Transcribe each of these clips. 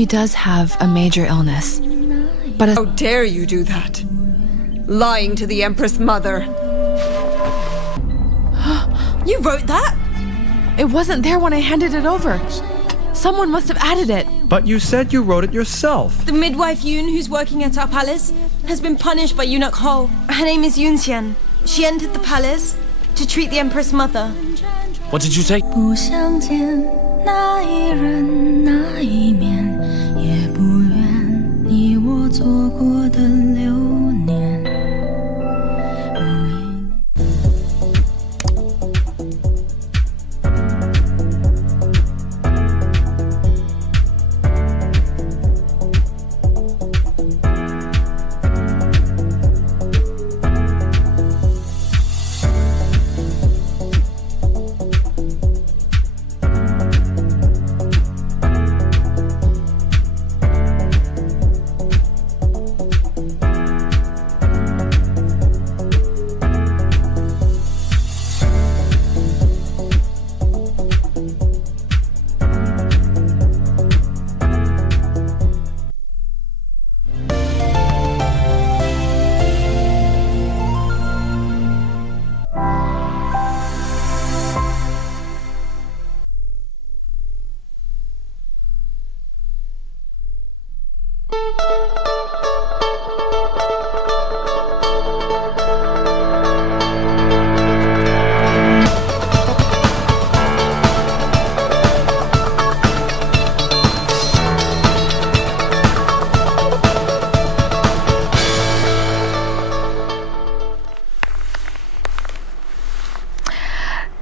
She does have a major illness. But How dare you do that? Lying to the Empress Mother. You wrote that? it wasn't there when I handed it over. Someone must have added it. But you said you wrote it yourself. The midwife Yoon, who's working at our palace, has been punished by Eunuch Ho. Her name is Yoon Xian. She entered the palace to treat the Empress Mother. What did you say? 不相见那一人那一面，也不愿你我错过的流年。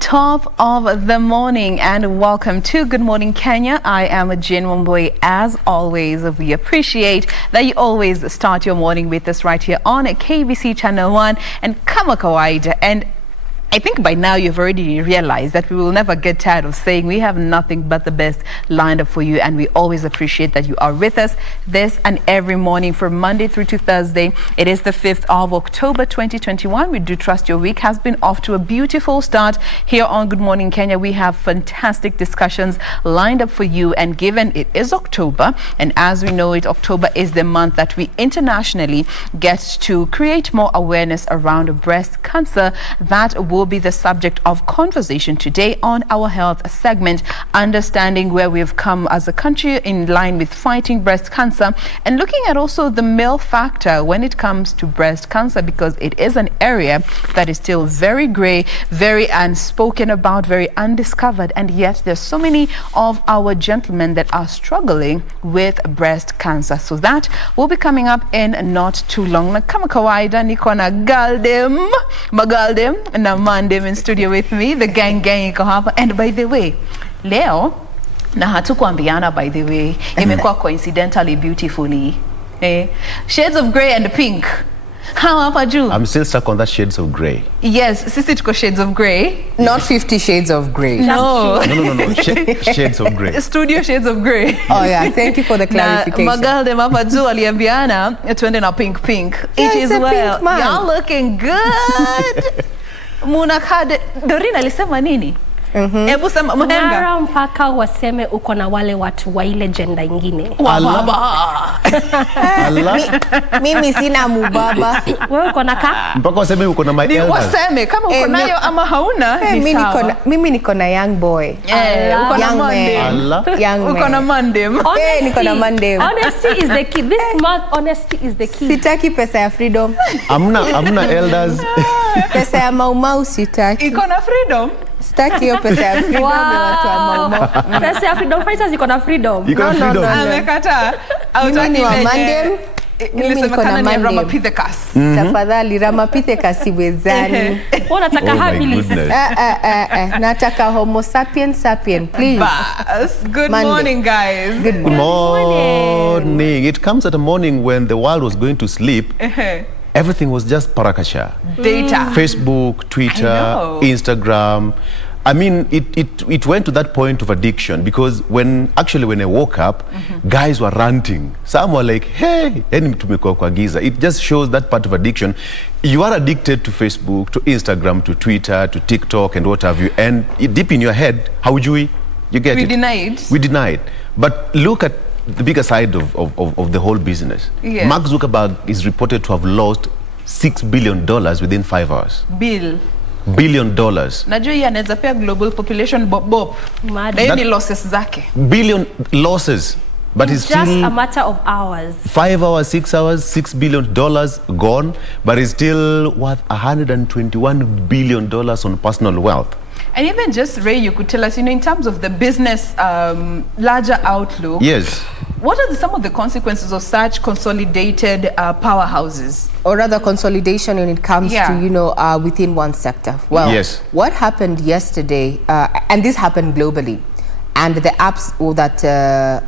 Top of the morning and welcome to Good Morning Kenya. I am Jane Wambui. As always, we appreciate that you always start your morning with us right here on KBC Channel 1 and kama kawaida. And I think by now you've already realized that we will never get tired of saying we have nothing but the best lined up for you, and we always appreciate that you are with us this and every morning from Monday through to Thursday. It is the 5th of October 2021. We do trust your week has been off to a beautiful start. Here on Good Morning Kenya, we have fantastic discussions lined up for you, and given it is October, and as we know it, October is the month that we internationally get to create more awareness around breast cancer. That will be the subject of conversation today on our health segment, understanding where we've come as a country in line with fighting breast cancer, and looking at also the male factor when it comes to breast cancer, because it is an area that is still very gray, very unspoken about, very undiscovered, and yet there's so many of our gentlemen that are struggling with breast cancer. So that will be coming up in not too long. Na kama kawaida niko na Magaldem na Mandem in studio with me, the gang iko hapa. And by the way, leo na hatukuambiana, by the way, imekuwa coincidentally beautifully shades of grey and pink. How hapa juu? I'm still stuck on that shades of grey. Yes, sisi tuko shades of grey. Not 50 shades of grey. No. No. Shades of grey. Studio shades of grey. Oh yeah, thank you for the clarification. Magalde hapa juu aliambiana tuende na pink. Yeah, it is well. Pink, y'all looking good. Munakade Dorina alisema nini? Hebu sema mhenga. Mara mpaka waseme uko na wale watu wa ile gender ingine. Allah. Mimi sina mubaba. Wewe uko na ka? Mpaka waseme uko na my elders. Waseme kama uko nayo ama hauna. Mimi niko na young boy. Uko na Monday. Uko na Monday. Niko na Monday. Honesty is the key. This month honesty is the key. Sitaki pesa ya freedom. Amna elders. Pesa ya maumau sitaki. Iko na freedom. Sitaki hiyo pesa ya freedom ya watu wa maumau. Pesa ya freedom fighters iko na freedom. No. Amekataa. Mimi ni wa Monday. Mimi niko na Monday. Ramapithecus. Tafadhali Ramapithecus siwezani. Unataka habilis. Nataka homo sapien, please. Good Monday. morning, guys. Good morning. It comes at a morning when the world was going to sleep. Everything was just parakasha. Data. Facebook, Twitter, Instagram. I mean, it went to that point of addiction, because when I woke up, guys were ranting. Some were like, hey, it just shows that part of addiction. You are addicted to Facebook, to Instagram, to Twitter, to TikTok, and what have you. And deep in your head, how would you get it? We deny it. We deny it. But look at the bigger side of the whole business. Yeah. Mark Zuckerberg is reported to have lost $6 billion within 5 hours. Bill. $1 billion. Najua hii anaweza pea global population bob. Mad. Na ni losses zake. Billion losses. But it's just still a matter of hours. 5 hours, 6 hours, $6 billion gone, but it's still worth $121 billion on personal wealth. And even just, Ray, you could tell us, in terms of the business larger outlook. Yes. What are some of the consequences of such consolidated powerhouses? Or rather consolidation when it comes to, within one sector. Well, yes. What happened yesterday, and this happened globally, and the apps that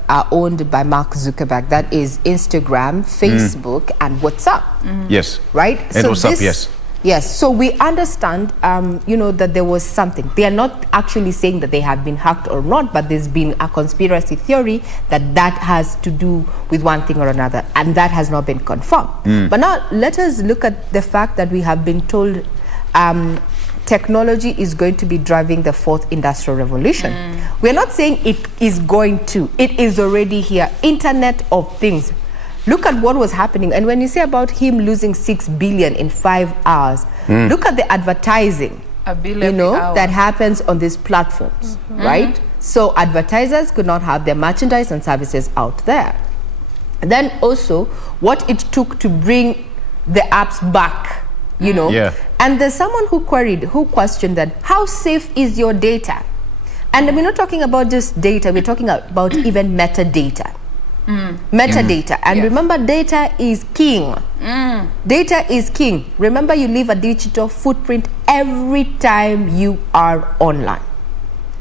are owned by Mark Zuckerberg, that is Instagram, Facebook, and WhatsApp. Yes. Right? And WhatsApp, yes. Yes, so we understand, that there was something. They are not actually saying that they have been hacked or not, but there's been a conspiracy theory that has to do with one thing or another, and that has not been confirmed. But now let us look at the fact that we have been told technology is going to be driving the fourth industrial revolution. We're not saying it is going to. It is already here. Internet of Things. Look at what was happening. And when you say about him losing $6 billion in 5 hours, look at the advertising, that happens on these platforms, right? So advertisers could not have their merchandise and services out there. Then also what it took to bring the apps back, Yeah. And there's someone who questioned that, how safe is your data? And we're not talking about just data, we're talking about even metadata. Metadata. And remember, data is king. Data is king. Remember, you leave a digital footprint every time you are online.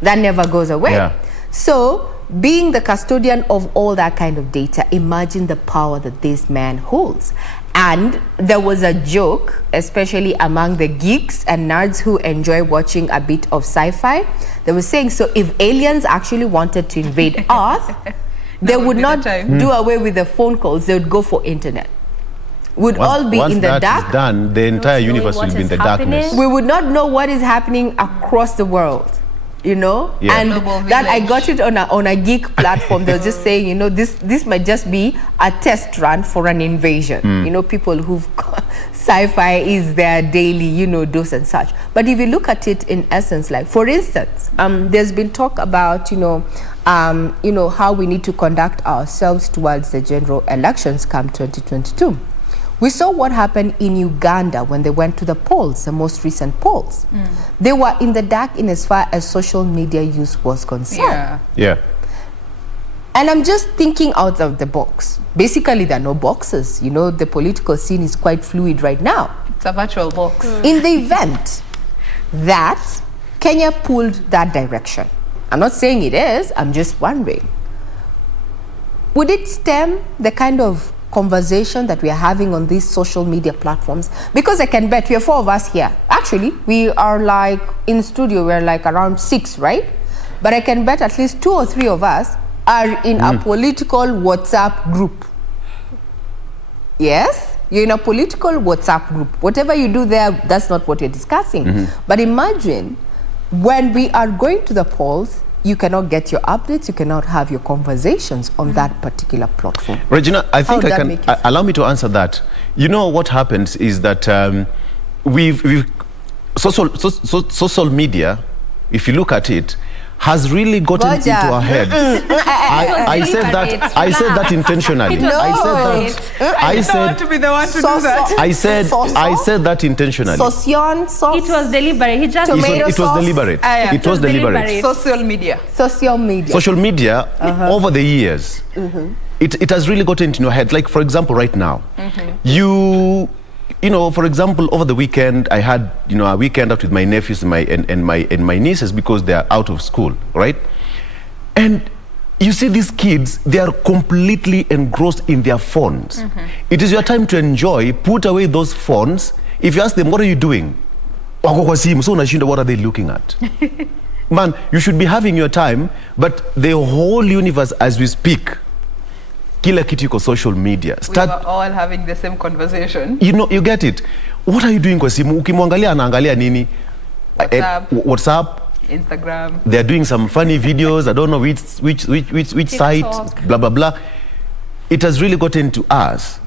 That never goes away. Yeah. So, being the custodian of all that kind of data, imagine the power that this man holds. And there was a joke, especially among the geeks and nerds who enjoy watching a bit of sci-fi. They were saying, so if aliens actually wanted to invade Earth, they would not do away with the phone calls. They would go for internet. Would all be in the dark. Once that is done, the entire universe will be in the darkness. We would not know what is happening across the world, Yeah. And that I got it on a geek platform. They were just saying, this might just be a test run for an invasion. People who've sci-fi is their daily, dose and such. But if you look at it in essence, like for instance, there's been talk about, how we need to conduct ourselves towards the general elections come 2022. We saw what happened in Uganda when they went to the polls, the most recent polls. They were in the dark in as far as social media use was concerned. Yeah. And I'm just thinking out of the box. Basically, there are no boxes. The political scene is quite fluid right now. It's a virtual box. In the event that Kenya pulled that direction, I'm not saying it is, I'm just wondering, would it stem the kind of conversation that we are having on these social media platforms? Because I can bet we are 4 of us here. Actually, we are like in studio, we're like around 6, right? But I can bet at least 2 or 3 of us are in a political WhatsApp group. Yes? You're in a political WhatsApp group. Whatever you do there, that's not what you're discussing. But imagine when we are going to the polls, you cannot get your updates, you cannot have your conversations on that particular platform. Regina, I think I can allow me to answer that. What happens is that social media, if you look at it, has really gotten into our heads. I said that intentionally. I said that intentionally. It was deliberate. It was deliberate. It was deliberate. Social media. Over the years, it has really gotten into your head. Like, for example, right now, for example, over the weekend, I had, a weekend out with my nephews and my nieces because they are out of school, right? And you see these kids, they are completely engrossed in their phones. It is your time to enjoy. Put away those phones. If you ask them, what are you doing? What are they looking at? Man, you should be having your time, but the whole universe as we speak, kila kitu iko social media. We were all having the same conversation. You get it. What are you doing kwa simu? Ukimwangalia anaangalia nini? WhatsApp. WhatsApp. Instagram. They're doing some funny videos. I don't know which site, blah, blah, blah. It has really gotten to us.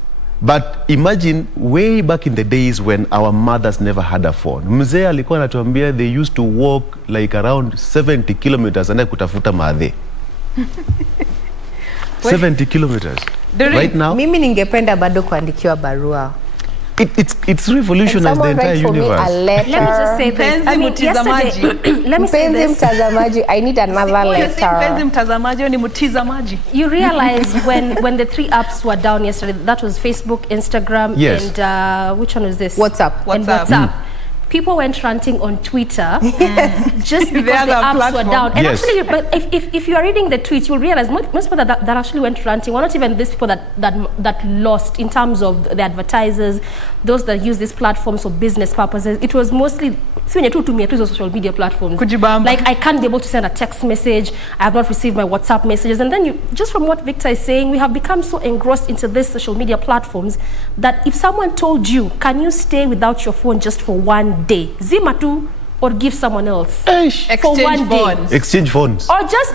But imagine way back in the days when our mothers never had a phone. Mzee alikuwa anatuambia they used to walk like around 70 kilometers and kutafuta madhe. 70 kilometers. Right now, mimi ningependa bado kuandikiwa barua. It's revolutionized the entire universe. Let me just say this. I mean, yesterday, let me say this. Mtazamaji, I need another letter. Mtazamaji ni mtizamaji. You realize when the 3 apps were down yesterday, that was Facebook, Instagram, yes. and which one was this? WhatsApp. And WhatsApp. People went ranting on Twitter just because the apps were down. And yes. actually, but if you are reading the tweets, you'll realize most people that actually went ranting were not even these people that lost in terms of the advertisers, those that use these platforms for business purposes. It was mostly social media platforms. Like, I can't be able to send a text message. I have not received my WhatsApp messages. And then just from what Victor is saying, we have become so engrossed into these social media platforms that if someone told you, can you stay without your phone just for one day, zima tu, or give someone else for one day. Exchange phones. Or just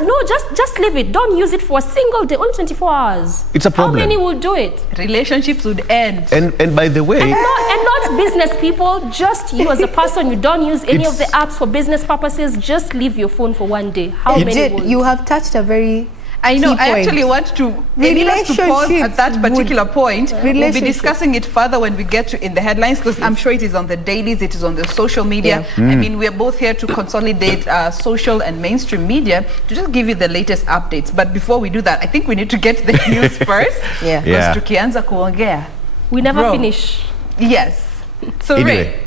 leave it. Don't use it for a single day, only 24 hours. It's a problem. How many will do it? Relationships would end. And by the way, and not business people, just you as a person, you don't use any of the apps for business purposes, just leave your phone for one day. How many will? You have touched a very I know. I actually want to pause at that particular point. We'll be discussing it further when we get to in the headlines, because I'm sure it is on the dailies, it is on the social media. I mean, we are both here to consolidate social and mainstream media to just give you the latest updates. But before we do that, I think we need to get the news first. Because tukianza kuongea, we never finish. Yes. So anyway, Ray,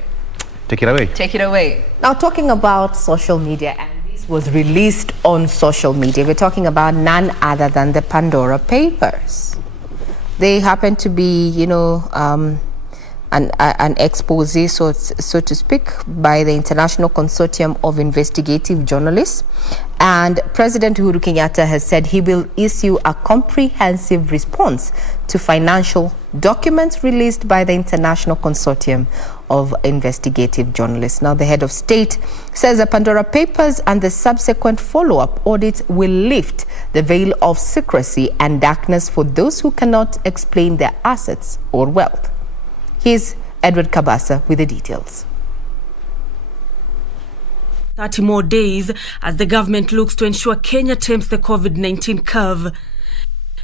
take it away. Take it away. Now, talking about social media, and this was released on social media, we're talking about none other than the Pandora Papers. They happen to be, you know, an expose, so to speak, by the International Consortium of Investigative Journalists. And President Uhuru Kenyatta has said he will issue a comprehensive response to financial documents released by the International Consortium of Investigative Journalists. Now, the head of state says the Pandora Papers and the subsequent follow-up audit will lift the veil of secrecy and darkness for those who cannot explain their assets or wealth. Here's Edward Kabasa with the details. 30 more days as the government looks to ensure Kenya tames the COVID-19 curve.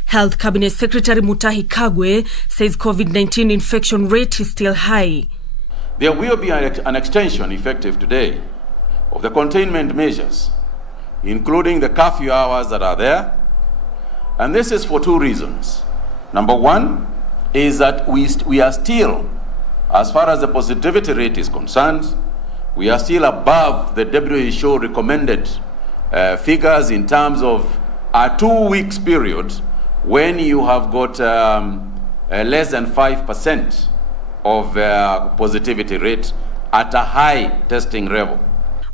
Health Cabinet Secretary Mutahi Kagwe says COVID-19 infection rate is still high. There will be an extension effective today of the containment measures, including the curfew hours that are there. And this is for two reasons. Number one is that we are still, as far as the positivity rate is concerned, we are still above the WHO recommended figures in terms of a 2 weeks period when you have got less than 5% of positivity rate at a high testing level.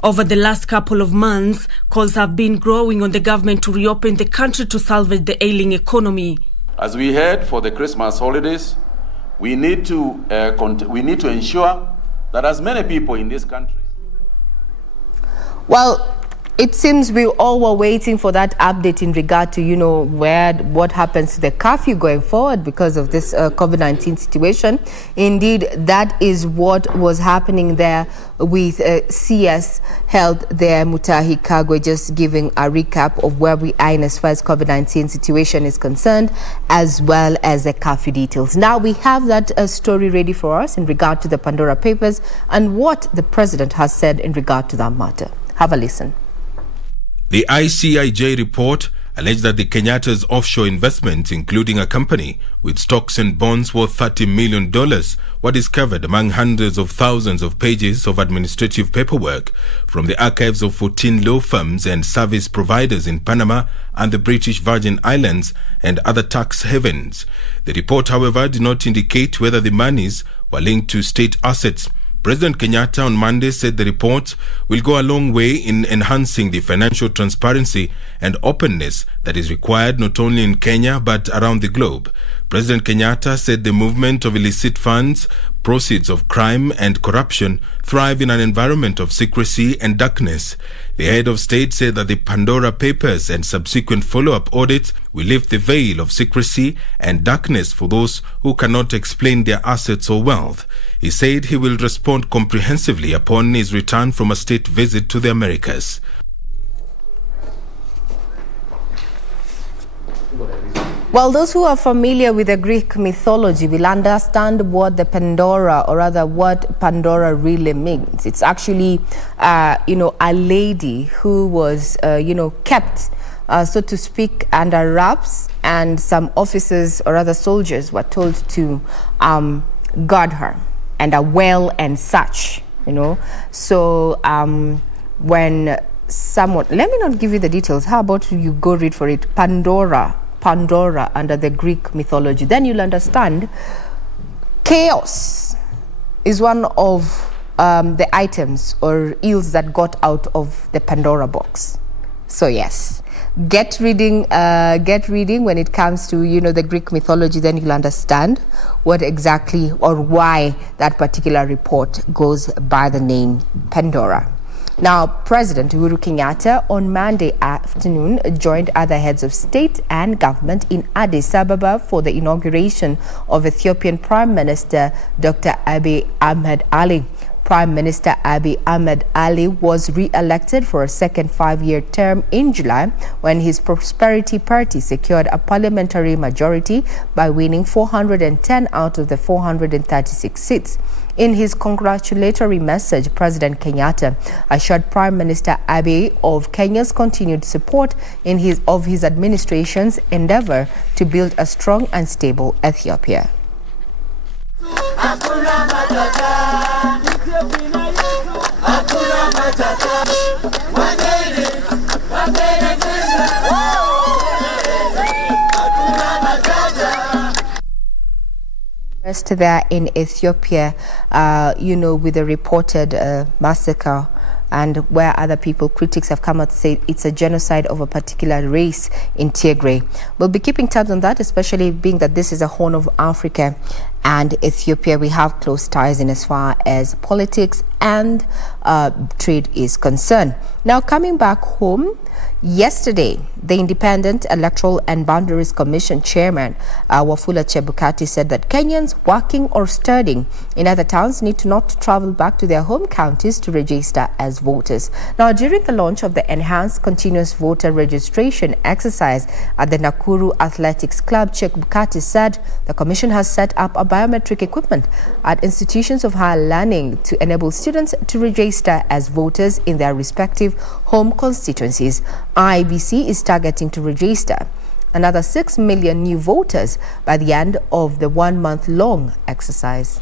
Over the last couple of months, calls have been growing on the government to reopen the country to salvage the ailing economy. As we head for the Christmas holidays, we need to ensure that as many people in this country. Well, it seems we all were waiting for that update in regard to, you know, what happens to the curfew going forward because of this COVID-19 situation. Indeed, that is what was happening there with CS Health there, Mutahi Kagwe, just giving a recap of where we are in as far as COVID-19 situation is concerned, as well as the curfew details. Now we have that story ready for us in regard to the Pandora Papers and what the president has said in regard to that matter. Have a listen. The ICIJ report alleged that the Kenyatta's offshore investments, including a company with stocks and bonds worth $30 million, were discovered among hundreds of thousands of pages of administrative paperwork from the archives of 14 law firms and service providers in Panama and the British Virgin Islands and other tax havens. The report, however, did not indicate whether the monies were linked to state assets. President Kenyatta on Monday said the report will go a long way in enhancing the financial transparency and openness that is required not only in Kenya but around the globe. President Kenyatta said the movement of illicit funds, proceeds of crime and corruption thrive in an environment of secrecy and darkness. The head of state said that the Pandora Papers and subsequent follow-up audits will lift the veil of secrecy and darkness for those who cannot explain their assets or wealth. He said he will respond comprehensively upon his return from a state visit to the Americas. Well, those who are familiar with the Greek mythology will understand what the Pandora, or rather what Pandora really means. It's actually, a lady who was, kept, so to speak, under wraps, and some officers or other soldiers were told to guard her and a well and such, So when someone, let me not give you the details. How about you go read for it? Pandora under the Greek mythology. Then you'll understand chaos is one of the items or ills that got out of the Pandora box. So yes, get reading when it comes to the Greek mythology. Then you'll understand what exactly or why that particular report goes by the name Pandora. Now, President Uhuru Kenyatta on Monday afternoon joined other heads of state and government in Addis Ababa for the inauguration of Ethiopian Prime Minister Dr. Abiy Ahmed Ali. Prime Minister Abiy Ahmed Ali was re-elected for a second 5-year term in July when his Prosperity Party secured a parliamentary majority by winning 410 out of the 436 seats. In his congratulatory message, President Kenyatta assured Prime Minister Abiy of Kenya's continued support in his administration's endeavor to build a strong and stable Ethiopia. There in Ethiopia, with the reported massacre, and where other critics have come out to say it's a genocide of a particular race in Tigray. We'll be keeping tabs on that, especially being that this is a Horn of Africa, and Ethiopia, we have close ties in as far as politics and trade is concerned. Now, coming back home, yesterday, the Independent Electoral and Boundaries Commission Chairman Wafula Chebukati said that Kenyans working or studying in other towns need to not travel back to their home counties to register as voters. Now, during the launch of the enhanced continuous voter registration exercise at the Nakuru Athletics Club, Chebukati said the commission has set up a biometric equipment at institutions of higher learning to enable students to register as voters in their respective home constituencies. IBC is targeting to register another 6 million new voters by the end of the 1-month-long exercise.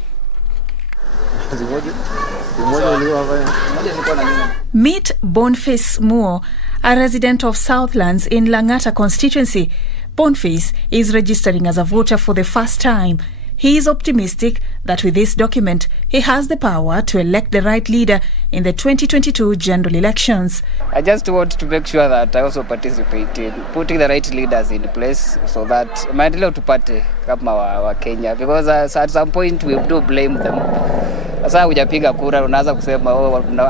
Meet Boniface Moore, a resident of Southlands in Langata constituency. Boniface is registering as a voter for the first time. He is optimistic that with this document, he has the power to elect the right leader in the 2022 general elections. I just want to make sure that I also participate in putting the right leaders in place so that maendeleo tupate kama wa Kenya, because at some point we do blame them. Sasa hujapiga kura unaanza kusema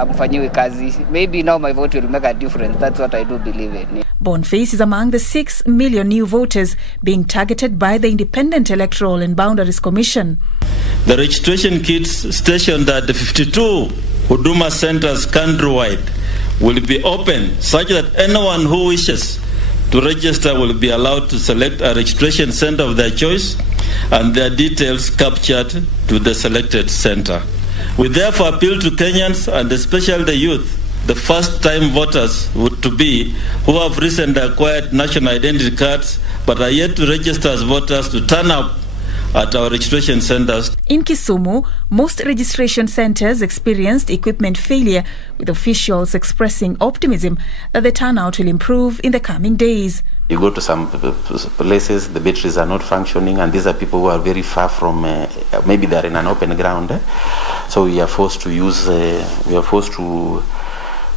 amfanyiwi kazi. Maybe now my vote will make a difference. That's what I do believe in. Boniface is among the 6 million new voters being targeted by the Independent Electoral and Boundaries Commission. The registration kits stationed at the 52 Huduma centers countrywide will be open such that anyone who wishes to register will be allowed to select a registration center of their choice and their details captured to the selected center. We therefore appeal to Kenyans and especially the youth, the first-time voters to be who have recently acquired national identity cards but are yet to register as voters to turn up at our registration centers. In Kisumu, most registration centers experienced equipment failure, with officials expressing optimism that the turnout will improve in the coming days. You go to some places, the batteries are not functioning, and these are people who are very far from, maybe they're in an open ground. So we are forced to use, we are forced to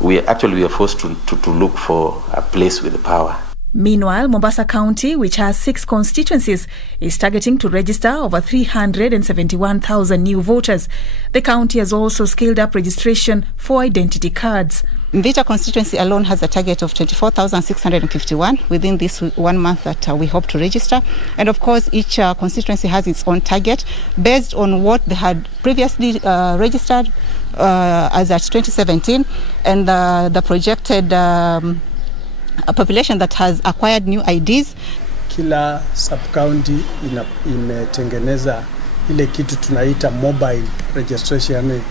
look for a place with power. Meanwhile, Mombasa County, which has 6 constituencies, is targeting to register over 371,000 new voters. The county has also scaled up registration for identity cards. Mvita constituency alone has a target of 24,651 within this 1 month that we hope to register. And of course, each constituency has its own target based on what they had previously registered as at 2017 and the projected a population that has acquired new IDs. Kila sub-county imetengeneza ile kitu tunaita mobile registration, yani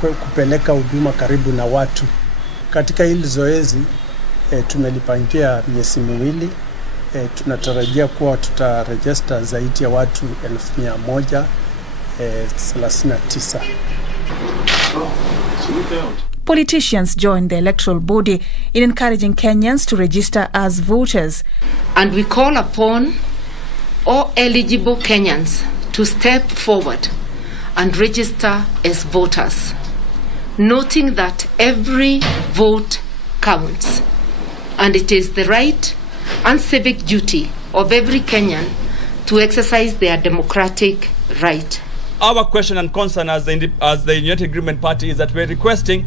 kupeleka huduma karibu na watu. Katika hili zoezi tumelipangia miezi miwili. Tunatarajia kuwa tutaregister zaidi ya watu 139. Politicians joined the electoral body in encouraging Kenyans to register as voters. And we call upon all eligible Kenyans to step forward and register as voters, noting that every vote counts, and it is the right and civic duty of every Kenyan to exercise their democratic right. Our question and concern as the United Agreement Party is that we're requesting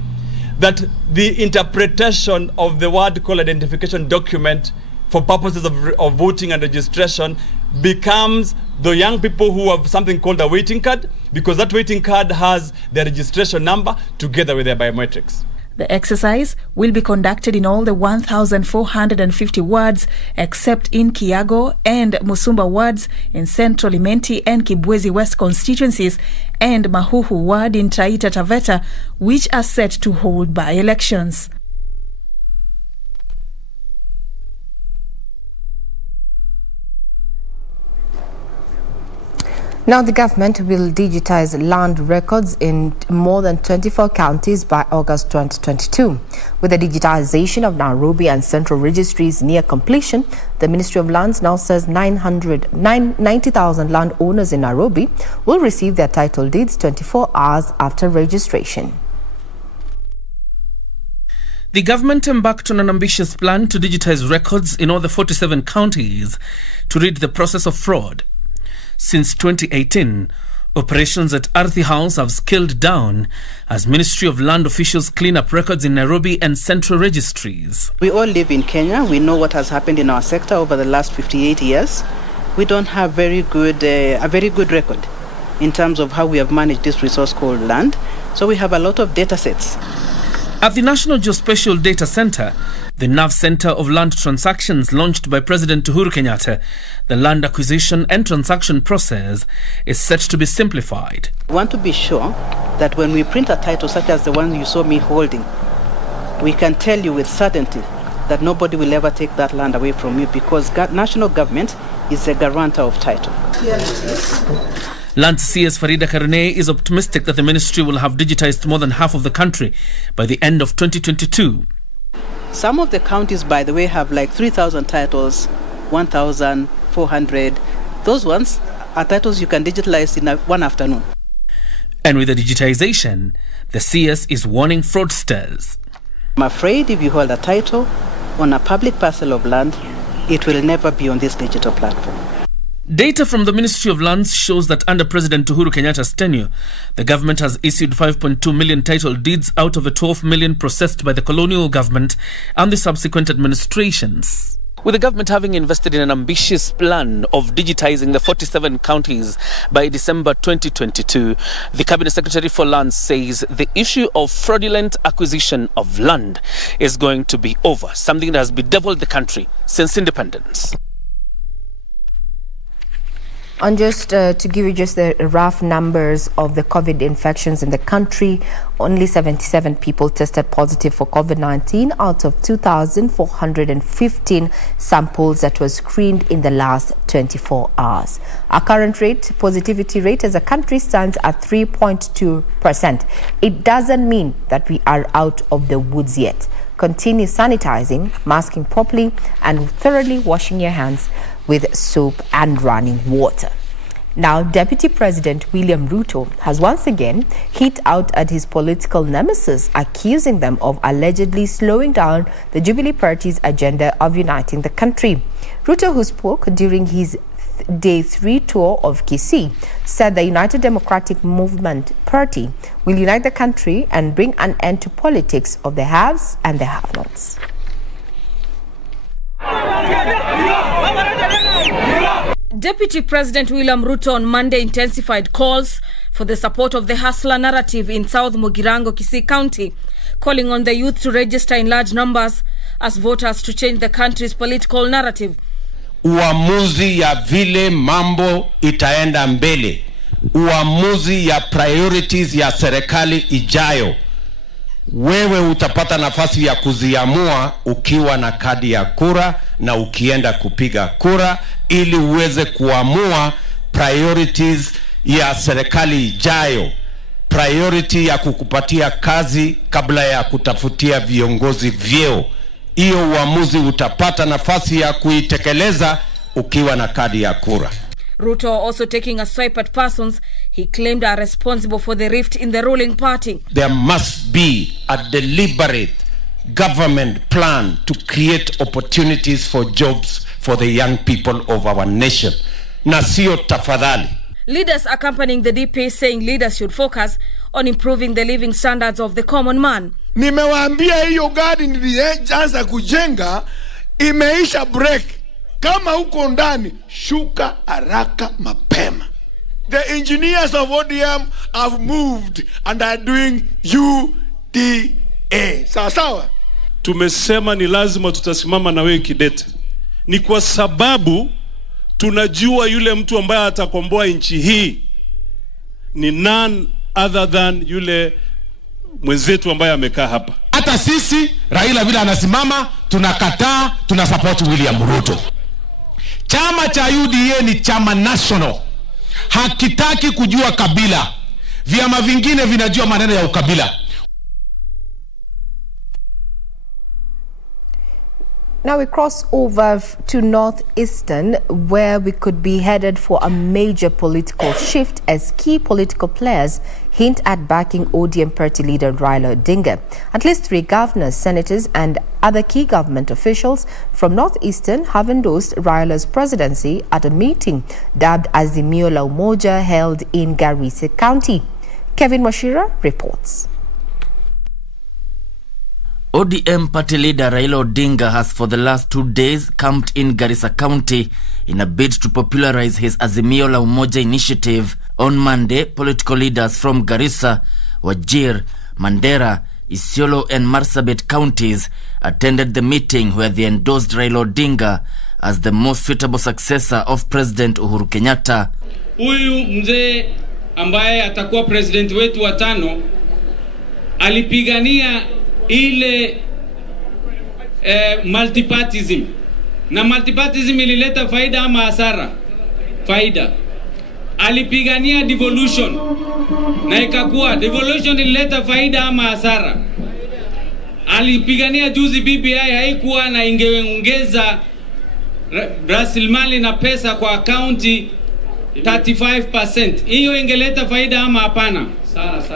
that the interpretation of the word call identification document for purposes of voting and registration becomes the young people who have something called a waiting card, because that waiting card has their registration number together with their biometrics. The exercise will be conducted in all the 1,450 wards except in Kiago and Musumba wards in Central Imenti and Kibwezi West constituencies and Mahuhu ward in Taita Taveta, which are set to hold by-elections. Now, the government will digitize land records in more than 24 counties by August 2022. With the digitization of Nairobi and Central registries near completion, the Ministry of Lands now says 90,000 landowners in Nairobi will receive their title deeds 24 hours after registration. The government embarked on an ambitious plan to digitize records in all the 47 counties to rid the process of fraud. Since 2018, operations at Arthi House have scaled down as Ministry of Land officials clean up records in Nairobi and Central registries. We all live in Kenya. We know what has happened in our sector over the last 58 years. We don't have a very good record in terms of how we have managed this resource called land. So we have a lot of data sets. At the National Geospatial Data Center, the nerve center of land transactions launched by President Uhuru Kenyatta, the land acquisition and transaction process is set to be simplified. We want to be sure that when we print a title such as the one you saw me holding, we can tell you with certainty that nobody will ever take that land away from you, because national government is a guarantor of title. Land CS Farida Karune is optimistic that the ministry will have digitized more than half of the country by the end of 2022. Some of the counties, by the way, have like 3,000 titles, 1,400. Those ones are titles you can digitalize in one afternoon. And with the digitization, the CS is warning fraudsters. I'm afraid if you hold a title on a public parcel of land, it will never be on this digital platform. Data from the Ministry of Lands shows that under President Uhuru Kenyatta's tenure, the government has issued 5.2 million title deeds out of the 12 million processed by the colonial government and the subsequent administrations. With the government having invested in an ambitious plan of digitizing the 47 counties by December 2022, the Cabinet Secretary for Lands says the issue of fraudulent acquisition of land is going to be over, something that has bedeviled the country since independence. And just to give you just the rough numbers of the COVID infections in the country, only 77 people tested positive for COVID-19 out of 2,415 samples that were screened in the last 24 hours. Our current positivity rate as a country stands at 3.2%. It doesn't mean that we are out of the woods yet. Continue sanitizing, masking properly, and thoroughly washing your hands with soap and running water. Now, Deputy President William Ruto has once again hit out at his political nemesis, accusing them of allegedly slowing down the Jubilee Party's agenda of uniting the country. Ruto, who spoke during his Day 3 tour of Kisii, said the United Democratic Movement Party will unite the country and bring an end to politics of the haves and the have-nots. Deputy President William Ruto on Monday intensified calls for the support of the hustler narrative in South Mugirango, Kisii County, calling on the youth to register in large numbers as voters to change the country's political narrative. Uamuzi ya vile mambo itaenda mbele, uamuzi ya priorities ya serikali ijayo, wewe utapata nafasi ya kuziamua ukiwa na kadi ya kura na ukienda kupiga kura, ili uweze kuamua priorities ya serikali ijayo, priority ya kukupatia kazi kabla ya kutafutia viongozi vyeo. Hiyo uamuzi utapata nafasi ya kuitekeleza ukiwa na kadi ya kura. Ruto also taking a swipe at persons he claimed are responsible for the rift in the ruling party. There must be a deliberate government plan to create opportunities for jobs for the young people of our nation. Na sio tafadhali. Leaders accompanying the DP saying leaders should focus on improving the living standards of the common man. Nimewaambia hiyo gari nilianza kujenga imeisha break. Kama uko ndani, shuka haraka mapema. The engineers of ODM have moved and are doing UDA. Sawa sawa. Tumesema ni lazima tutasimama na wewe kidete. Ni kwa sababu tunajua yule mtu ambaye atakomboa nchi hii ni none other than yule mwenzetu ambaye amekaa hapa. Hata sisi Raila vile anasimama tunakataa, tunasupport William Ruto. Chama cha UDA ni chama national. Hakitaki kujua kabila. Vyama vingine vinajua maneno ya ukabila. Now we cross over to Northeastern, where we could be headed for a major political shift as key political players hint at backing ODM party leader Raila Odinga. At least 3 governors, senators and other key government officials from Northeastern have endorsed Raila's presidency at a meeting dubbed Azimio la Umoja held in Garissa County. Kevin Mashira reports. ODM party leader Raila Odinga has for the last 2 days camped in Garissa County in a bid to popularize his Azimio la Umoja initiative. On Monday, political leaders from Garissa, Wajir, Mandera, Isiolo and Marsabit counties attended the meeting where they endorsed Raila Odinga as the most suitable successor of President Uhuru Kenyatta. Huyu mzee ambaye atakuwa president wetu wa 5 alipigania ile multipartyism, na multipartyism ilileta faida ama hasara? Faida. Alipigania devolution na ikakuwa devolution ilileta faida ama hasara? Alipigania juzi BBI, haikuwa na ingeongeza rasilimali na pesa kwa county 35%. Hiyo ingeleta faida ama hapana?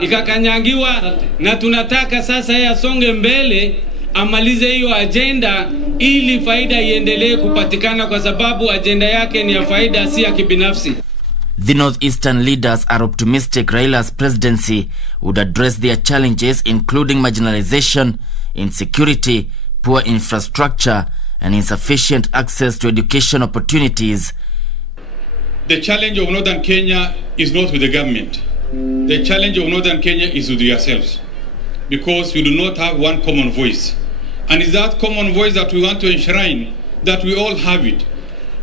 Ikakanyangiwa, na tunataka sasa yeye asonge mbele, amalize hiyo agenda ili faida iendelee kupatikana, kwa sababu agenda yake ni ya faida, si ya kibinafsi. The Northeastern leaders are optimistic Raila's presidency would address their challenges, including marginalization, insecurity, poor infrastructure and insufficient access to education opportunities. The challenge of Northern Kenya is not with the government. The challenge of Northern Kenya is with yourselves, because you do not have one common voice. And it's that common voice that we want to enshrine, that we all have it.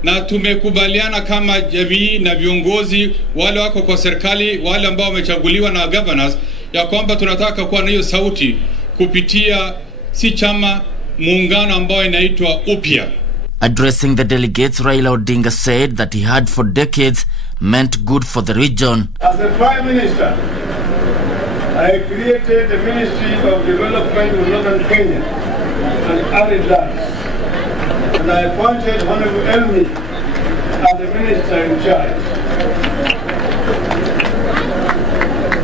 Na tumekubaliana kama jamii na viongozi wale wako kwa serikali, wale ambao wamechaguliwa na governors, ya kwamba tunataka kuwa na hiyo sauti kupitia si chama, muungano ambao inaitwa upya. Addressing the delegates, Raila Odinga said that he had for decades meant good for the region. As the Prime Minister, I created the Ministry of Development of Northern Kenya and arid lands, and I appointed Honorable Elmi as the Minister in charge.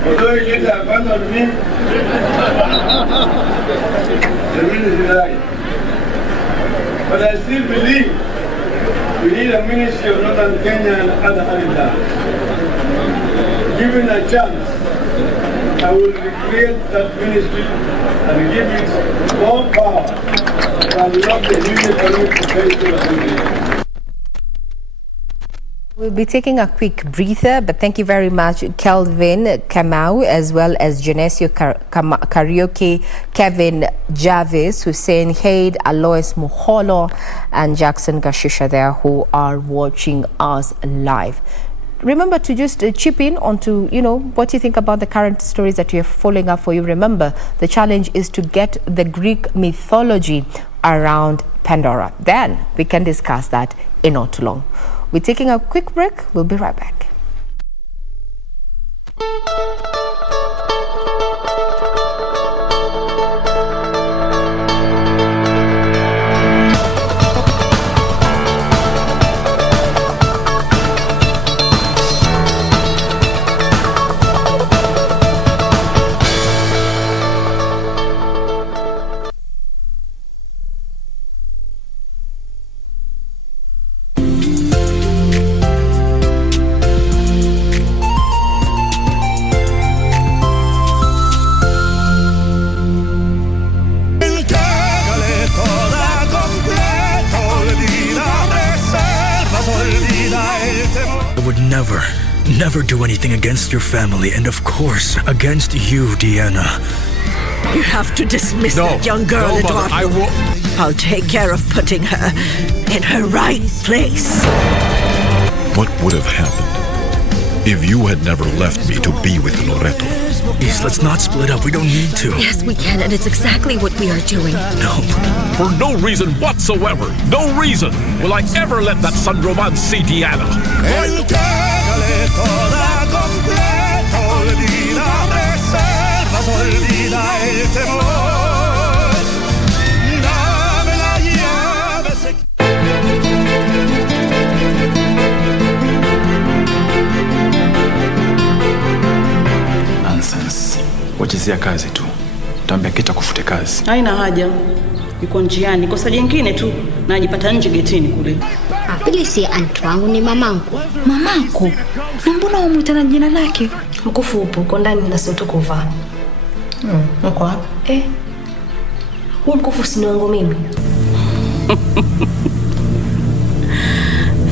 Although he later abandoned me, the ministry died. But I still believe we need a ministry of Northern Kenya and other areas. Given a chance, I will recreate that ministry and give it more power to unlock the new economic potential of the region. We'll be taking a quick breather, but thank you very much, Kelvin Kamau, as well as Genesio Karaoke, Kevin Jarvis, Hussein Haid, Alois Muholo, and Jackson Gashisha there, who are watching us live. Remember to just chip in onto, what you think about the current stories that you're following up for you. Remember, the challenge is to get the Greek mythology around Pandora. Then we can discuss that in not too long. We're taking a quick break. We'll be right back. Never do anything against your family, and of course, against you, Deanna. You have to dismiss that young girl, no, Eduardo. Mother, I will. I'll take care of putting her in her right place. What would have happened if you had never left me to be with Loreto? Please, let's not split up. We don't need to. Yes, we can, and it's exactly what we are doing. No. For no reason whatsoever, no reason will I ever let that San Roman see Deanna. Nonsense. Wachezea kazi tu. Tambia kita kufute kazi. Haina haja. Yuko njiani. Kosa jingine tu na ajipata nje getini kule. Yule si anti wangu, ni mamangu. Mamako? Na mbona umuita na jina lake? Mkufu upo uko ndani na sio tukuvaa. Uko wapi? Huo mkufu si wangu mimi.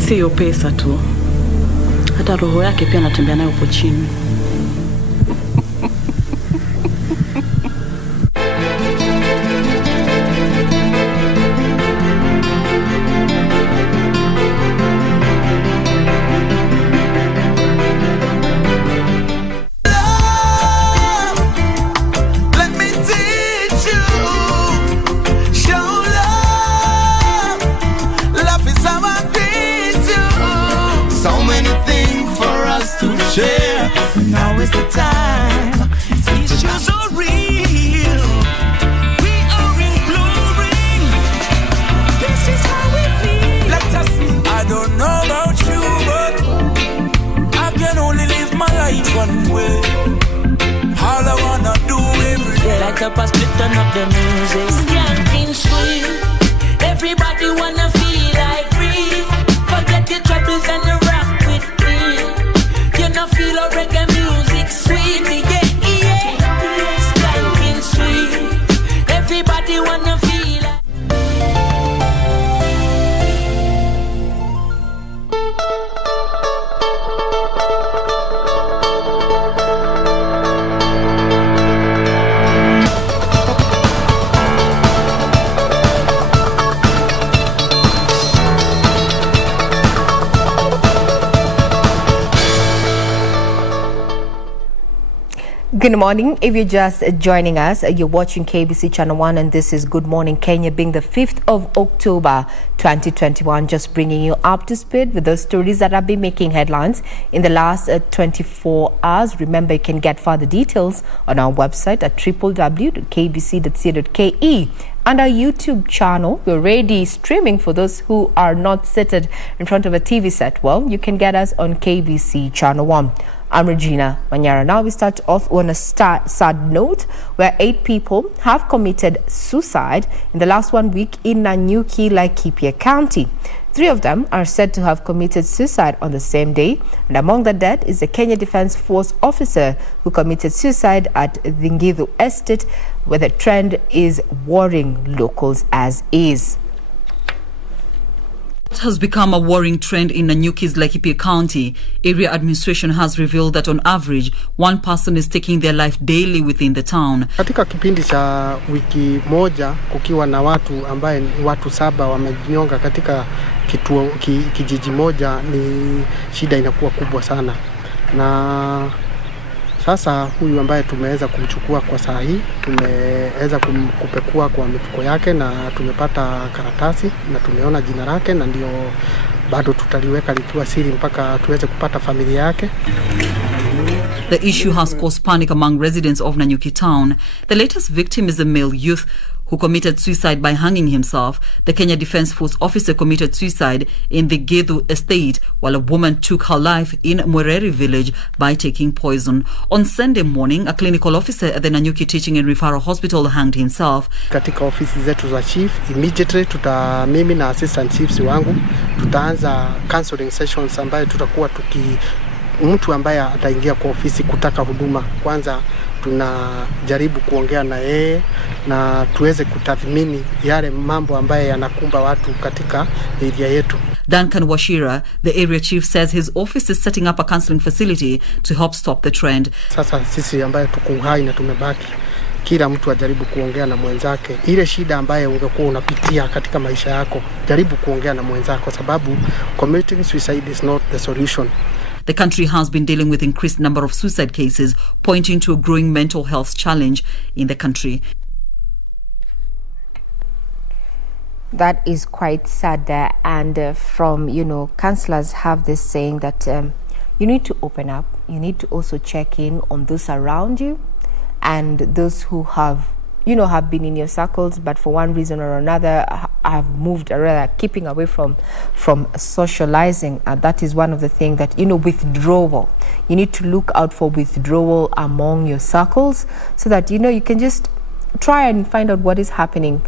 Sio pesa tu. Hata roho yake pia anatembea nayo hapo chini. Now is the time. Issues are real. We are imploring. This is how we feel. Let us see. I don't know about you, but I can only live my life one way. All I wanna do every day. Like a past, turn up the music. Skanking sweet. Everybody wanna feel like free. Forget your troubles and the rock with me. You know feel a reggae music sweet, yeah. Skanking sweet. Everybody wanna feel like. Good morning. If you're just joining us, you're watching KBC Channel 1 and this is Good Morning Kenya, being the 5th of October 2021, just bringing you up to speed with those stories that have been making headlines in the last 24 hours. Remember, you can get further details on our website at www.kbc.co.ke and our YouTube channel. We're already streaming for those who are not seated in front of a TV set. Well, you can get us on KBC Channel 1. I'm Regina Manyara. Now we start off on a sad note where 8 people have committed suicide in the last 1 week in Nanyuki, Laikipia County. 3 of them are said to have committed suicide on the same day, and among the dead is a Kenya Defence Force officer who committed suicide at the Ngithu Estate, where the trend is worrying locals as is. It has become a worrying trend in Nanyuki's Laikipia County. Area administration has revealed that on average, 1 person is taking their life daily within the town. Katika kipindi cha wiki moja kukiwa na watu ambaye watu 7 wamejinyonga katika kijiji moja, ni shida inakuwa kubwa sana. Na sasa huyu ambaye tumeweza kumchukua kwa saa hii, tumeweza kupekua kwa mifuko yake na tumepata karatasi na tumeona jina lake, na ndio bado tutaliweka likiwa siri mpaka tuweze kupata familia yake. The issue has caused panic among residents of Nanyuki town. The latest victim is a male youth who committed suicide by hanging himself. The Kenya Defence Force officer committed suicide in the Ngithu estate, while a woman took her life in Mwereri village by taking poison. On Sunday morning, a clinical officer at the Nanyuki Teaching and Referral Hospital hanged himself. Katika ofisi zetu za chief, immediately mimi na assistant chiefs wangu tutaanza counseling sessions ambayo tutakuwa mtu ambaye ataingia kwa ofisi kutaka huduma, kwanza tunajaribu kuongea na yeye na tuweze kutathmini yale mambo ambaye yanakumba watu katika area yetu. Duncan Washira, the area chief, says his office is setting up a counseling facility to help stop the trend. Sasa sisi ambaye tuko hai na tumebaki, kila mtu ajaribu kuongea na mwenzake. Ile shida ambaye ungekuwa unapitia katika maisha yako, jaribu kuongea na mwenzako, sababu committing suicide is not the solution. The country has been dealing with increased number of suicide cases, pointing to a growing mental health challenge in the country. That is quite sad there, and councillors have this saying that you need to open up, you need to also check in on those around you and those who have been in your circles, but for one reason or another have moved, or rather keeping away from socializing. And that is one of the things that, withdrawal. You need to look out for withdrawal among your circles, so that, you can just try and find out what is happening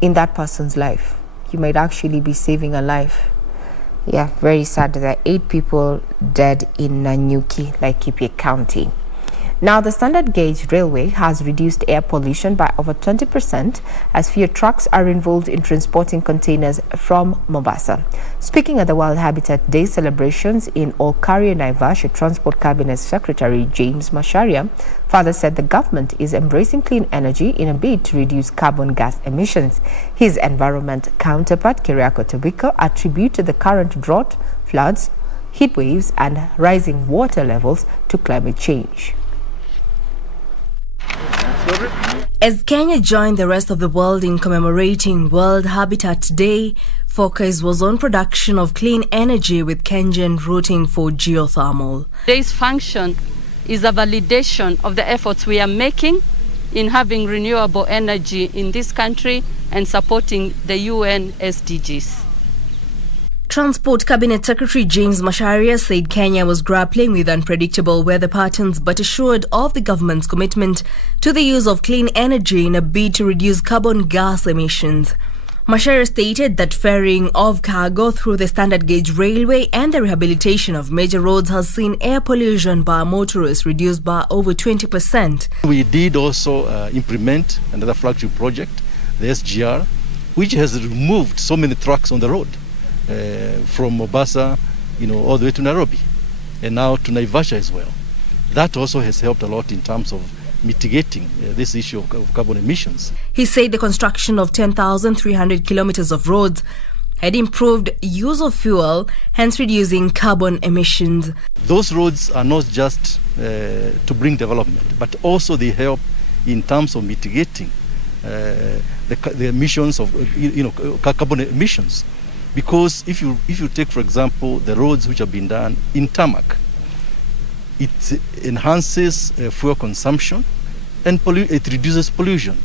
in that person's life. You might actually be saving a life. Yeah, very sad. There are 8 people dead in Nanyuki, Laikipia County. Now, the standard gauge railway has reduced air pollution by over 20% as fewer trucks are involved in transporting containers from Mombasa. Speaking at the World Habitat Day celebrations in Olkaria, Naivasha, Transport Cabinet Secretary James Macharia further said the government is embracing clean energy in a bid to reduce carbon gas emissions. His environment counterpart, Keriako Tobiko, attributed the current drought, floods, heat waves and rising water levels to climate change. As Kenya joined the rest of the world in commemorating World Habitat Day, focus was on production of clean energy with Kenyan rooting for geothermal. Today's function is a validation of the efforts we are making in having renewable energy in this country and supporting the UN SDGs. Transport Cabinet Secretary James Macharia said Kenya was grappling with unpredictable weather patterns but assured of the government's commitment to the use of clean energy in a bid to reduce carbon gas emissions. Macharia stated that ferrying of cargo through the standard gauge railway and the rehabilitation of major roads has seen air pollution by motorists reduced by over 20%. We did also implement another flagship project, the SGR, which has removed so many trucks on the road. From Mombasa, all the way to Nairobi, and now to Naivasha as well. That also has helped a lot in terms of mitigating this issue of carbon emissions. He said the construction of 10,300 kilometers of roads had improved use of fuel, hence reducing carbon emissions. Those roads are not just to bring development, but also they help in terms of mitigating the emissions of carbon emissions. Because if you take, for example, the roads which have been done in tarmac, it enhances fuel consumption and it reduces pollution.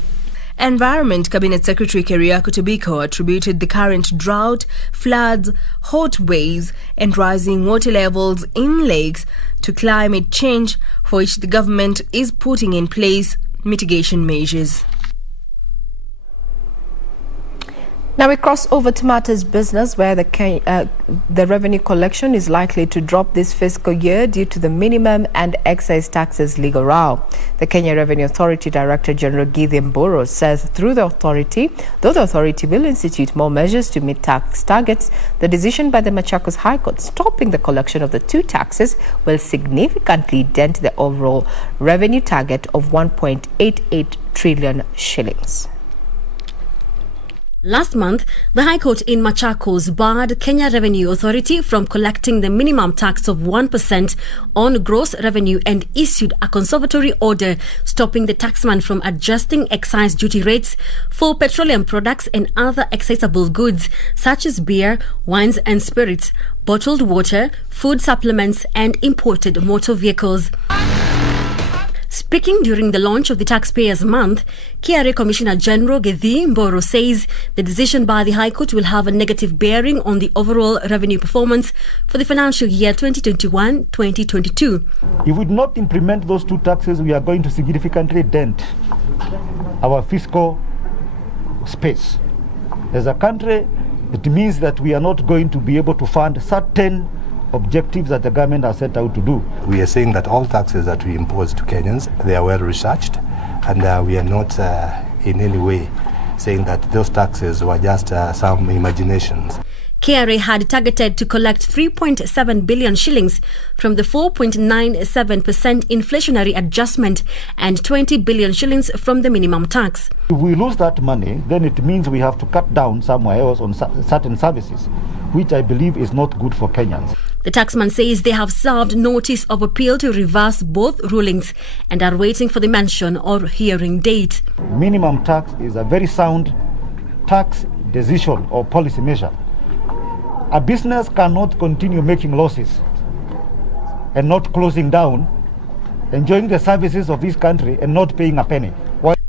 Environment Cabinet Secretary Keriako Tobiko attributed the current drought, floods, hot waves and rising water levels in lakes to climate change, for which the government is putting in place mitigation measures. Now we cross over to matters business, where the revenue collection is likely to drop this fiscal year due to the minimum and excise taxes legal row. The Kenya Revenue Authority Director General Gideon Boro says though the authority will institute more measures to meet tax targets, the decision by the Machakos High Court stopping the collection of the two taxes will significantly dent the overall revenue target of 1.88 trillion shillings. Last month, the High Court in Machakos barred Kenya Revenue Authority from collecting the minimum tax of 1% on gross revenue and issued a conservatory order stopping the taxman from adjusting excise duty rates for petroleum products and other excisable goods such as beer, wines and spirits, bottled water, food supplements and imported motor vehicles. Speaking during the launch of the Taxpayers Month, KRA Commissioner General Gideon Boro says the decision by the High Court will have a negative bearing on the overall revenue performance for the financial year 2021-2022. If we do not implement those two taxes, we are going to significantly dent our fiscal space. As a country, it means that we are not going to be able to fund certain objectives that the government has set out to do. We are saying that all taxes that we impose to Kenyans, they are well researched, and we are not in any way saying that those taxes were just some imaginations. KRA had targeted to collect 3.7 billion shillings from the 4.97% inflationary adjustment and 20 billion shillings from the minimum tax. If we lose that money, then it means we have to cut down somewhere else on certain services, which I believe is not good for Kenyans. The taxman says they have served notice of appeal to reverse both rulings and are waiting for the mention or hearing date. Minimum tax is a very sound tax decision or policy measure. A business cannot continue making losses and not closing down, enjoying the services of this country and not paying a penny.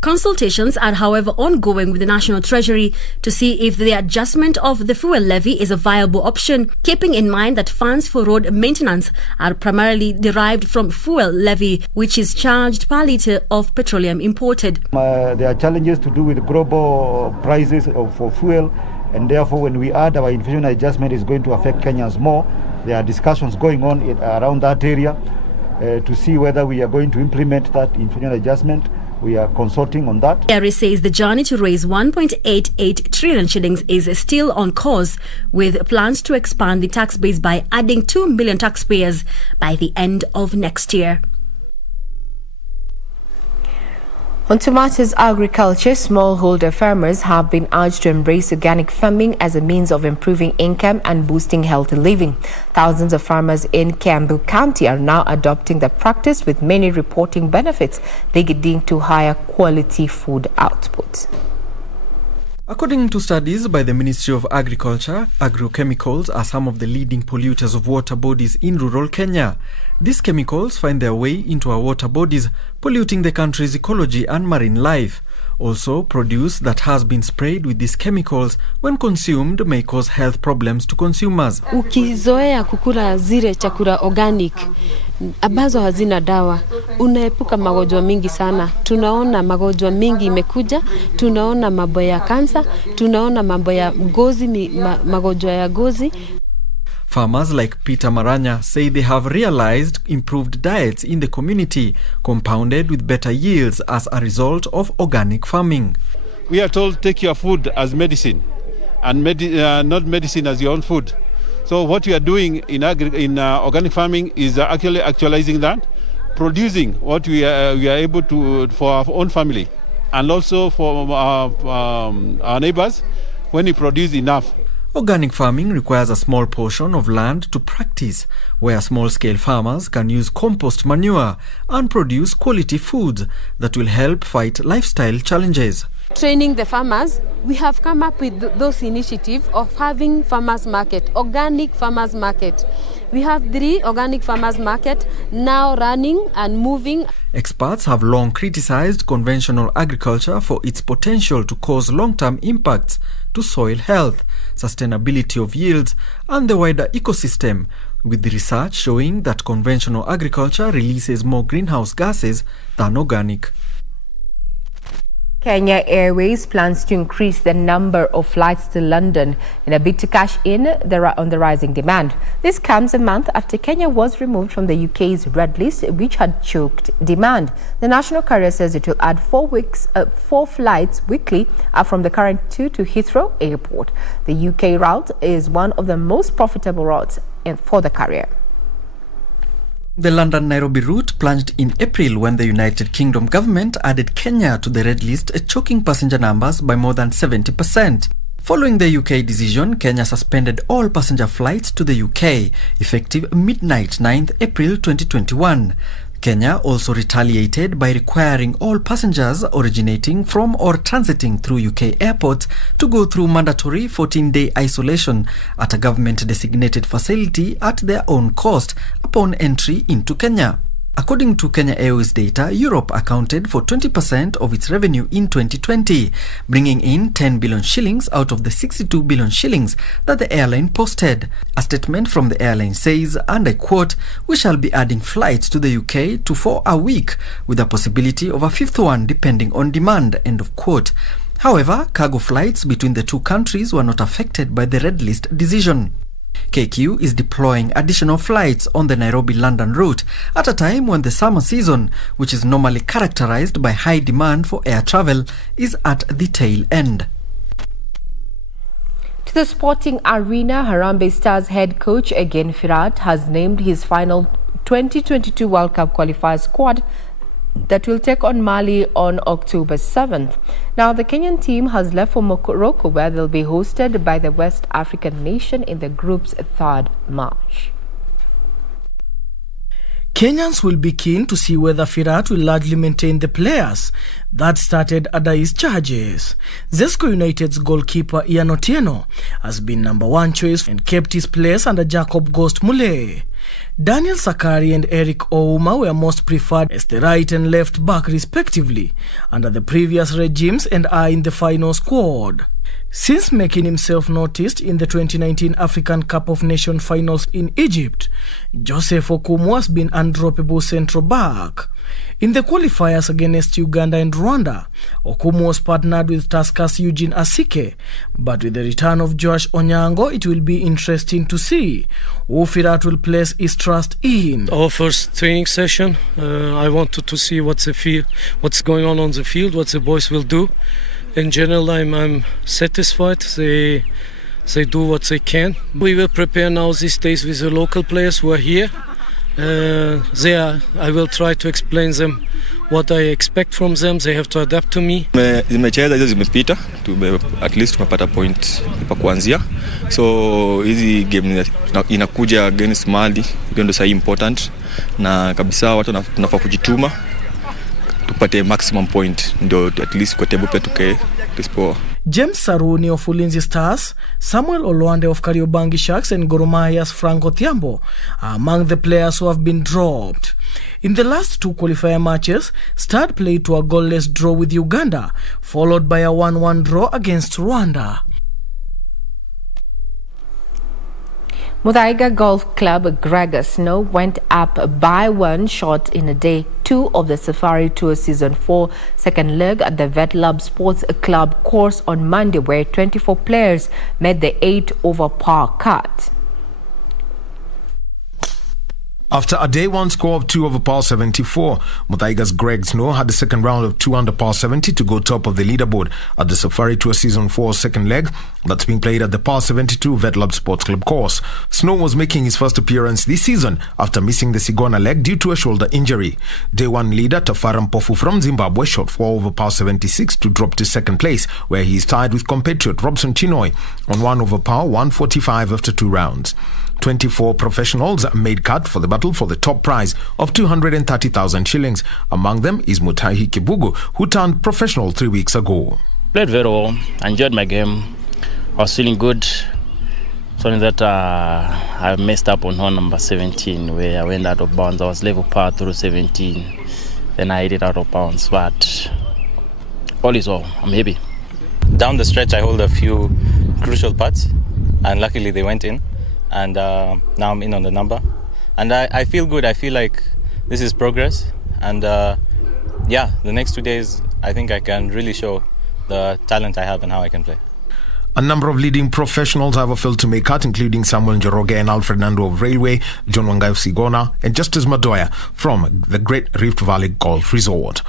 Consultations are, however, ongoing with the National Treasury to see if the adjustment of the fuel levy is a viable option, keeping in mind that funds for road maintenance are primarily derived from fuel levy, which is charged per litre of petroleum imported. There are challenges to do with global prices for fuel, and therefore when we add our inflation adjustment, it's going to affect Kenyans more. There are discussions going on around that area to see whether we are going to implement that inflation adjustment. We are consulting on that. KRA says the journey to raise 1.88 trillion shillings is still on course, with plans to expand the tax base by adding 2 million taxpayers by the end of next year. On to matters agriculture, smallholder farmers have been urged to embrace organic farming as a means of improving income and boosting healthy living. Thousands of farmers in Kiambu County are now adopting the practice, with many reporting benefits leading to higher quality food output. According to studies by the Ministry of Agriculture, agrochemicals are some of the leading polluters of water bodies in rural Kenya. These chemicals find their way into our water bodies, polluting the country's ecology and marine life. Also, produce that has been sprayed with these chemicals, when consumed, may cause health problems to consumers. Ukizoea kukula zile chakula organic ambazo hazina dawa, unaepuka magonjwa mingi sana. Tunaona magonjwa mingi imekuja, tunaona mambo ya kansa, tunaona mambo ya ngozi, magonjwa ya ngozi. Farmers like Peter Maranya say they have realized improved diets in the community, compounded with better yields as a result of organic farming. We are told take your food as medicine and not medicine as your own food. So what we are doing in organic farming is actually actualizing that, producing what we are able to for our own family and also for our neighbors when we produce enough. Organic farming requires a small portion of land to practice, where small-scale farmers can use compost manure and produce quality foods that will help fight lifestyle challenges. Training the farmers, we have come up with those initiatives of having farmers market, organic farmers market. We have 3 organic farmers market now running and moving. Experts have long criticized conventional agriculture for its potential to cause long-term impacts to soil health, sustainability of yields, and the wider ecosystem, with the research showing that conventional agriculture releases more greenhouse gases than organic. Kenya Airways plans to increase the number of flights to London in a bid to cash in on the rising demand. This comes a month after Kenya was removed from the UK's red list, which had choked demand. The national carrier says it will add 4 flights weekly from the current 2 to Heathrow Airport. The UK route is one of the most profitable routes for the carrier. The London-Nairobi route plunged in April when the United Kingdom government added Kenya to the red list, choking passenger numbers by more than 70%. Following the UK decision, Kenya suspended all passenger flights to the UK, effective midnight 9th April 2021. Kenya also retaliated by requiring all passengers originating from or transiting through UK airports to go through mandatory 14-day isolation at a government-designated facility at their own cost upon entry into Kenya. According to Kenya Airways data, Europe accounted for 20% of its revenue in 2020, bringing in 10 billion shillings out of the 62 billion shillings that the airline posted. A statement from the airline says, and I quote, "We shall be adding flights to the UK to 4 a week, with a possibility of a 5th one depending on demand," end of quote. However, cargo flights between the two countries were not affected by the red list decision. KQ is deploying additional flights on the Nairobi-London route at a time when the summer season, which is normally characterized by high demand for air travel, is at the tail end. To the sporting arena, Harambee Stars head coach Again Firat has named his final 2022 World Cup qualifier squad that will take on Mali on October 7th. Now, the Kenyan team has left for Morocco, where they'll be hosted by the West African nation in the group's 3rd match. Kenyans will be keen to see whether Firat will largely maintain the players that started under his charges. Zesco United's goalkeeper Ian Otieno has been #1 choice and kept his place under Jacob Ghost Mulee. Daniel Sakari and Eric Ouma were most preferred as the right and left back respectively under the previous regimes and are in the final squad. Since making himself noticed in the 2019 African Cup of Nations finals in Egypt, Joseph Okumu has been undroppable central back. In the qualifiers against Uganda and Rwanda, Okumu was partnered with Tuskers Eugene Asike, but with the return of Josh Onyango, it will be interesting to see who Firat will place his trust in. Our first training session, I wanted to see what's going on the field, what the boys will do. In general, I'm satisfied. They do what they can. We will prepare now these days with the local players who are here. I will try to explain them what I expect from them. They have to adapt to me. Zimecheza hizo zimepita, at least tumepata point pa kuanzia. So hizi game inakuja against Mali, hiyo ndio sahi important, na kabisa watu tunafaa kujituma tupate maximum point ndio at least kwa table petuke dispo. James Saruni of Ulinzi Stars, Samuel Olwande of Kariobangi Sharks and Gor Mahia's Franco Thiambo are among the players who have been dropped. In the last 2 qualifier matches, Stade played to a goalless draw with Uganda, followed by a 1-1 draw against Rwanda. Muthaiga Golf Club Gregor Snow went up by 1 shot in a day 2 of the Safari Tour Season 4 second leg at the VetLab Sports Club course on Monday, where 24 players made the 8-over par cut. After a day 1 score of 2 over par 74, Muthaiga's Greg Snow had the second round of 2 under par 70 to go top of the leaderboard at the Safari Tour Season 4 second leg that's being played at the par 72 VetLab Sports Club course. Snow was making his first appearance this season after missing the Sigona leg due to a shoulder injury. Day 1 leader Tafara Mpofu from Zimbabwe shot 4 over par 76 to drop to second place, where he is tied with compatriot Robson Chinoi on 1 over par 145 after 2 rounds. 24 professionals made cut for the battle for the top prize of 230,000 shillings. Among them is Mutahi Kibugu, who turned professional 3 weeks ago. Played very well. I enjoyed my game. I was feeling good. It's only that I messed up on hole number 17, where I went out of bounds. I was level par through 17. then I hit it out of bounds. But all is all, I'm happy. Down the stretch, I hold a few crucial putts, and luckily they went in. And now I'm in on the number. And I feel good. I feel like this is progress. And the next 2 days, I think I can really show the talent I have and how I can play. A number of leading professionals have failed to make cut, including Samuel Njoroge and Alfred Nando of Railway, John Wangai of Sigona, and Justice Madoya from the Great Rift Valley Golf Resort.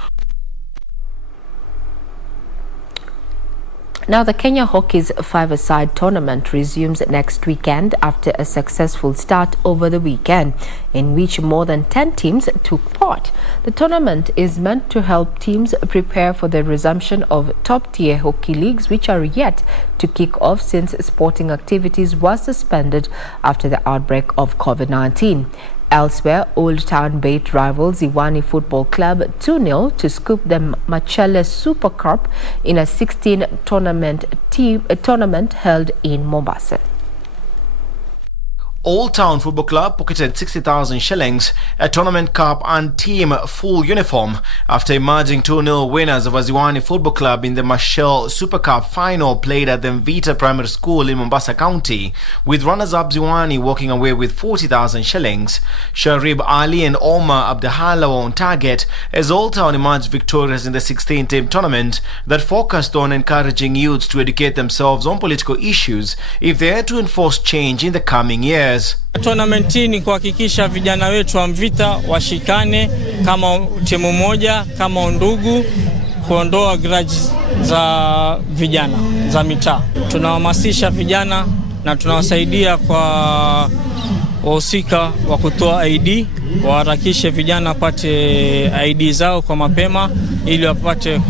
Now, the Kenya Hockey's five-a-side tournament resumes next weekend after a successful start over the weekend, in which more than 10 teams took part. The tournament is meant to help teams prepare for the resumption of top-tier hockey leagues, which are yet to kick off since sporting activities were suspended after the outbreak of COVID-19. Elsewhere, Old Town-based rival Ziwani Football Club 2-0 to scoop the Machele Super Cup in a 16-tournament held in Mombasa. Old Town Football Club pocketed 60,000 shillings, a tournament cup and team full uniform after emerging 2-0 winners of Ziwani Football Club in the Machel Super Cup final played at the Mvita Primary School in Mombasa County, with runners-up Ziwani walking away with 40,000 shillings. Sharib Ali and Omar Abdahala were on target as Old Town emerged victorious in the 16-team tournament that focused on encouraging youths to educate themselves on political issues if they are to enforce change in the coming years. Tournament ni kuhakikisha vijana wetu wa Mvita washikane kama timu moja, kama undugu, kuondoa grudges za vijana za mitaa. Tunahamasisha vijana na tunawasaidia kwa wahusika wa kutoa ID, waharakishe vijana pate ID zao kwa mapema ili wapate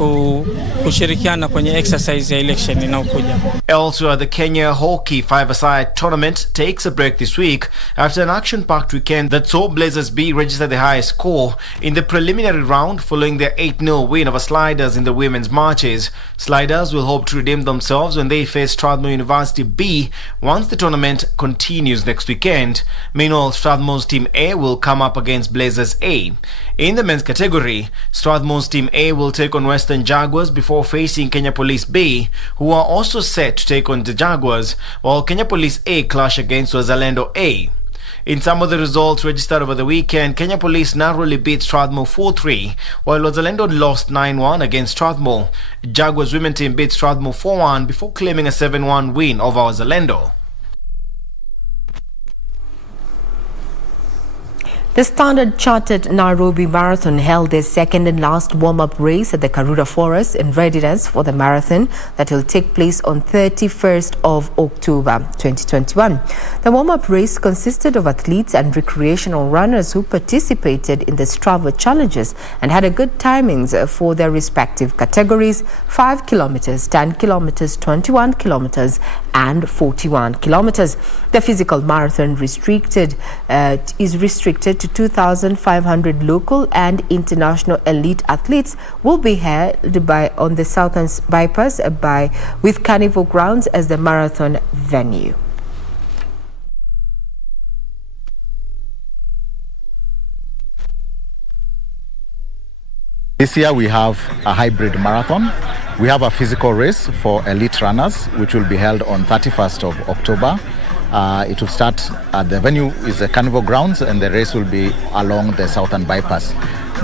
kushirikiana kwenye exercise ya election inayokuja. Elsewhere, the Kenya Hockey five-a-side tournament takes a break this week after an action-packed weekend that saw Blazers B register the highest score in the preliminary round following their 8-0 win over Sliders in the women's matches. Sliders will hope to redeem themselves when they face Strathmore University B once the tournament continues next weekend. Meanwhile, Strathmore's Team A will come up against Blazers A. In the men's category, Strathmore's Team A will take on Western Jaguars before facing Kenya Police B, who are also set to take on the Jaguars, while Kenya Police A clash against Wazalendo A. In some of the results registered over the weekend, Kenya Police narrowly beat Strathmore 4-3, while Wazalendo lost 9-1 against Strathmore. Jaguars women team beat Strathmore 4-1 before claiming a 7-1 win over Wazalendo. The Standard Chartered Nairobi Marathon held their second and last warm-up race at the Karura Forest in readiness for the marathon that will take place on 31st of October 2021. The warm-up race consisted of athletes and recreational runners who participated in the Strava challenges and had a good timings for their respective categories: 5 kilometers, 10 kilometers, 21 kilometers and 41 kilometers. The physical marathon is restricted to 2,500 local and international elite athletes. Will be held on the Southern Bypass with Carnival Grounds as the marathon venue. This year we have a hybrid marathon. We have a physical race for elite runners, which will be held on 31st of October. It will start at the venue is the Carnival Grounds, and the race will be along the Southern Bypass.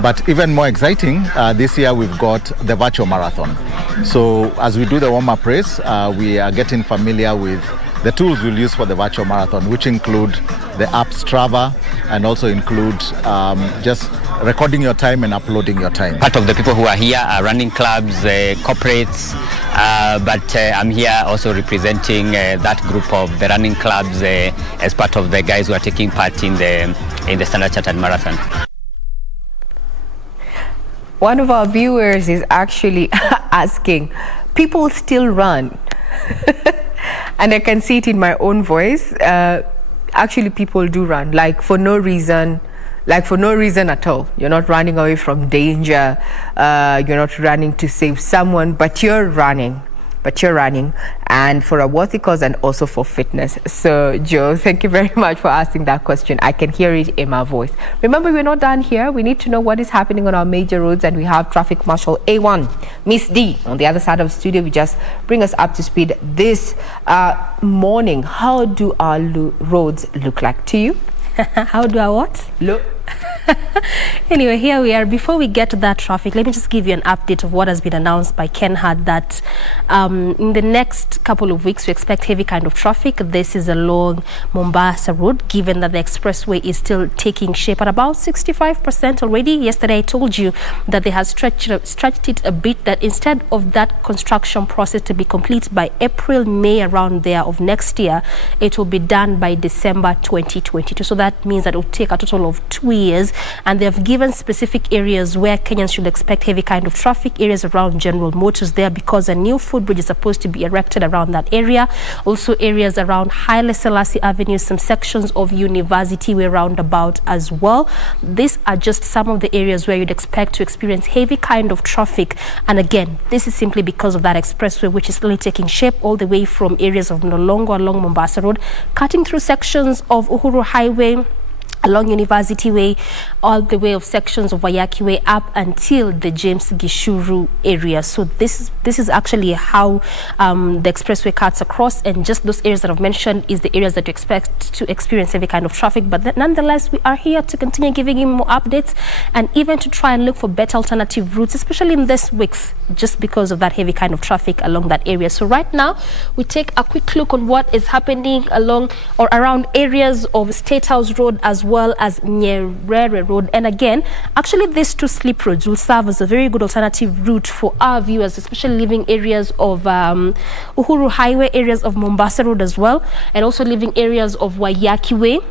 But even more exciting, this year we've got the virtual marathon. So as we do the warm-up race, we are getting familiar with the tools we'll use for the virtual marathon, which include the app Strava and also include just recording your time and uploading your time. Part of the people who are here are running clubs, corporates, but I'm here also representing that group of the running clubs as part of the guys who are taking part in the Standard Chartered Marathon. One of our viewers is actually asking, people still run? And I can see it in my own voice. Actually, people do run, like for no reason at all. You're not running away from danger. You're not running to save someone, but you're running. but you're running, and for a worthy cause and also for fitness. So, Joe, thank you very much for asking that question. I can hear it in my voice. Remember, we're not done here. We need to know what is happening on our major roads, and we have Traffic Marshal A1, Miss D, on the other side of the studio. We just bring us up to speed this morning. How do our roads look like to you? How do I what? Look. Anyway, here we are. Before we get to that traffic, let me just give you an update of what has been announced by KenHa, that in the next couple of weeks we expect heavy kind of traffic. This is along Mombasa Road, given that the expressway is still taking shape at about 65% already. Yesterday I told you that they have stretched it a bit, that instead of that construction process to be complete by April, May around there of next year, it will be done by December 2022. So that means that it will take a total of 2 years, and they have given specific areas where Kenyans should expect heavy kind of traffic, areas around General Motors there, because a new footbridge is supposed to be erected around that area. Also areas around Haile Selassie Avenue, some sections of University Way roundabout as well. These are just some of the areas where you'd expect to experience heavy kind of traffic, and again, this is simply because of that expressway, which is slowly taking shape all the way from areas of Nolongo along Mombasa Road, cutting through sections of Uhuru Highway, along University Way, all the way of sections of Wayaki Way up until the James Gishuru area. So this is actually how the expressway cuts across, and just those areas that I've mentioned is the areas that you expect to experience heavy kind of traffic. But nonetheless, we are here to continue giving you more updates, and even to try and look for better alternative routes, especially in this weeks, just because of that heavy kind of traffic along that area. So right now, we take a quick look on what is happening along or around areas of State House Road as well as Nyerere Road. And again, actually these two slip roads will serve as a very good alternative route for our viewers, especially living areas of Uhuru Highway, areas of Mombasa Road as well, and also living areas of Wayaki Way,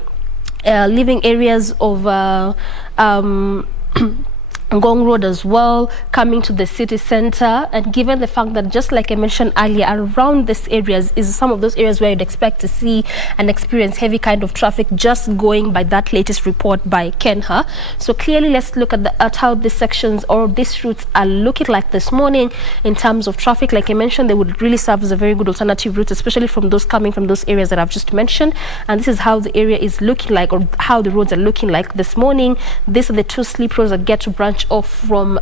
living areas of Ngong Road as well, coming to the city center. And given the fact that, just like I mentioned earlier, around these areas is some of those areas where you'd expect to see and experience heavy kind of traffic, just going by that latest report by KenHa. So clearly, let's look at how these sections or these routes are looking like this morning in terms of traffic. Like I mentioned, they would really serve as a very good alternative route, especially from those coming from those areas that I've just mentioned. And this is how the area is looking like, or how the roads are looking like this morning. These are the two slip roads that get to branch off from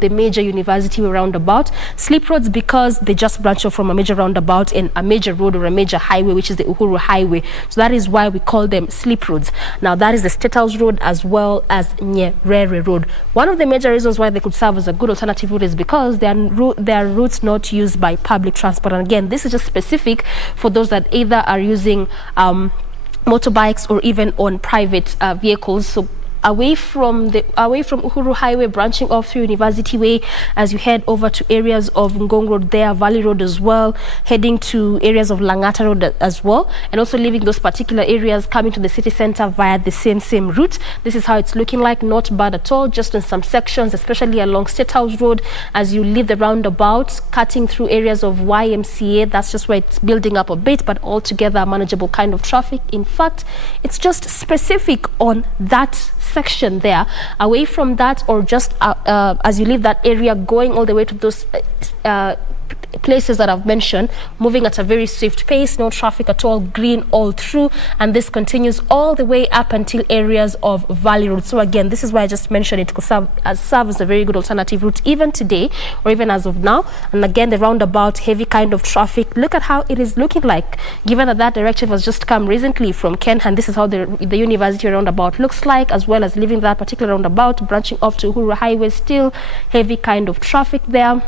the major University roundabout. Slip roads because they just branch off from a major roundabout and a major road or a major highway, which is the Uhuru Highway. So that is why we call them slip roads. Now that is the State House Road as well as Nyerere Road. One of the major reasons why they could serve as a good alternative route is because they are routes not used by public transport. And again, this is just specific for those that either are using motorbikes or even on private vehicles. So away from Uhuru Highway, branching off through University Way, as you head over to areas of Ngong Road there, Valley Road as well, heading to areas of Langata Road as well, and also leaving those particular areas, coming to the city center via the same route. This is how it's looking like. Not bad at all, just in some sections, especially along State House Road, as you leave the roundabout, cutting through areas of YMCA. That's just where it's building up a bit, but altogether a manageable kind of traffic. In fact, it's just specific on that section there. Away from that, or just as you leave that area, going all the way to those places that I've mentioned, moving at a very swift pace, no traffic at all, green all through, and this continues all the way up until areas of Valley Road. So again, this is why I just mentioned it could serve as a very good alternative route even today, or even as of now. And again, the roundabout, heavy kind of traffic. Look at how it is looking like, given that directive has just come recently from KenHa, and this is how the University roundabout looks like, as well as leaving that particular roundabout, branching off to Uhuru Highway, still heavy kind of traffic there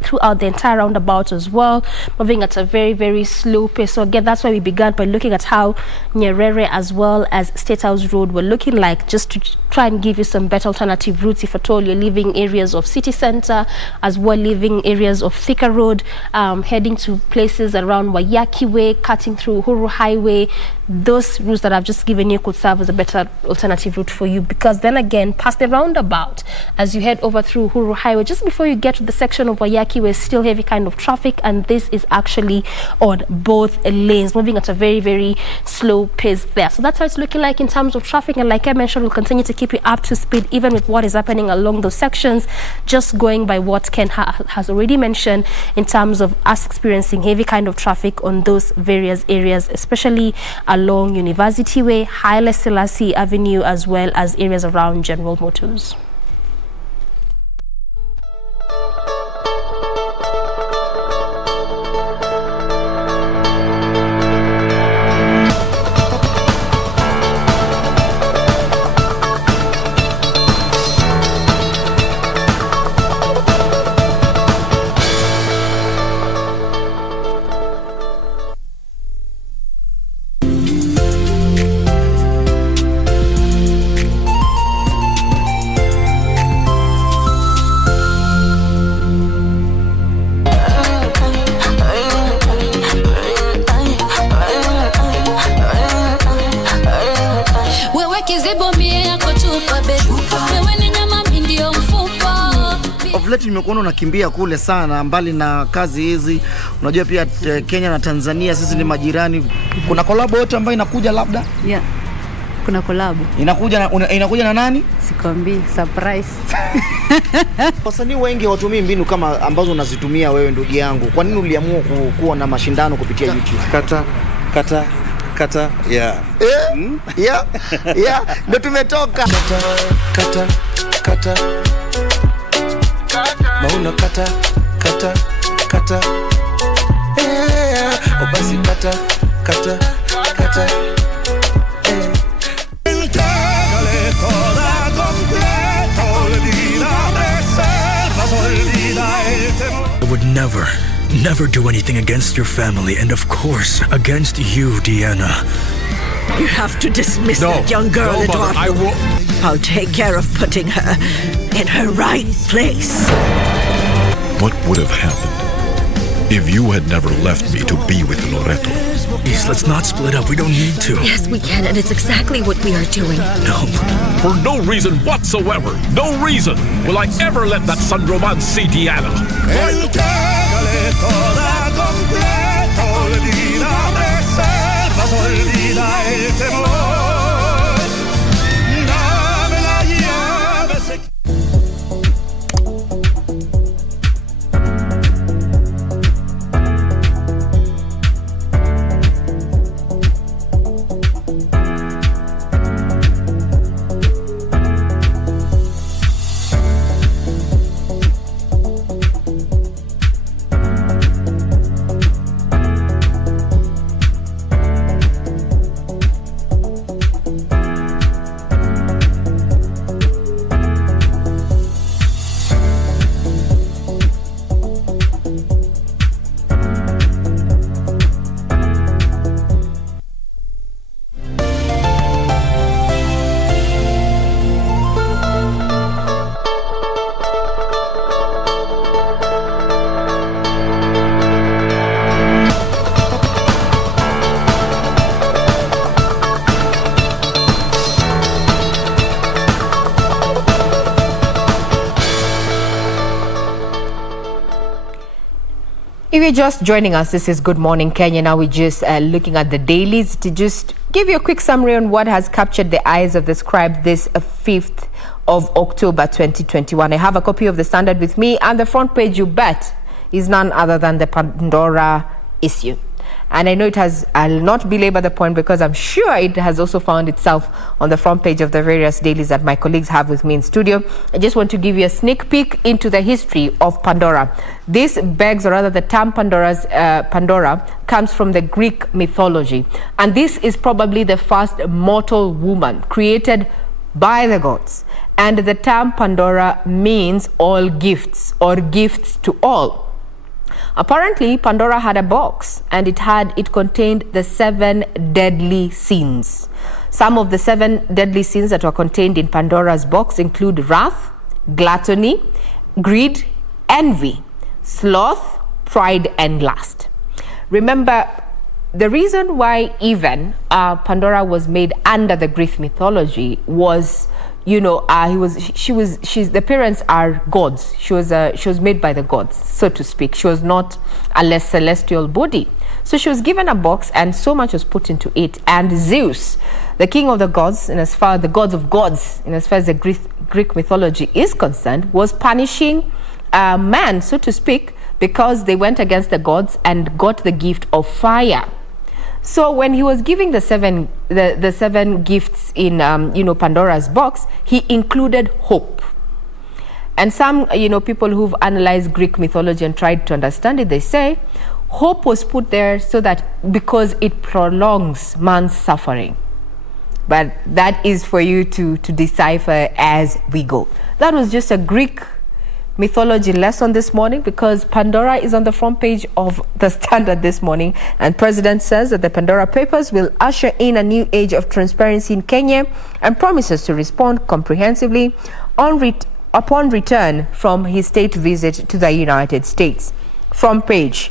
throughout the entire roundabout as well, moving at a very, very slow pace. So again, that's why we began by looking at how Nyerere as well as State House Road were looking like, just to try and give you some better alternative routes if at all you're leaving areas of city center, as well leaving areas of Thika Road, heading to places around Wayaki Way, cutting through Uhuru Highway. those routes that I've just given you could serve as a better alternative route for you, because then again, past the roundabout, as you head over through Huru Highway, just before you get to the section of Wayaki, where still heavy kind of traffic, and this is actually on both lanes, moving at a very, very slow pace there. So that's how it's looking like in terms of traffic, and like I mentioned, we'll continue to keep you up to speed even with what is happening along those sections, just going by what Ken has already mentioned in terms of us experiencing heavy kind of traffic on those various areas, especially along University Way, Haile Selassie Avenue, as well as areas around General Motors. Nimekuona unakimbia kule sana mbali na kazi hizi. Unajua pia Kenya na Tanzania sisi ni majirani. Kuna collab yote ambayo inakuja labda? Yeah. Kuna collab. Inakuja na nani? Sikwambii, surprise. Wasanii wengi watumii mbinu kama ambazo unazitumia wewe ndugu yangu. Kwa nini uliamua kuwa na mashindano kupitia YouTube? Kata, yeah. Yeah. Ndio tumetoka. Kata. Mauna kata basi kata I would never do anything against your family, and of course against you, Deanna. You have to dismiss that young girl, Eduardo. I will. I'll take care of putting her in her right place. What would have happened if you had never left me to be with Loreto? Please, let's not split up. We don't need to. Yes, we can, and it's exactly what we are doing. No. For no reason whatsoever, no reason will I ever let that Sandroman see Diana. If you're just joining us, this is Good Morning Kenya. Now we're just looking at the dailies to just give you a quick summary on what has captured the eyes of the scribe this 5th of October 2021. I have a copy of the Standard with me, and the front page, you bet, is none other than the Pandora issue. And I know it has, I'll not belabor the point because I'm sure it has also found itself on the front page of the various dailies that my colleagues have with me in studio. I just want to give you a sneak peek into the history of Pandora. This begs, or rather the term Pandora comes from the Greek mythology. And this is probably the first mortal woman created by the gods. And the term Pandora means all gifts, or gifts to all. Apparently, Pandora had a box, and it contained the 7 deadly sins. Some of the 7 deadly sins that were contained in Pandora's box include wrath, gluttony, greed, envy, sloth, pride, and lust. Remember, the reason why even Pandora was made under the Greek mythology was, the parents are gods. She was made by the gods, so to speak. She was not a less celestial body. So she was given a box, and so much was put into it. And Zeus, the king of the gods, and as far as the gods of gods, and as far as the Greek mythology is concerned, was punishing man, so to speak, because they went against the gods and got the gift of fire. So when he was giving the seven gifts in Pandora's box, he included hope. And some people who've analyzed Greek mythology and tried to understand it, they say hope was put there so that because it prolongs man's suffering. But that is for you to decipher as we go. That was just a Greek mythology lesson this morning, because Pandora is on the front page of the Standard this morning, and President says that the Pandora Papers will usher in a new age of transparency in Kenya and promises to respond comprehensively upon return from his state visit to the United States. Front page.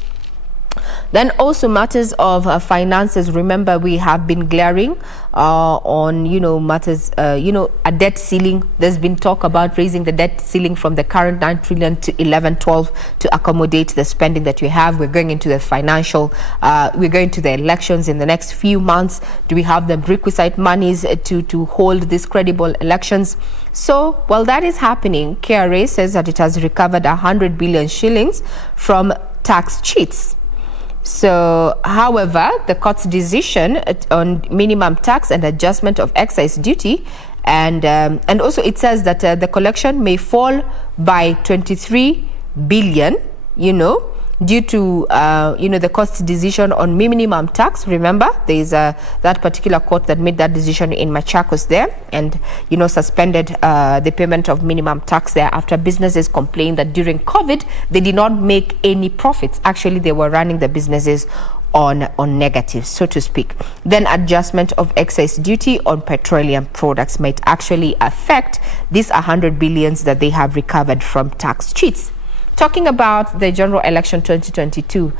Then also matters of finances. Remember, we have been glaring on matters, a debt ceiling. There's been talk about raising the debt ceiling from the current 9 trillion to 11-12 to accommodate the spending that we have. We're going into the we're going to the elections in the next few months. Do we have the requisite monies to hold these credible elections? So while that is happening, KRA says that it has recovered 100 billion shillings from tax cheats. So, however, the court's decision on minimum tax and adjustment of excise duty, and also it says that the collection may fall by 23 billion, due to the court's decision on minimum tax. Remember, there is that particular court that made that decision in Machakos there, and suspended the payment of minimum tax there after businesses complained that during COVID they did not make any profits. Actually, they were running the businesses on negatives, so to speak. Then adjustment of excise duty on petroleum products might actually affect these 100 billions that they have recovered from tax cheats. Talking about the general election 2022,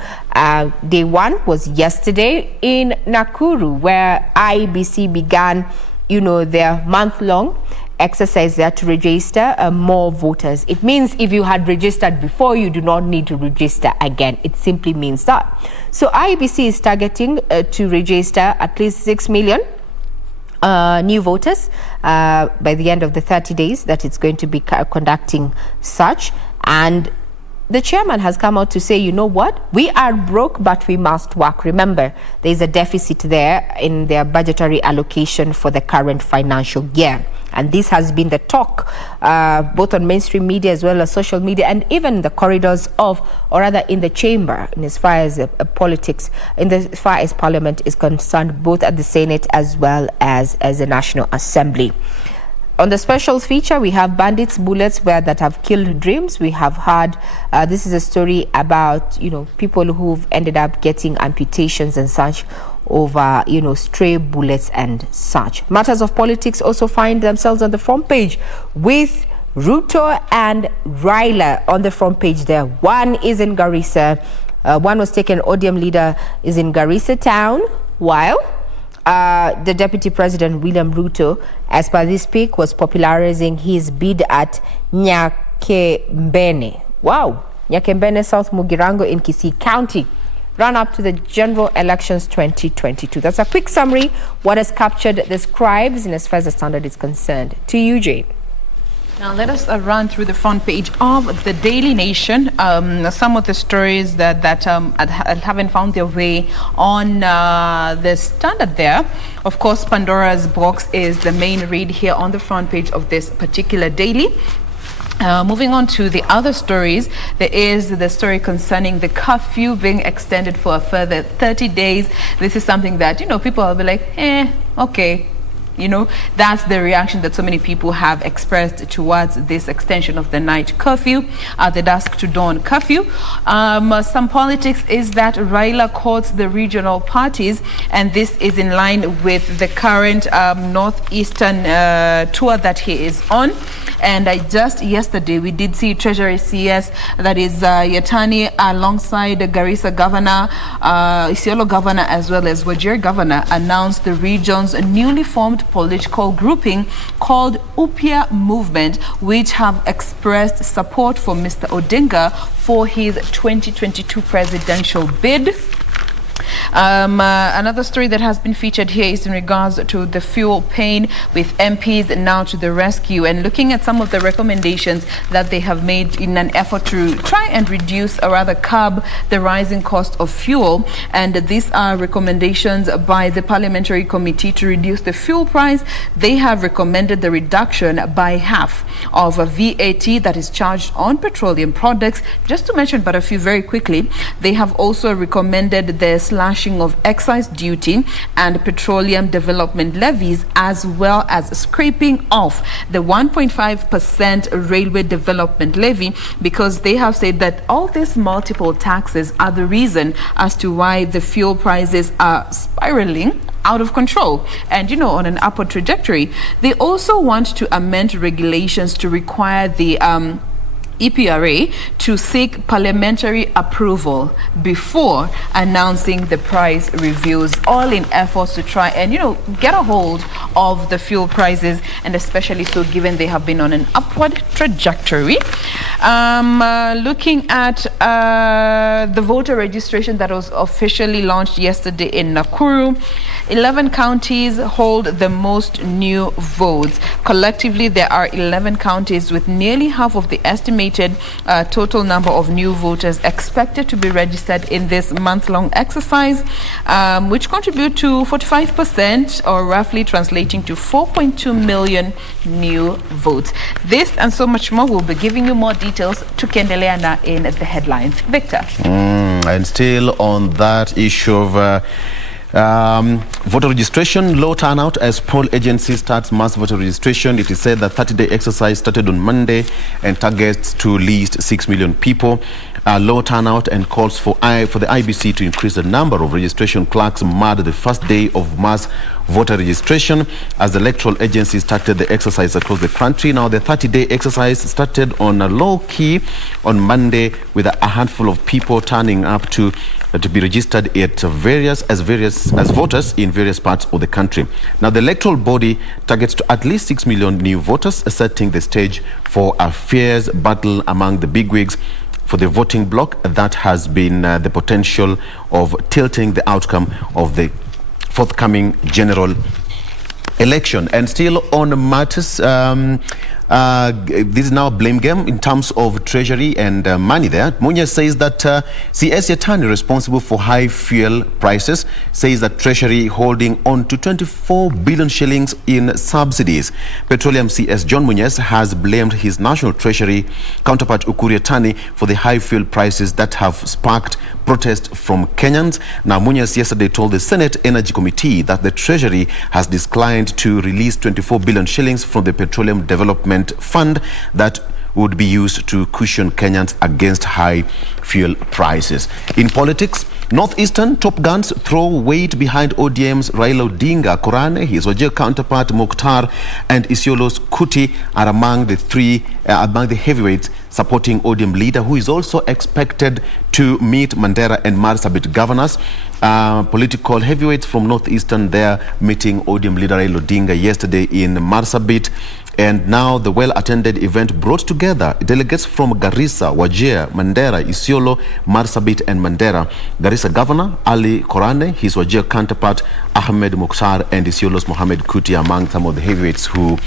day one was yesterday in Nakuru, where IEBC began, their month-long exercise there to register more voters. It means if you had registered before, you do not need to register again. It simply means that. So IEBC is targeting to register at least 6 million new voters by the end of the 30 days that it's going to be conducting such. And the chairman has come out to say, you know what, we are broke, but we must work. Remember, there is a deficit there in their budgetary allocation for the current financial year. And this has been the talk, both on mainstream media as well as social media, and even the corridors of, or rather in the chamber, in as far as politics, as far as parliament is concerned, both at the Senate as well as the National Assembly. On the special feature, we have bandits' bullets that have killed dreams. We have heard, this is a story about, people who've ended up getting amputations and such over, stray bullets and such. Matters of politics also find themselves on the front page with Ruto and Raila on the front page there. One is in Garissa. One was taken, ODM leader is in Garissa town, while the Deputy President William Ruto, as per this speak, was popularizing his bid at Nyakembene. Wow, Nyakembene, South Mugirango in Kisii County, run up to the general elections 2022. That's a quick summary what has captured the scribes in as far as the Standard is concerned. To you, Jane. Now let us run through the front page of the Daily Nation. Some of the stories that haven't found their way on the Standard there. Of course, Pandora's box is the main read here on the front page of this particular daily. Moving on to the other stories, there is the story concerning the curfew being extended for a further 30 days. This is something that, people will be like, okay. you know, that's the reaction that so many people have expressed towards this extension of the night curfew, the dusk to dawn curfew. Some politics is that Raila courts the regional parties, and this is in line with the current Northeastern tour that he is on. And just yesterday we did see Treasury CS, that is Yatani, alongside the Garissa Governor, Isiolo Governor, as well as Wajir Governor, announced the region's newly formed political grouping called Upia Movement, which have expressed support for Mr. Odinga for his 2022 presidential bid. Another story that has been featured here is in regards to the fuel pain, with MPs now to the rescue and looking at some of the recommendations that they have made in an effort to try and reduce, or rather curb, the rising cost of fuel. And these are recommendations by the Parliamentary Committee to reduce the fuel price. They have recommended the reduction by half of a VAT that is charged on petroleum products. Just to mention but a few very quickly, they have also recommended the slashing of excise duty and petroleum development levies, as well as scraping off the 1.5% railway development levy, because they have said that all these multiple taxes are the reason as to why the fuel prices are spiraling out of control and, you know, on an upward trajectory. They also want to amend regulations to require the EPRA to seek parliamentary approval before announcing the price reviews, all in efforts to try and, you know, get a hold of the fuel prices, and especially so given they have been on an upward trajectory. Looking at the voter registration that was officially launched yesterday in Nakuru, 11 counties hold the most new votes. Collectively, there are 11 counties with nearly half of the estimated total number of new voters expected to be registered in this month-long exercise, which contribute to 45%, or roughly translating to 4.2 million new votes. This and so much more, we'll be giving you more details to Kendeleana in the headlines. Victor. And still on that issue of voter registration, low turnout as poll agency starts mass voter registration. It is said that 30-day exercise started on Monday and targets to list 6 million people. Low turnout and calls for the IBC to increase the number of registration clerks marked the first day of mass voter registration as the electoral agency started the exercise across the country. Now, the 30-day exercise started on a low key on Monday, with a handful of people turning up to be registered at various voters in various parts of the country. Now, the electoral body targets to at least 6 million new voters, setting the stage for a fierce battle among the bigwigs for the voting bloc that has been the potential of tilting the outcome of the forthcoming general election. And still on matters, this is now a blame game in terms of treasury and money there. Munya says that CS Yatani, responsible for high fuel prices, says that treasury holding on to 24 billion shillings in subsidies. Petroleum CS John Munyes has blamed his national treasury counterpart Ukur Yatani for the high fuel prices that have sparked protest from Kenyans. Now, Munyes yesterday told the Senate Energy Committee that the treasury has declined to release 24 billion shillings from the Petroleum Development Fund that would be used to cushion Kenyans against high fuel prices. In politics, Northeastern top guns throw weight behind ODM's Raila Odinga. Korane, his Wajir counterpart Mukhtar, and Isiolo's Kuti are among the heavyweights supporting ODM leader, who is also expected to meet Mandera and Marsabit governors. Political heavyweights from Northeastern there meeting ODM leader Raila Odinga yesterday in Marsabit. And now the well-attended event brought together delegates from Garissa, Wajir, Mandera, Isiolo, Marsabit and Mandera. Garissa Governor Ali Korane, his Wajir counterpart Ahmed Mukhtar, and Isiolo's Mohamed Kuti among some of the heavyweights who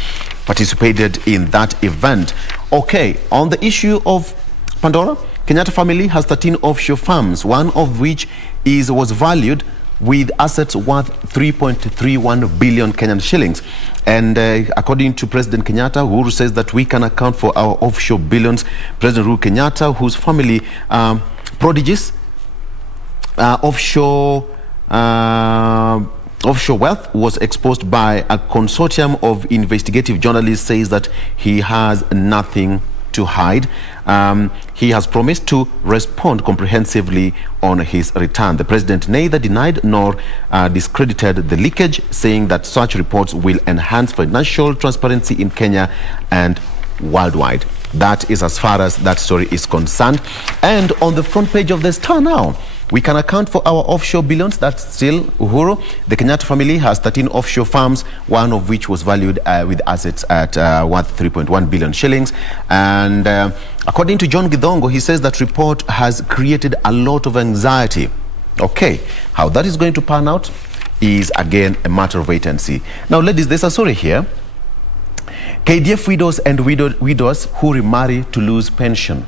participated in that event. Okay, on the issue of Pandora, Kenyatta family has 13 offshore farms, one of which was valued with assets worth 3.31 billion Kenyan shillings. And according to President Kenyatta, Uhuru says that we can account for our offshore billions. President Uhuru Kenyatta, whose family prodigies offshore offshore wealth was exposed by a consortium of investigative journalists, says that he has nothing to hide. He has promised to respond comprehensively on his return. The president neither denied nor discredited the leakage, saying that such reports will enhance financial transparency in Kenya and worldwide. That is as far as that story is concerned. And on the front page of the Star now, we can account for our offshore billions. That's still Uhuru. The Kenyatta family has 13 offshore farms, one of which was valued with assets at worth 3.1 billion shillings. And according to John Githongo, he says that report has created a lot of anxiety. Okay, how that is going to pan out is again a matter of wait and see. Now, ladies, there's a story here. KDF widows and widows who remarry to lose pension.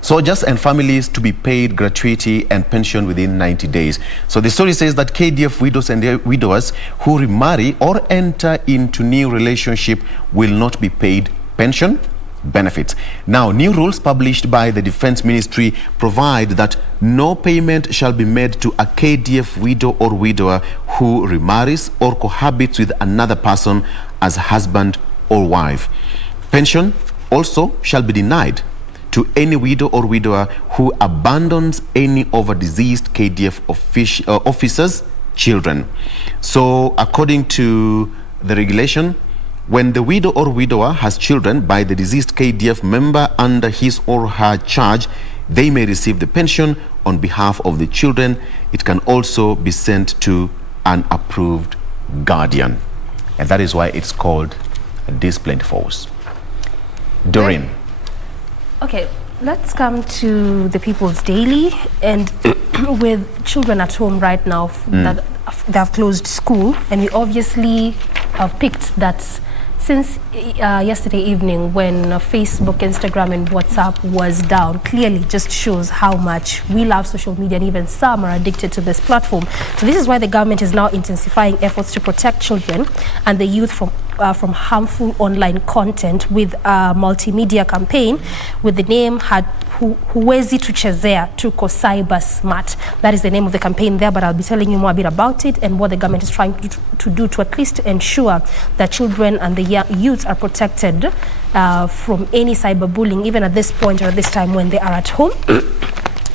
Soldiers and families to be paid gratuity and pension within 90 days. So the story says that KDF widows and widowers who remarry or enter into new relationship will not be paid pension benefits. Now, new rules published by the Defense Ministry provide that no payment shall be made to a KDF widow or widower who remarries or cohabits with another person as husband or wife. Pension also shall be denied to any widow or widower who abandons any of a deceased KDF officers' children. So, according to the regulation, when the widow or widower has children by the deceased KDF member under his or her charge, they may receive the pension on behalf of the children. It can also be sent to an approved guardian. And that is why it's called a disciplined force. Doreen. Okay, let's come to the People's Daily. And with children at home right now that they have closed school, and we obviously have picked that since yesterday evening when Facebook, Instagram and WhatsApp was down, clearly just shows how much we love social media, and even some are addicted to this platform. So this is why the government is now intensifying efforts to protect children and the youth from harmful online content with a multimedia campaign with the name Huwezi Tuchezea Tuko Cyber Smart. That is the name of the campaign there, but I'll be telling you more a bit about it and what the government is trying to do to at least ensure that children and the youths are protected from any cyberbullying, even at this point or at this time when they are at home.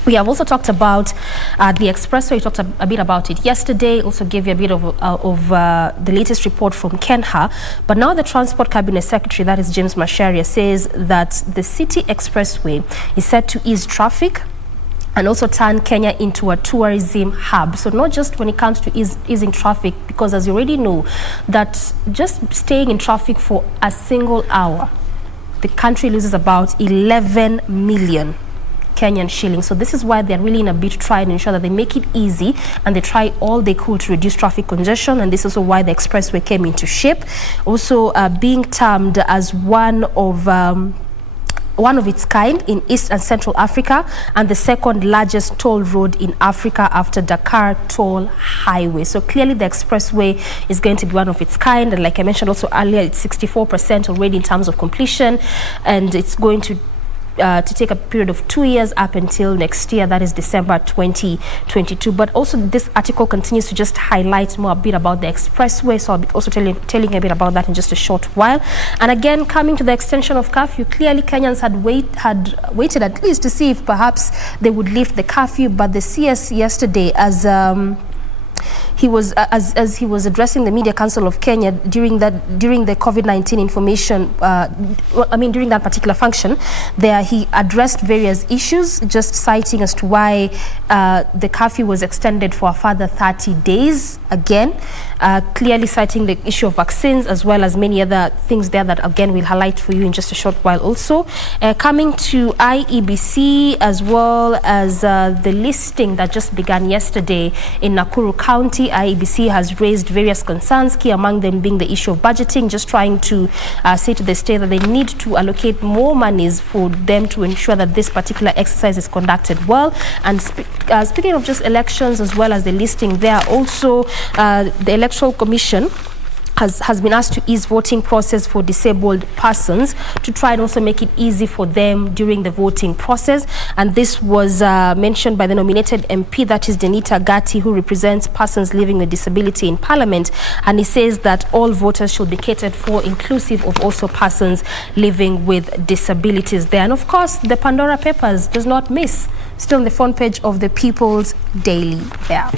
We have also talked about the Expressway. We talked a bit about it yesterday, also gave you a bit of the latest report from Kenha. But now the Transport Cabinet Secretary, that is James Macharia, says that the City Expressway is set to ease traffic and also turn Kenya into a tourism hub. So not just when it comes to easing traffic, because as you already know, that just staying in traffic for a single hour, the country loses about 11 million Kenyan shillings. So this is why they're really in a bid to try and ensure that they make it easy, and they try all they could to reduce traffic congestion. And this is also why the Expressway came into shape, also being termed as one of its kind in East and Central Africa, and the second largest toll road in Africa after Dakar Toll Highway. So clearly the Expressway is going to be one of its kind, and like I mentioned also earlier, it's 64% already in terms of completion, and it's going to take a period of 2 years up until next year, that is December 2022. But also this article continues to just highlight more a bit about the Expressway, so I'll be also telling a bit about that in just a short while. And again, coming to the extension of curfew, clearly Kenyans had waited at least to see if perhaps they would lift the curfew, but the CS yesterday, as he was addressing the Media Council of Kenya during the COVID-19 information, during that particular function, there he addressed various issues, just citing as to why the curfew was extended for a further 30 days. Again, clearly citing the issue of vaccines as well as many other things there that again we'll highlight for you in just a short while. Also, coming to IEBC as well as the listing that just began yesterday in Nakuru County. IEBC has raised various concerns, key among them being the issue of budgeting, just trying to say to the state that they need to allocate more monies for them to ensure that this particular exercise is conducted well. And speaking of just elections as well as the listing, there are also the Electoral Commission has been asked to ease voting process for disabled persons to try and also make it easy for them during the voting process. And this was mentioned by the nominated MP, that is Denita Gatti, who represents persons living with disability in Parliament. And he says that all voters should be catered for, inclusive of also persons living with disabilities there. And of course, the Pandora Papers does not miss, still on the front page of the People's Daily there.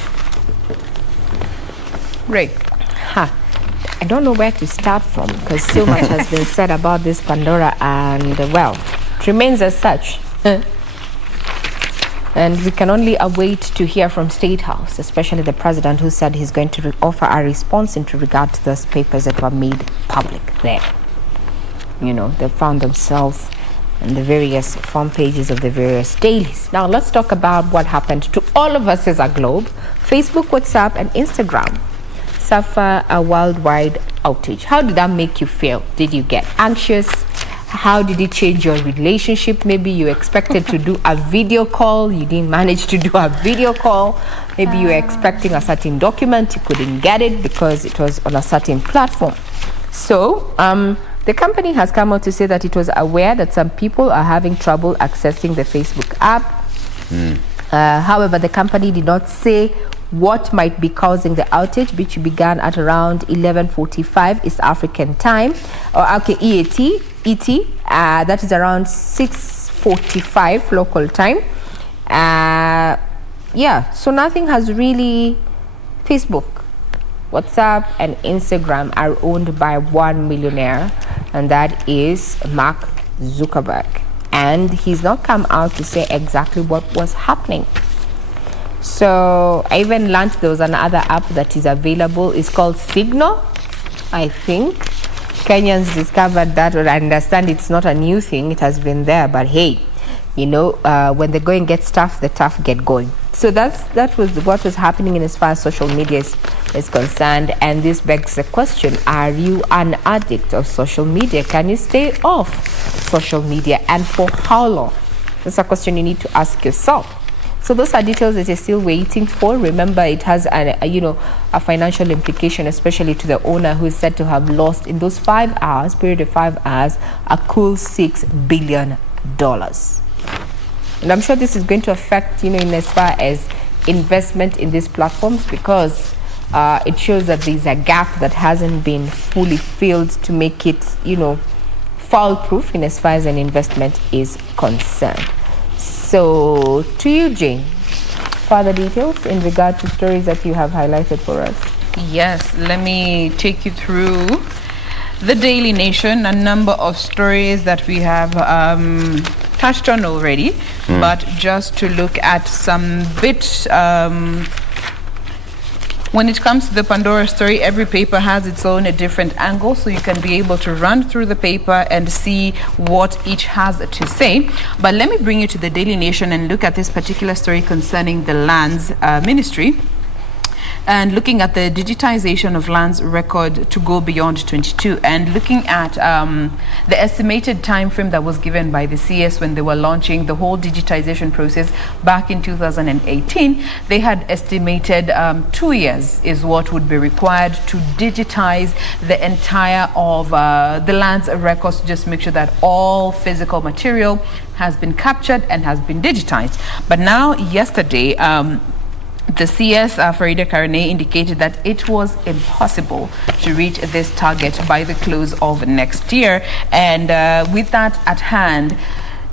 Ray. I don't know where to start from because so much has been said about this Pandora, and well, it remains as such. And we can only await to hear from State House, especially the president, who said he's going to offer a response into regard to those papers that were made public there. You know, they found themselves in the various front pages of the various dailies. Now let's talk about what happened to all of us as a globe. Facebook, WhatsApp, and Instagram suffer a worldwide outage. How did that make you feel? Did you get anxious? How did it change your relationship? Maybe you expected to do a video call, you didn't manage to do a video call. Maybe you were expecting a certain document, you couldn't get it because it was on a certain platform. So the company has come out to say that it was aware that some people are having trouble accessing the Facebook app. However, the company did not say what might be causing the outage, which began at around 11:45 East African time, or okay, ET, that is around 6:45 local time. Yeah, so nothing has really. Facebook, WhatsApp, and Instagram are owned by one millionaire, and that is Mark Zuckerberg. And he's not come out to say exactly what was happening. So I even learned there was another app that is available. It's called Signal, I think. Kenyans discovered that, or I understand it's not a new thing. It has been there, but hey, you know, when the going gets tough, the tough get going. So that was what was happening in as far as social media is concerned. And this begs the question, are you an addict of social media? Can you stay off social media, and for how long? That's a question you need to ask yourself. So those are details that you're still waiting for. Remember, it has a financial implication, especially to the owner, who is said to have lost in those 5 hours, period of 5 hours, a cool $6 billion. And I'm sure this is going to affect, in as far as investment in these platforms, because it shows that there's a gap that hasn't been fully filled to make it, fall-proof in as far as an investment is concerned. So, to you, Jane, further details in regard to stories that you have highlighted for us. Yes, let me take you through the Daily Nation, a number of stories that we have touched on already, but just to look at some bits. When it comes to the Pandora story, every paper has its own a different angle, so you can be able to run through the paper and see what each has to say. But let me bring you to the Daily Nation and look at this particular story concerning the Lands Ministry, and looking at the digitization of lands record to go beyond 22, and looking at the estimated time frame that was given by the CS when they were launching the whole digitization process back in 2018. They had estimated 2 years is what would be required to digitize the entire of the lands records, to just make sure that all physical material has been captured and has been digitized. But now, yesterday, the CS, Farida Karane, indicated that it was impossible to reach this target by the close of next year. And with that at hand,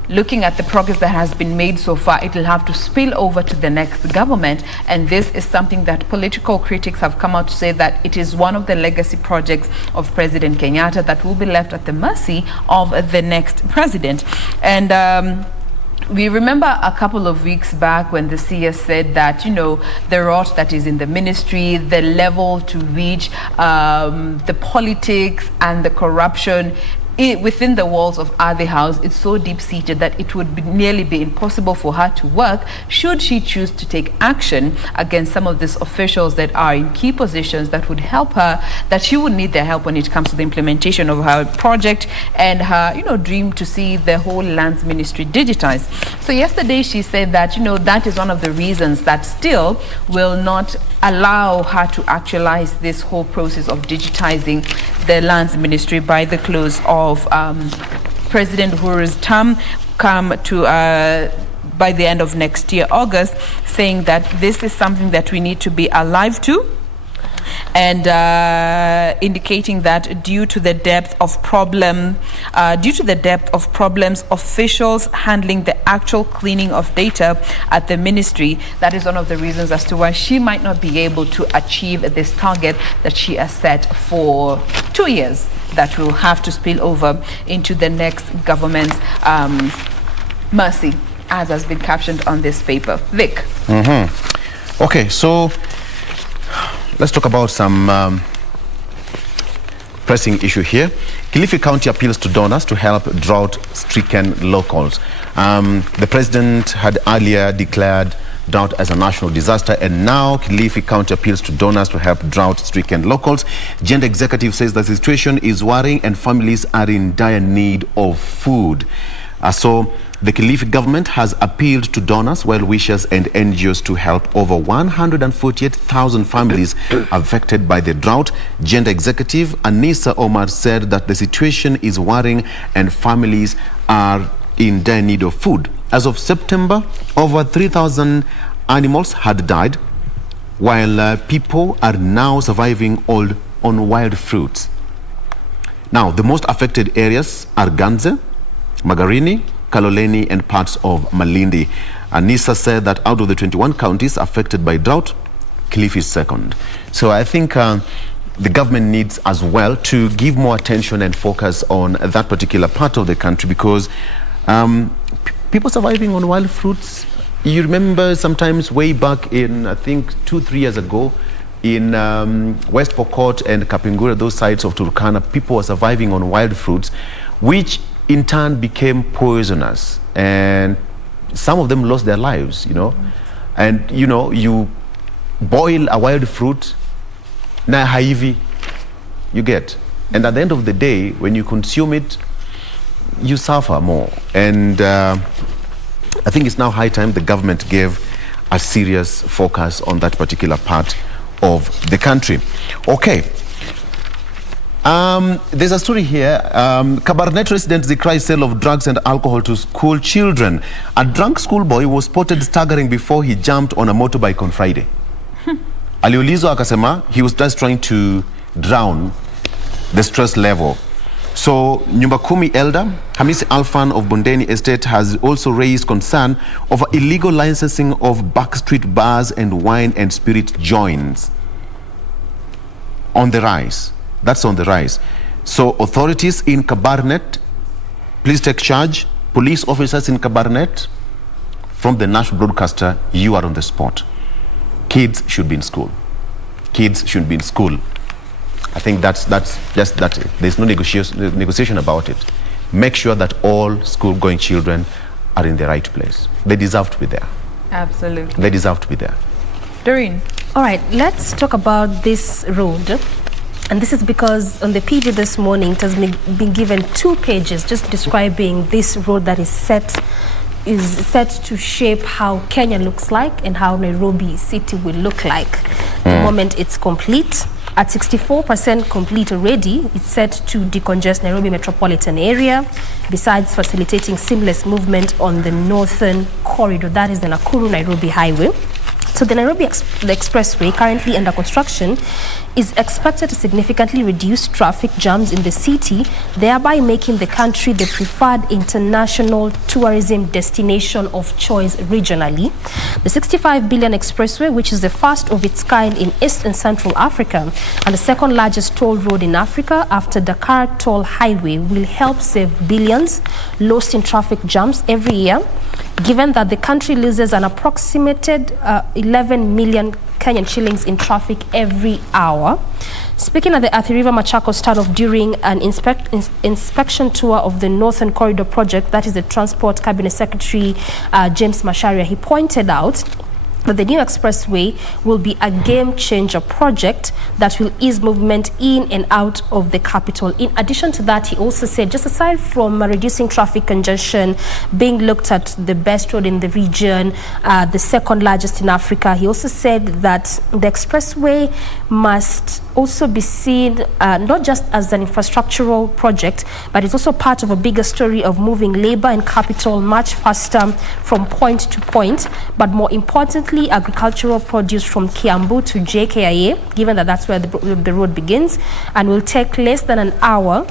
looking at the progress that has been made so far, it will have to spill over to the next government. And this is something that political critics have come out to say that it is one of the legacy projects of President Kenyatta that will be left at the mercy of the next president. And we remember a couple of weeks back when the CS said that, the rot that is in the ministry, the level to which the politics and the corruption within the walls of Adi House, it's so deep-seated that it would nearly be impossible for her to work should she choose to take action against some of these officials that are in key positions that would help her, that she would need their help when it comes to the implementation of her project and her, dream to see the whole lands ministry digitized. So yesterday she said that, that is one of the reasons that still will not allow her to actualize this whole process of digitizing the lands ministry by the close of President Uhuru's term come to by the end of next year, August, saying that this is something that we need to be alive to, and indicating that due to the depth of problems, officials handling the actual cleaning of data at the ministry, that is one of the reasons as to why she might not be able to achieve this target that she has set for 2 years that will have to spill over into the next government's mercy, as has been captioned on this paper. Vic. Okay, so let's talk about some pressing issue here. Kilifi County appeals to donors to help drought-stricken locals. The president had earlier declared drought as a national disaster, and now Kilifi County appeals to donors to help drought-stricken locals. Gender executive says the situation is worrying and families are in dire need of food. So the Kilifi government has appealed to donors, well-wishers and NGOs to help over 148,000 families affected by the drought. Gender executive Anissa Omar said that the situation is worrying and families are in dire need of food. As of September, over 3,000 animals had died, while people are now surviving on wild fruits. Now, the most affected areas are Ganze, Magarini, Kaloleni and parts of Malindi. Anissa said that out of the 21 counties affected by drought, Kilifi is second. So I think the government needs as well to give more attention and focus on that particular part of the country, because people surviving on wild fruits, you remember sometimes way back in, I think 2-3 years ago, in West Pokot and Kapingura, those sides of Turkana, people were surviving on wild fruits, which in turn became poisonous, and some of them lost their lives, And, you boil a wild fruit, na haivi, you get. And at the end of the day, when you consume it, you suffer more. And I think it's now high time the government gave a serious focus on that particular part of the country. Okay. There's a story here. Kabarnet residents decry sale of drugs and alcohol to school children. A drunk schoolboy was spotted staggering before he jumped on a motorbike on Friday. Aliulizwa akasema he was just trying to drown the stress level. So Nyumba Kumi elder Hamisi Alfan of Bondeni Estate has also raised concern over illegal licensing of backstreet bars and wine and spirit joints on the rise. That's on the rise. So authorities in Kabarnet, please take charge. Police officers in Kabarnet, from the national broadcaster, you are on the spot. Kids should be in school. Kids should be in school. I think that's just that. There's no negotiation about it. Make sure that all school-going children are in the right place. They deserve to be there. Absolutely. They deserve to be there. Doreen. All right, let's talk about this road. And this is because on the PG this morning, it has been given 2 pages just describing this road that is set to shape how Kenya looks like and how Nairobi city will look like the moment it's complete. At 64% complete already, it's set to decongest Nairobi metropolitan area, besides facilitating seamless movement on the northern corridor, that is the Nakuru-Nairobi highway. So the Nairobi the Expressway, currently under construction, is expected to significantly reduce traffic jams in the city, thereby making the country the preferred international tourism destination of choice regionally. The 65 billion expressway, which is the first of its kind in East and Central Africa and the second largest toll road in Africa after Dakar Toll Highway, will help save billions lost in traffic jams every year, given that the country loses an approximated 11 million Kenyan shillings in traffic every hour. Speaking at the Athi River Machakos standoff during an inspection tour of the Northern Corridor project, that is the Transport Cabinet Secretary James Macharia, he pointed out that the new expressway will be a game-changer project that will ease movement in and out of the capital. In addition to that, he also said, just aside from reducing traffic congestion, being looked at the best road in the region, the second largest in Africa, he also said that the expressway must also be seen not just as an infrastructural project, but it's also part of a bigger story of moving labor and capital much faster from point to point, but more importantly, agricultural produce from Kiambu to JKIA, given that that's where the road begins, and will take less than an hour,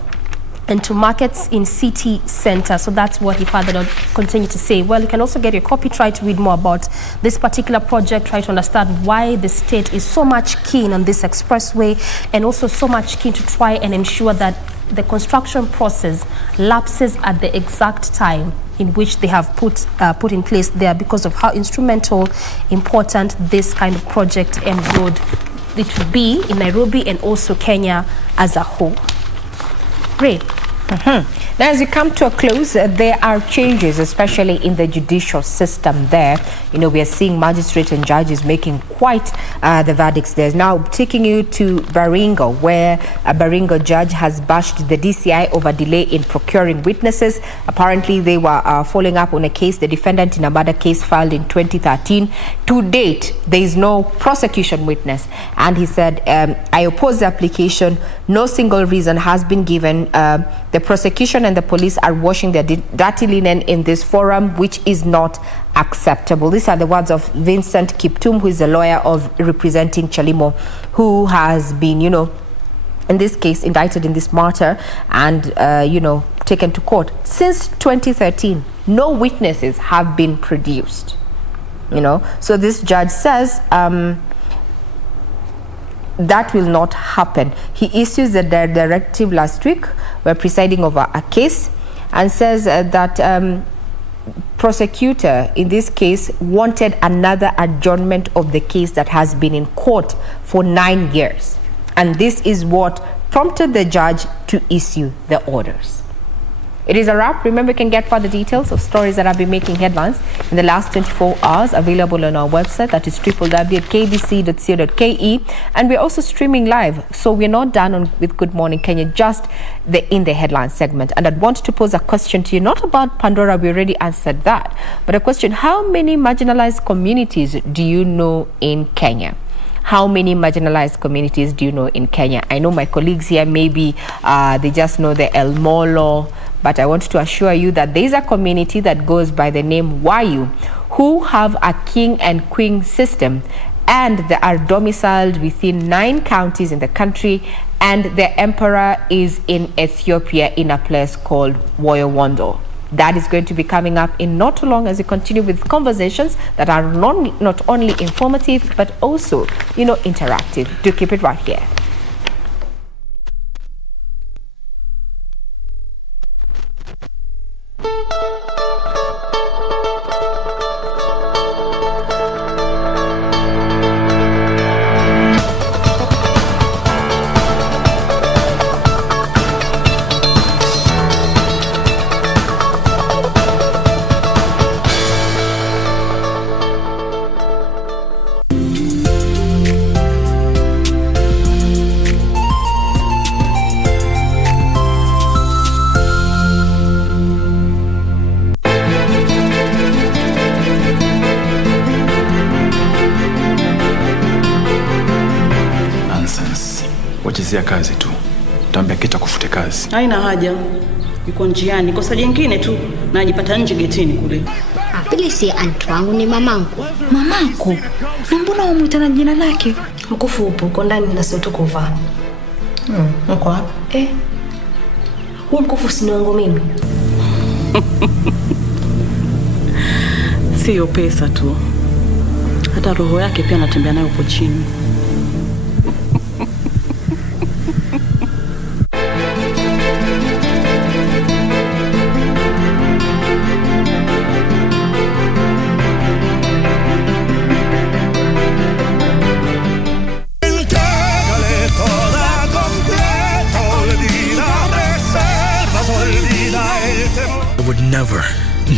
and to markets in city center. So that's what he further continue to say. Well, you can also get your copy, try to read more about this particular project, try to understand why the state is so much keen on this expressway, and also so much keen to try and ensure that the construction process lapses at the exact time in which they have put in place there, because of how instrumental, important this kind of project and road it will be in Nairobi and also Kenya as a whole. Great. Now, as we come to a close, there are changes, especially in the judicial system there. You know, we are seeing magistrates and judges making quite the verdicts there. Now, taking you to Baringo, where a Baringo judge has bashed the DCI over delay in procuring witnesses. Apparently, they were following up on a case, the defendant in a murder case filed in 2013. To date, there is no prosecution witness. And he said, I oppose the application. No single reason has been given. The prosecution and the police are washing their dirty linen in this forum, which is not acceptable. These are the words of Vincent Kiptum, who is a lawyer of representing Chalimo, who has been, in this case, indicted in this matter and, taken to court. Since 2013, no witnesses have been produced, So this judge says that will not happen. He issues the directive last week. We're presiding over a case and says that prosecutor in this case wanted another adjournment of the case that has been in court for 9 years. And this is what prompted the judge to issue the orders. It is a wrap. Remember, you can get further details of stories that have been making headlines in the last 24 hours available on our website, that is www.kbc.co.ke, and we're also streaming live. So we're not done with Good Morning Kenya, just in the headline segment. And I'd want to pose a question to you, not about Pandora, we already answered that, but a question: how many marginalized communities do you know in Kenya? How many marginalized communities do you know in Kenya? I know my colleagues here, maybe they just know the El Molo, but I want to assure you that there is a community that goes by the name Wayu, who have a king and queen system, and they are domiciled within 9 counties in the country, and the emperor is in Ethiopia in a place called Woyowondo. That is going to be coming up in not too long as we continue with conversations that are not only informative, but also, interactive. Do keep it right here. Wachezea kazi tu. Tambia kita kufute kazi. Haina haja. Yuko njiani. Kosa jingine tu na ajipata nje getini kule. Pili si antu wangu, ni mamangu. Mamako? Na mbona wamuita na jina lake? Mkufu upo, uko ndani na sio kuvaa. Uko hapa? Huu mkufu si wangu mimi. Sio pesa tu. Hata roho yake pia anatembea nayo hapo chini.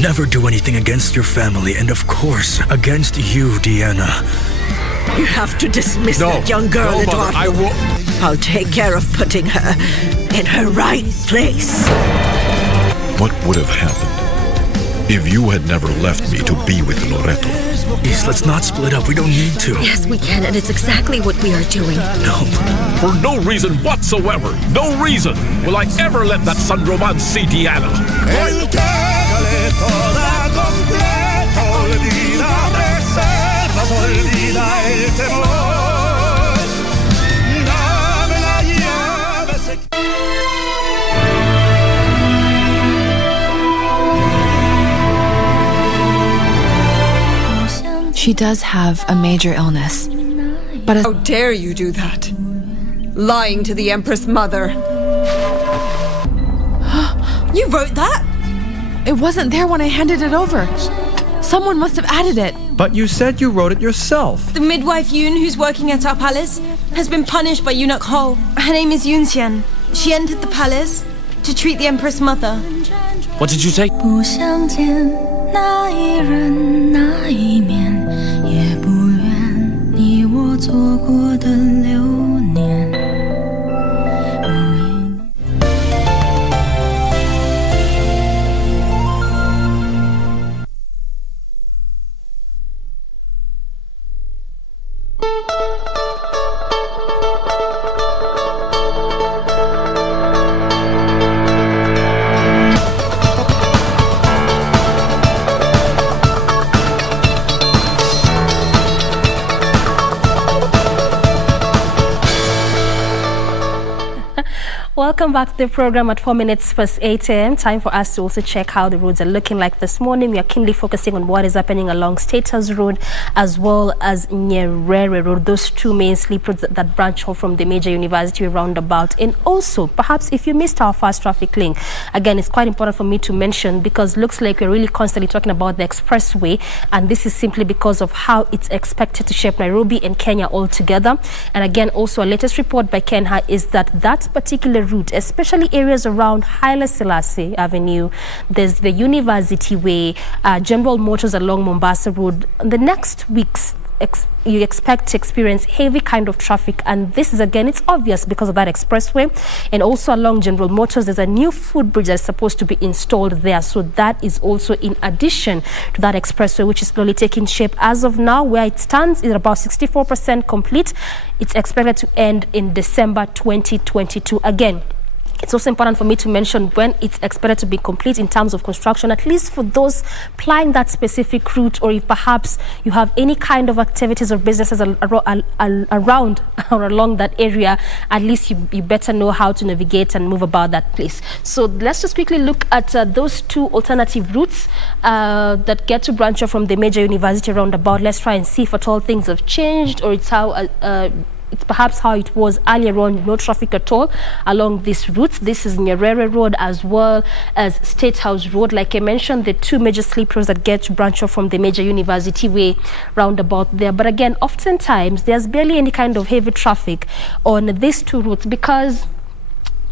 never do anything against your family and, of course, against you, Deanna. You have to dismiss that young girl, no, Eduardo. Mother, I will. I'll take care of putting her in her right place. What would have happened if you had never left me to be with Loreto? Yes, let's not split up. We don't need to. Yes, we can, and it's exactly what we are doing. No. For no reason whatsoever, no reason will I ever let that San Roman see Deanna. She does have a major illness, but how dare you do that? Lying to the Empress Mother. You wrote that? it wasn't there when I handed it over. Someone must have added it. But you said you wrote it yourself. The midwife Yoon, who's working at our palace, has been punished by Eunuch Ho. Her name is Yoon Xian. She entered the palace to treat the Empress Mother. What did you say? Welcome back to the program at 4 minutes past 8 a.m. Time for us to also check how the roads are looking like this morning. We are keenly focusing on what is happening along State House Road as well as Nyerere Road. Those two main sleep roads that branch off from the major university roundabout. And also, perhaps if you missed our fast traffic link, again, it's quite important for me to mention because looks like we're really constantly talking about the expressway. And this is simply because of how it's expected to shape Nairobi and Kenya all together. And again, also a latest report by Kenha is that particular route, especially areas around Haile Selassie Avenue, there's the University Way, General Motors along Mombasa Road. The next weeks, you expect to experience heavy kind of traffic, and this is again, it's obvious because of that expressway. And also along General Motors, there's a new food bridge that's supposed to be installed there, so that is also in addition to that expressway, which is slowly taking shape. As of now, where it stands is about 64% complete. It's expected to end in December 2022. Again, it's also important for me to mention when it's expected to be complete in terms of construction, at least for those plying that specific route, or if perhaps you have any kind of activities or businesses around or along that area, at least you better know how to navigate and move about that place. So let's just quickly look at those two alternative routes that get to branch off from the major university roundabout. Let's try and see if at all things have changed, or it's how it's perhaps how it was earlier on, no traffic at all along this route. This is Nyerere Road as well as State House Road. Like I mentioned, the two major slip roads that get to branch off from the major University Way roundabout there. But again, oftentimes there's barely any kind of heavy traffic on these two routes because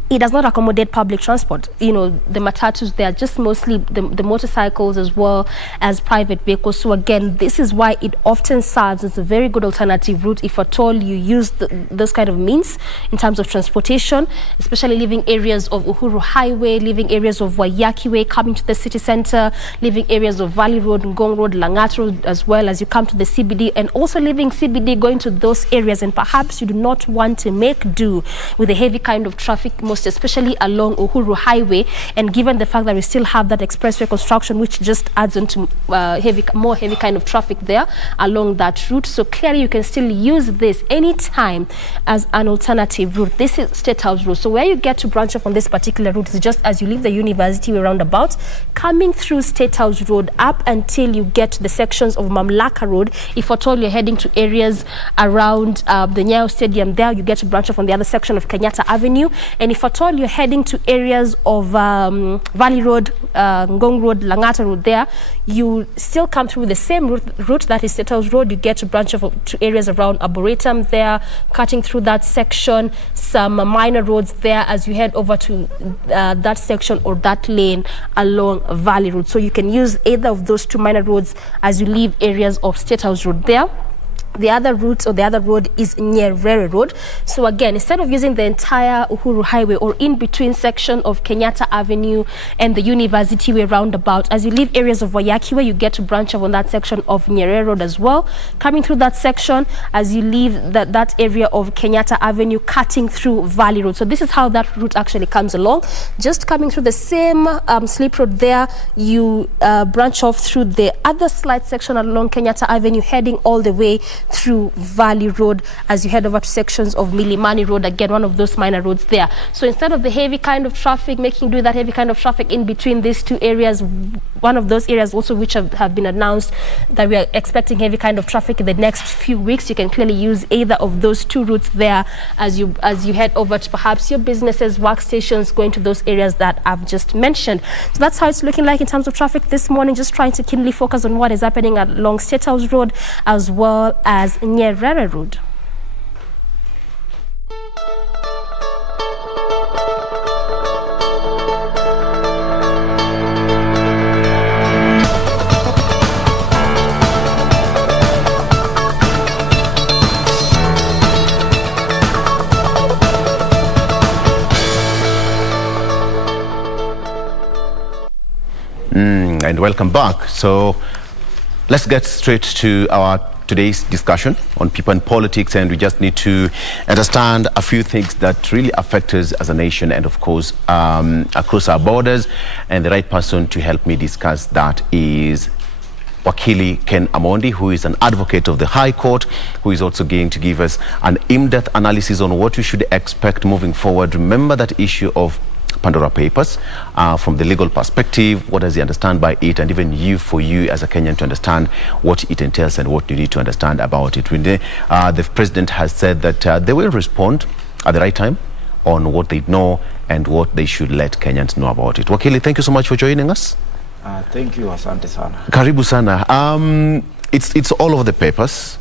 it does not accommodate public transport. You know, the matatus, they are just mostly the motorcycles as well as private vehicles. So again, this is why it often serves as a very good alternative route if at all you use those kind of means in terms of transportation, especially leaving areas of Uhuru Highway, leaving areas of Waiyaki Way, coming to the city center, leaving areas of Valley Road, Ngong Road, Langat Road, as well as you come to the CBD, and also leaving CBD going to those areas. And perhaps you do not want to make do with the heavy kind of traffic, most especially along Uhuru Highway, and given the fact that we still have that expressway construction, which just adds on to more heavy kind of traffic there along that route. So clearly you can still use this anytime as an alternative route. This is State House Road. So where you get to branch off on this particular route is just as you leave the University Way roundabout, coming through State House Road up until you get to the sections of Mamlaka Road. If at all you're heading to areas around the Nyayo Stadium, there you get to branch off on the other section of Kenyatta Avenue. And if at at all you're heading to areas of Valley Road, Ngong Road, Langata Road there, you still come through the same route that is State House Road. You get to branch off to areas around Arboretum there, cutting through that section, some minor roads there as you head over to that section or that lane along Valley Road. So you can use either of those two minor roads as you leave areas of State House Road there. The other route or the other road is Nyerere Road. So again, instead of using the entire Uhuru Highway or in between section of Kenyatta Avenue and the University Way roundabout, as you leave areas of Wayaki Way, you get to branch off on that section of Nyerere Road as well. Coming through that section, as you leave that area of Kenyatta Avenue, cutting through Valley Road. So this is how that route actually comes along. Just coming through the same slip road there, you branch off through the other slight section along Kenyatta Avenue, heading all the way through Valley Road as you head over to sections of Milimani Road, again one of those minor roads there. So instead of the heavy kind of traffic, do that heavy kind of traffic in between these two areas, one of those areas also which have been announced that we are expecting heavy kind of traffic in the next few weeks, you can clearly use either of those two routes there as you head over to perhaps your businesses, workstations, going to those areas that I've just mentioned. So that's how it's looking like in terms of traffic this morning, just trying to keenly focus on what is happening along State House Road as well as Nyerere Road. And welcome back. So let's get straight to our today's discussion on people and politics, and we just need to understand a few things that really affect us as a nation and of course across our borders. And the right person to help me discuss that is Wakili Ken Amondi, who is an advocate of the High Court, who is also going to give us an in-depth analysis on what we should expect moving forward. Remember that issue of Pandora Papers, from the legal perspective, what does he understand by it, and even for you as a Kenyan to understand what it entails and what you need to understand about it. The president has said that they will respond at the right time on what they know and what they should let Kenyans know about it. Wakili, thank you so much for joining us. Thank you, asante sana. Karibu sana. It's all over the papers.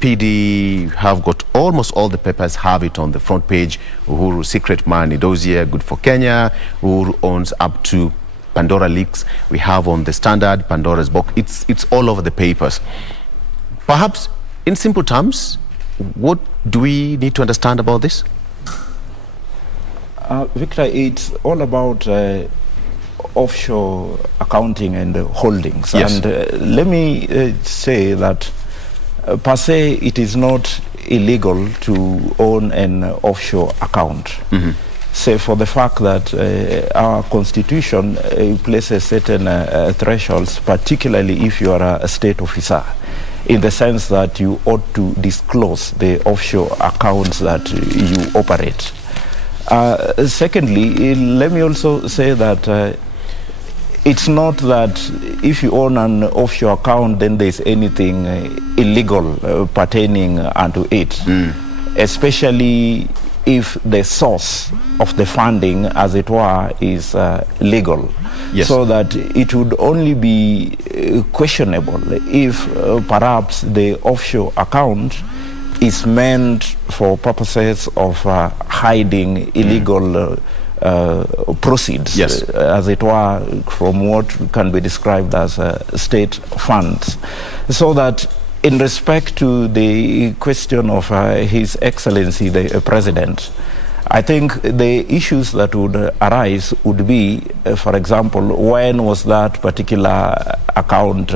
PD have got almost all the papers have it on the front page. Uhuru secret money dossier, good for Kenya. Uhuru owns up to Pandora leaks. We have on the Standard, Pandora's box. It's all over the papers. Perhaps in simple terms, what do we need to understand about this? Victor, it's all about offshore accounting and holdings. Yes. And let me say that per se, it is not illegal to own an offshore account. Mm-hmm. Say for the fact that our constitution places certain thresholds, particularly if you are a state officer, in the sense that you ought to disclose the offshore accounts that you operate. Secondly, let me also say that it's not that if you own an offshore account, then there's anything illegal pertaining unto it, especially if the source of the funding, as it were, is legal. Yes. So that it would only be questionable if perhaps the offshore account is meant for purposes of hiding illegal proceeds, yes, as it were, from what can be described as state funds. So that in respect to the question of His Excellency the President, I think the issues that would arise would be, for example, when was that particular account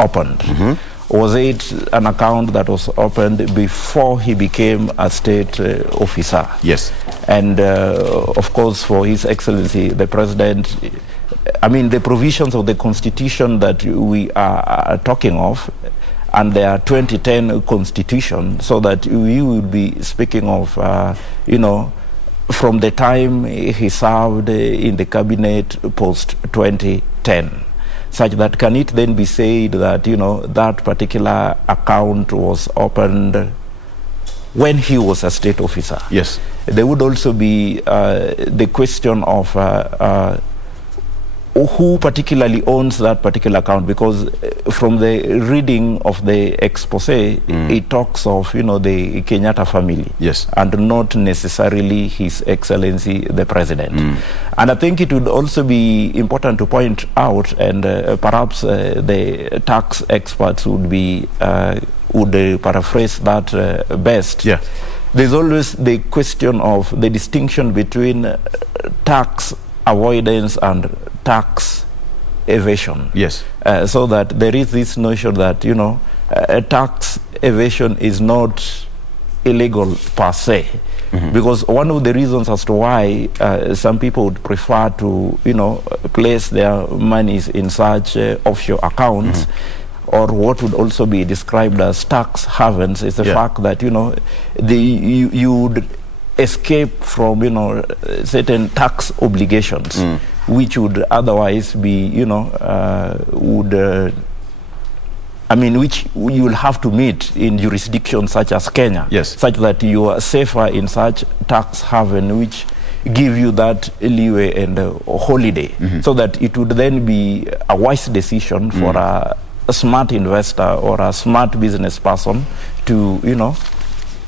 opened? Mm-hmm. Was it an account that was opened before he became a state officer? Yes. And of course, for His Excellency the President, I mean, the provisions of the Constitution that we are talking of, and their 2010 Constitution, so that we will be speaking of, from the time he served in the cabinet post 2010. Such that can it then be said that, that particular account was opened when he was a state officer? Yes. there would also be the question of who particularly owns that particular account, because from the reading of the expose, it talks of, you know, the Kenyatta family, yes, and not necessarily His Excellency the President. And I think it would also be important to point out, and perhaps the tax experts would be would paraphrase that best. Yeah. There's always the question of the distinction between tax avoidance and tax evasion. Yes. So that there is this notion that, you know, tax evasion is not illegal per se. Because one of the reasons as to why some people would prefer to, you know, place their monies in such offshore accounts, or what would also be described as tax havens, is the fact that, you know, you would escape from, you know, certain tax obligations, which would otherwise be, you know, which you will have to meet in jurisdictions such as Kenya, such that you are safer in such tax haven, which give you that leeway and holiday, so that it would then be a wise decision for a smart investor or a smart business person to, you know,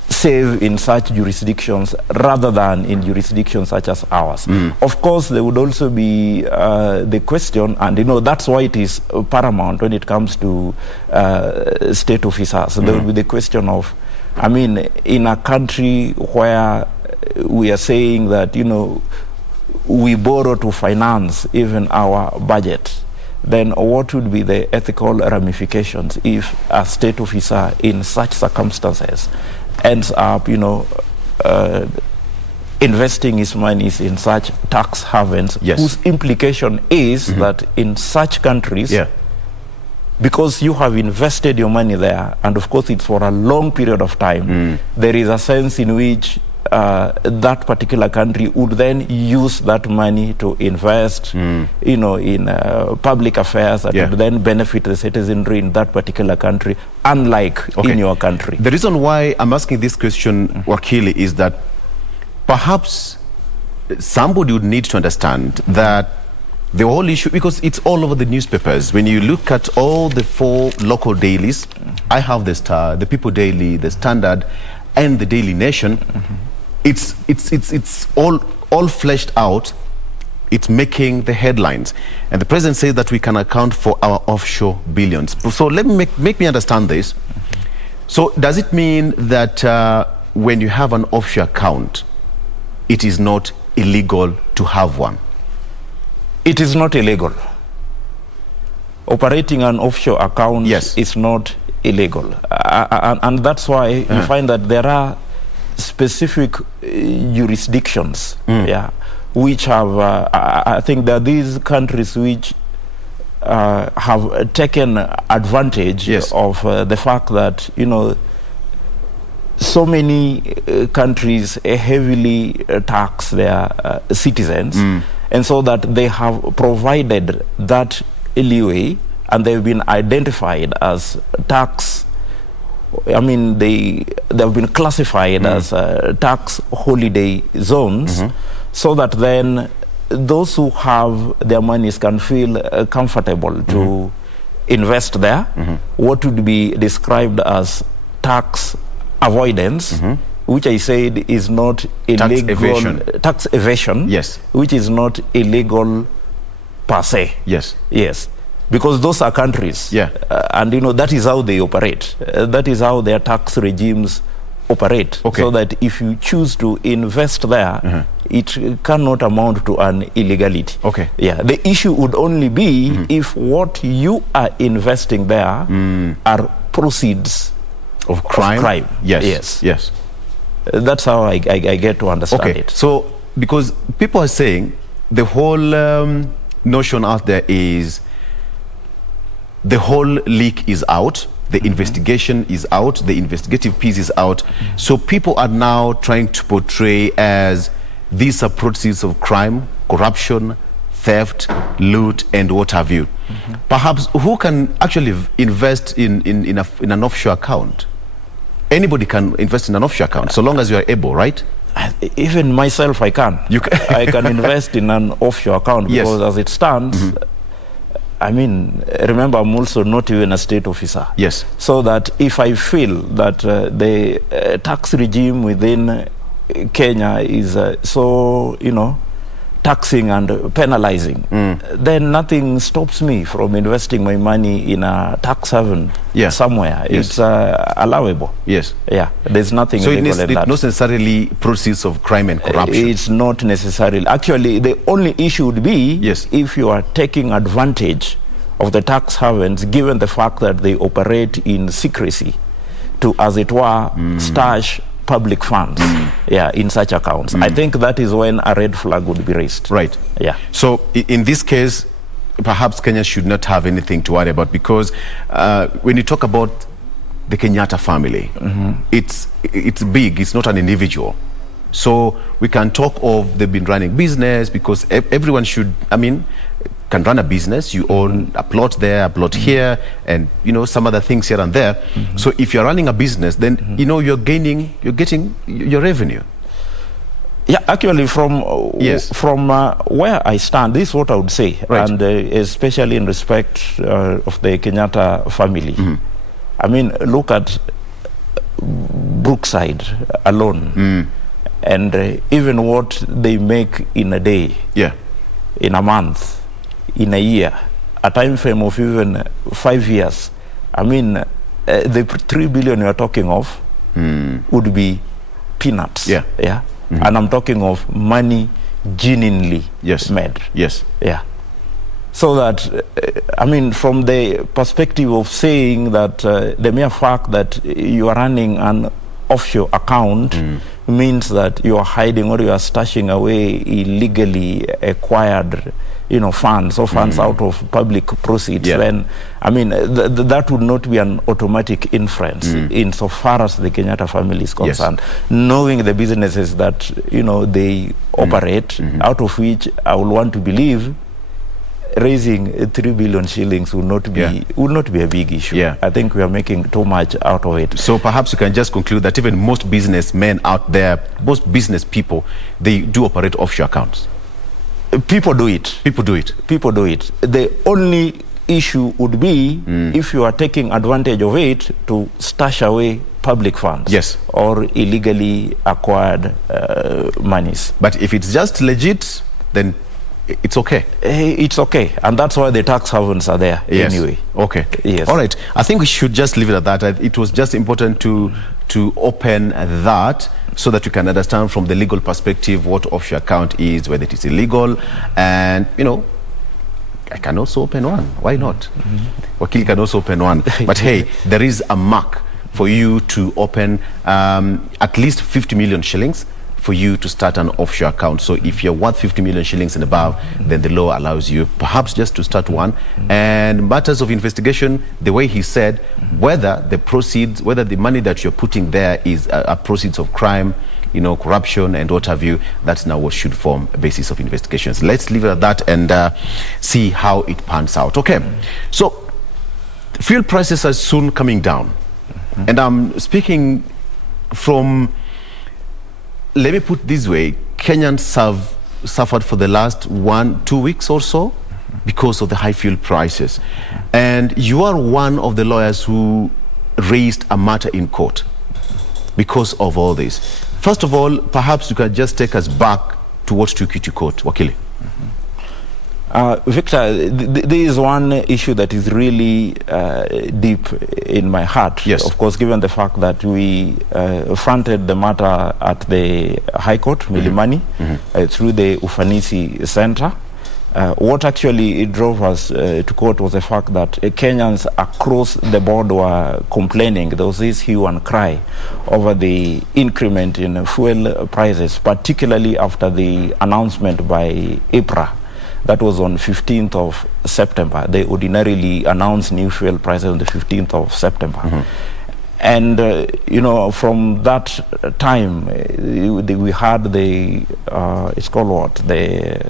save in such jurisdictions rather than in jurisdictions such as ours. Of course, there would also be the question, and, you know, that's why it is paramount when it comes to state officers. There would be the question of, I mean, in a country where we are saying that, you know, we borrow to finance even our budget, then what would be the ethical ramifications if a state officer in such circumstances ends up, you know, investing his monies in such tax havens, whose implication is that in such countries, because you have invested your money there, and of course it's for a long period of time, there is a sense in which that particular country would then use that money to invest, you know, in public affairs that would then benefit the citizenry in that particular country, unlike in your country. The reason why I'm asking this question, Wakili, is that perhaps somebody would need to understand that the whole issue, because it's all over the newspapers. When you look at all the 4 local dailies, I have the Star, the People Daily, the Standard, and the Daily Nation. It's all fleshed out. It's making the headlines, and the president says that we can account for our offshore billions. So let me make me understand this. So does it mean that when you have an offshore account, it is not illegal to have one? It is not illegal. Operating an offshore account is not illegal, and that's why you find that there are specific jurisdictions, which have, I think there are these countries which have taken advantage of the fact that, you know, so many countries heavily tax their citizens, and so that they have provided that leeway, and they've been identified as tax, I mean, they have been classified as tax holiday zones, so that then those who have their monies can feel comfortable to invest there. What would be described as tax avoidance, which I said is not illegal. Tax evasion, which is not illegal per se. Yes. Because those are countries, and, you know, that is how they operate. That is how their tax regimes operate. So that if you choose to invest there, it cannot amount to an illegality. The issue would only be if what you are investing there are proceeds of crime. Yes. That's how I get to understand it. So, because people are saying the whole notion out there is the whole leak is out, the investigation is out, the investigative piece is out. So people are now trying to portray as these are proceeds of crime, corruption, theft, loot, and what have you. Perhaps who can actually invest in an offshore account? Anybody can invest in an offshore account, so long as you are able, right? Even myself, I can. I can invest in an offshore account because as it stands, I mean, remember, I'm also not even a state officer. Yes. So that if I feel that the tax regime within Kenya is so, taxing and penalizing, then nothing stops me from investing my money in a tax haven somewhere. Yes. It's allowable. Yes. Yeah, there's nothing so illegal in that. Not necessarily proceeds of crime and corruption. It's not necessarily. Actually, the only issue would be if you are taking advantage of the tax havens, given the fact that they operate in secrecy to, as it were, stash public funds in such accounts. I think that is when a red flag would be raised. Right. Yeah. So in this case, perhaps Kenya should not have anything to worry about, because when you talk about the Kenyatta family, it's big, it's not an individual. So we can talk of they've been running business, because everyone should, can run a business. You own a plot there, a plot here, and some other things here and there. So if you're running a business, then you're getting your revenue. Yeah, actually, from where I stand, this is what I would say, and especially in respect of the Kenyatta family. I mean, look at Brookside alone, and even what they make in a day, in a month, in a year, a time frame of even 5 years. I mean, the 3 billion you're talking of would be peanuts. And I'm talking of money genuinely made. So that, from the perspective of saying that the mere fact that you are running an offshore account means that you are hiding or you are stashing away illegally acquired funds or funds out of public proceeds, then that would not be an automatic inference insofar as the Kenyatta family is concerned. Knowing the businesses that they operate, out of which I would want to believe raising 3 billion shillings would not be a big issue. I think we are making too much out of it. So perhaps you can just conclude that even most businessmen out there, most business people, they do operate offshore accounts. People do it. The only issue would be if you are taking advantage of it to stash away public funds or illegally acquired monies. But if it's just legit, then it's okay. It's okay, and that's why the tax havens are there anyway. Okay. Yes. All right. I think we should just leave it at that. It was just important to open that so that you can understand from the legal perspective what offshore account is, whether it is illegal, and I can also open one. Why not? Wakili can also open one. But hey, there is a mark for you to open at least 50 million shillings for you to start an offshore account. So if you're worth 50 million shillings and above, then the law allows you perhaps just to start one. And matters of investigation, the way he said, whether the money that you're putting there is a proceeds of crime, corruption and what have you, that's now what should form a basis of investigations. Let's leave it at that and see how it pans out. Okay, so fuel prices are soon coming down. And I'm speaking from, let me put it this way, Kenyans have suffered for the last 1-2 weeks or so because of the high fuel prices. And you are one of the lawyers who raised a matter in court because of all this. First of all, perhaps you can just take us back to what took you to court, Wakili. Victor, there is one issue that is really deep in my heart. Of course, given the fact that we fronted the matter at the High Court, Milimani, through the Ufanisi Center. What actually drove us to court was the fact that Kenyans across the board were complaining. There was this hue and cry over the increment in fuel prices, particularly after the announcement by IPRA. That was on 15th of September. They ordinarily announce new fuel prices on the 15th of September. And, from that time, we had the, it's called what? The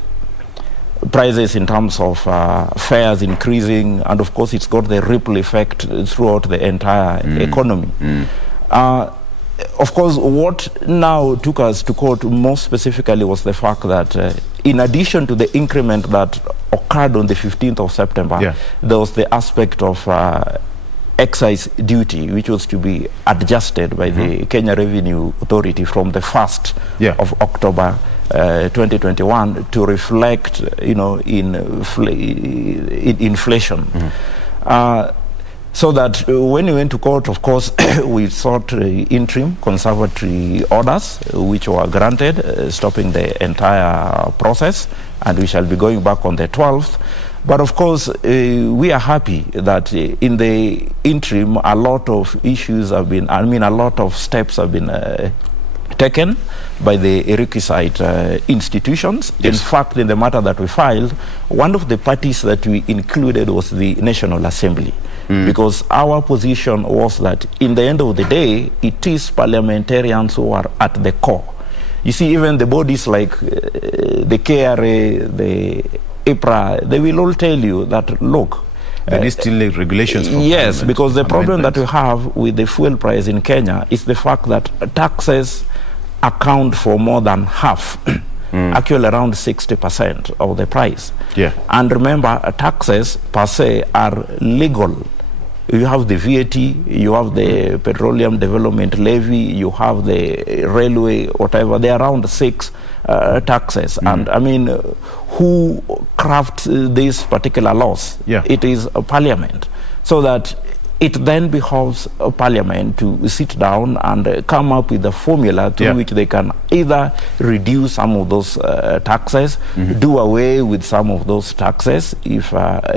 prices in terms of fares increasing. And, of course, it's got the ripple effect throughout the entire economy. of course, what now took us to court more specifically was the fact that in addition to the increment that occurred on the 15th of September, there was the aspect of excise duty, which was to be adjusted by the Kenya Revenue Authority from the 1st of October 2021 to reflect, in inflation. So that when we went to court, of course, we sought interim conservatory orders, which were granted, stopping the entire process, and we shall be going back on the 12th. But of course, we are happy that in the interim, a lot of issues have been, a lot of steps have been taken by the requisite institutions. In fact, in the matter that we filed, one of the parties that we included was the National Assembly. Because our position was that in the end of the day, it is parliamentarians who are at the core. You see, even the bodies like the KRA, the IPRA, they will all tell you that, look, there is still regulations for yes, because the problem that we have with the fuel price in Kenya is the fact that taxes account for more than half, actually around 60% of the price. And remember, taxes per se are legal. You have the VAT, you have the Petroleum Development Levy, you have the railway, whatever. They are around 6 taxes. And who crafts these particular laws? It is a parliament. So that it then behoves a parliament to sit down and come up with a formula through which they can either reduce some of those taxes, do away with some of those taxes if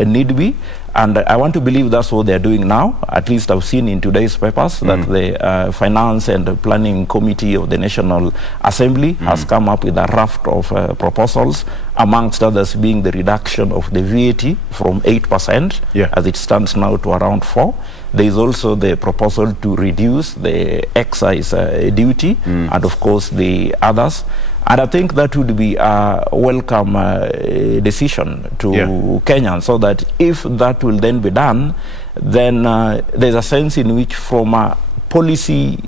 need be. And I want to believe that's what they're doing now. At least I've seen in today's papers that the Finance and Planning Committee of the National Assembly has come up with a raft of proposals, amongst others being the reduction of the VAT from 8% as it stands now to around 4%. There is also the proposal to reduce the excise duty and of course the others. And I think that would be a welcome decision to Kenyans, so that if that will then be done, then there's a sense in which from a policy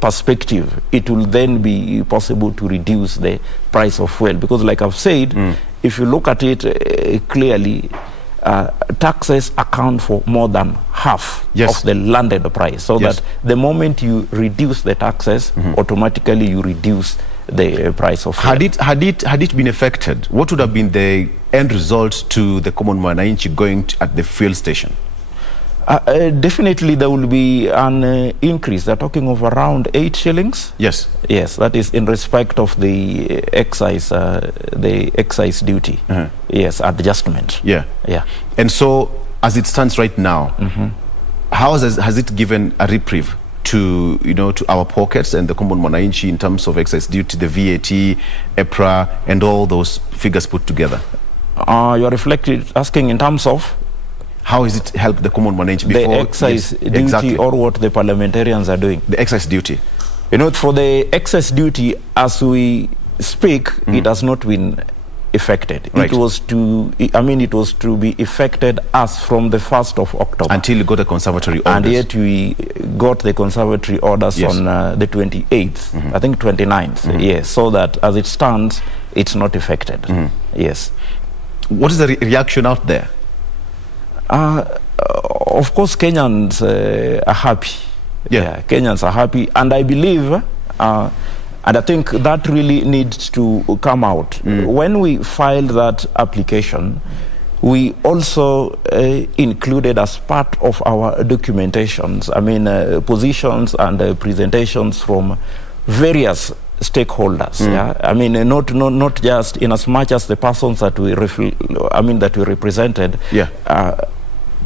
perspective, it will then be possible to reduce the price of fuel. Because like I've said, if you look at it clearly, taxes account for more than half of the landed price. So that the moment you reduce the taxes, automatically you reduce the price of fuel. Had it been affected, what would have been the end result to the common mwananchi going at the fuel station? Definitely there will be an increase. They're talking of around 8 shillings. Yes, that is in respect of the excise duty. Yes, adjustment. And so as it stands right now, how has it given a reprieve to to our pockets and the common mwananchi in terms of excise duty, the VAT, EPRA, and all those figures put together? You're asking in terms of how has it helped the common mwananchi before the excise duty, or what the parliamentarians are doing? The excise duty. For the excise duty, as we speak, it has not been effected. It was to be effected as from the 1st of October. Until you got the conservatory orders. And yet we got the conservatory orders on the 28th, I think 29th, so that as it stands, it's not affected. What is the reaction out there? Of course, Kenyans are happy. Kenyans are happy, and I believe and I think that really needs to come out. When we filed that application, we also included as part of our documentations, positions and presentations from various stakeholders. Not just in as much as the persons that we represented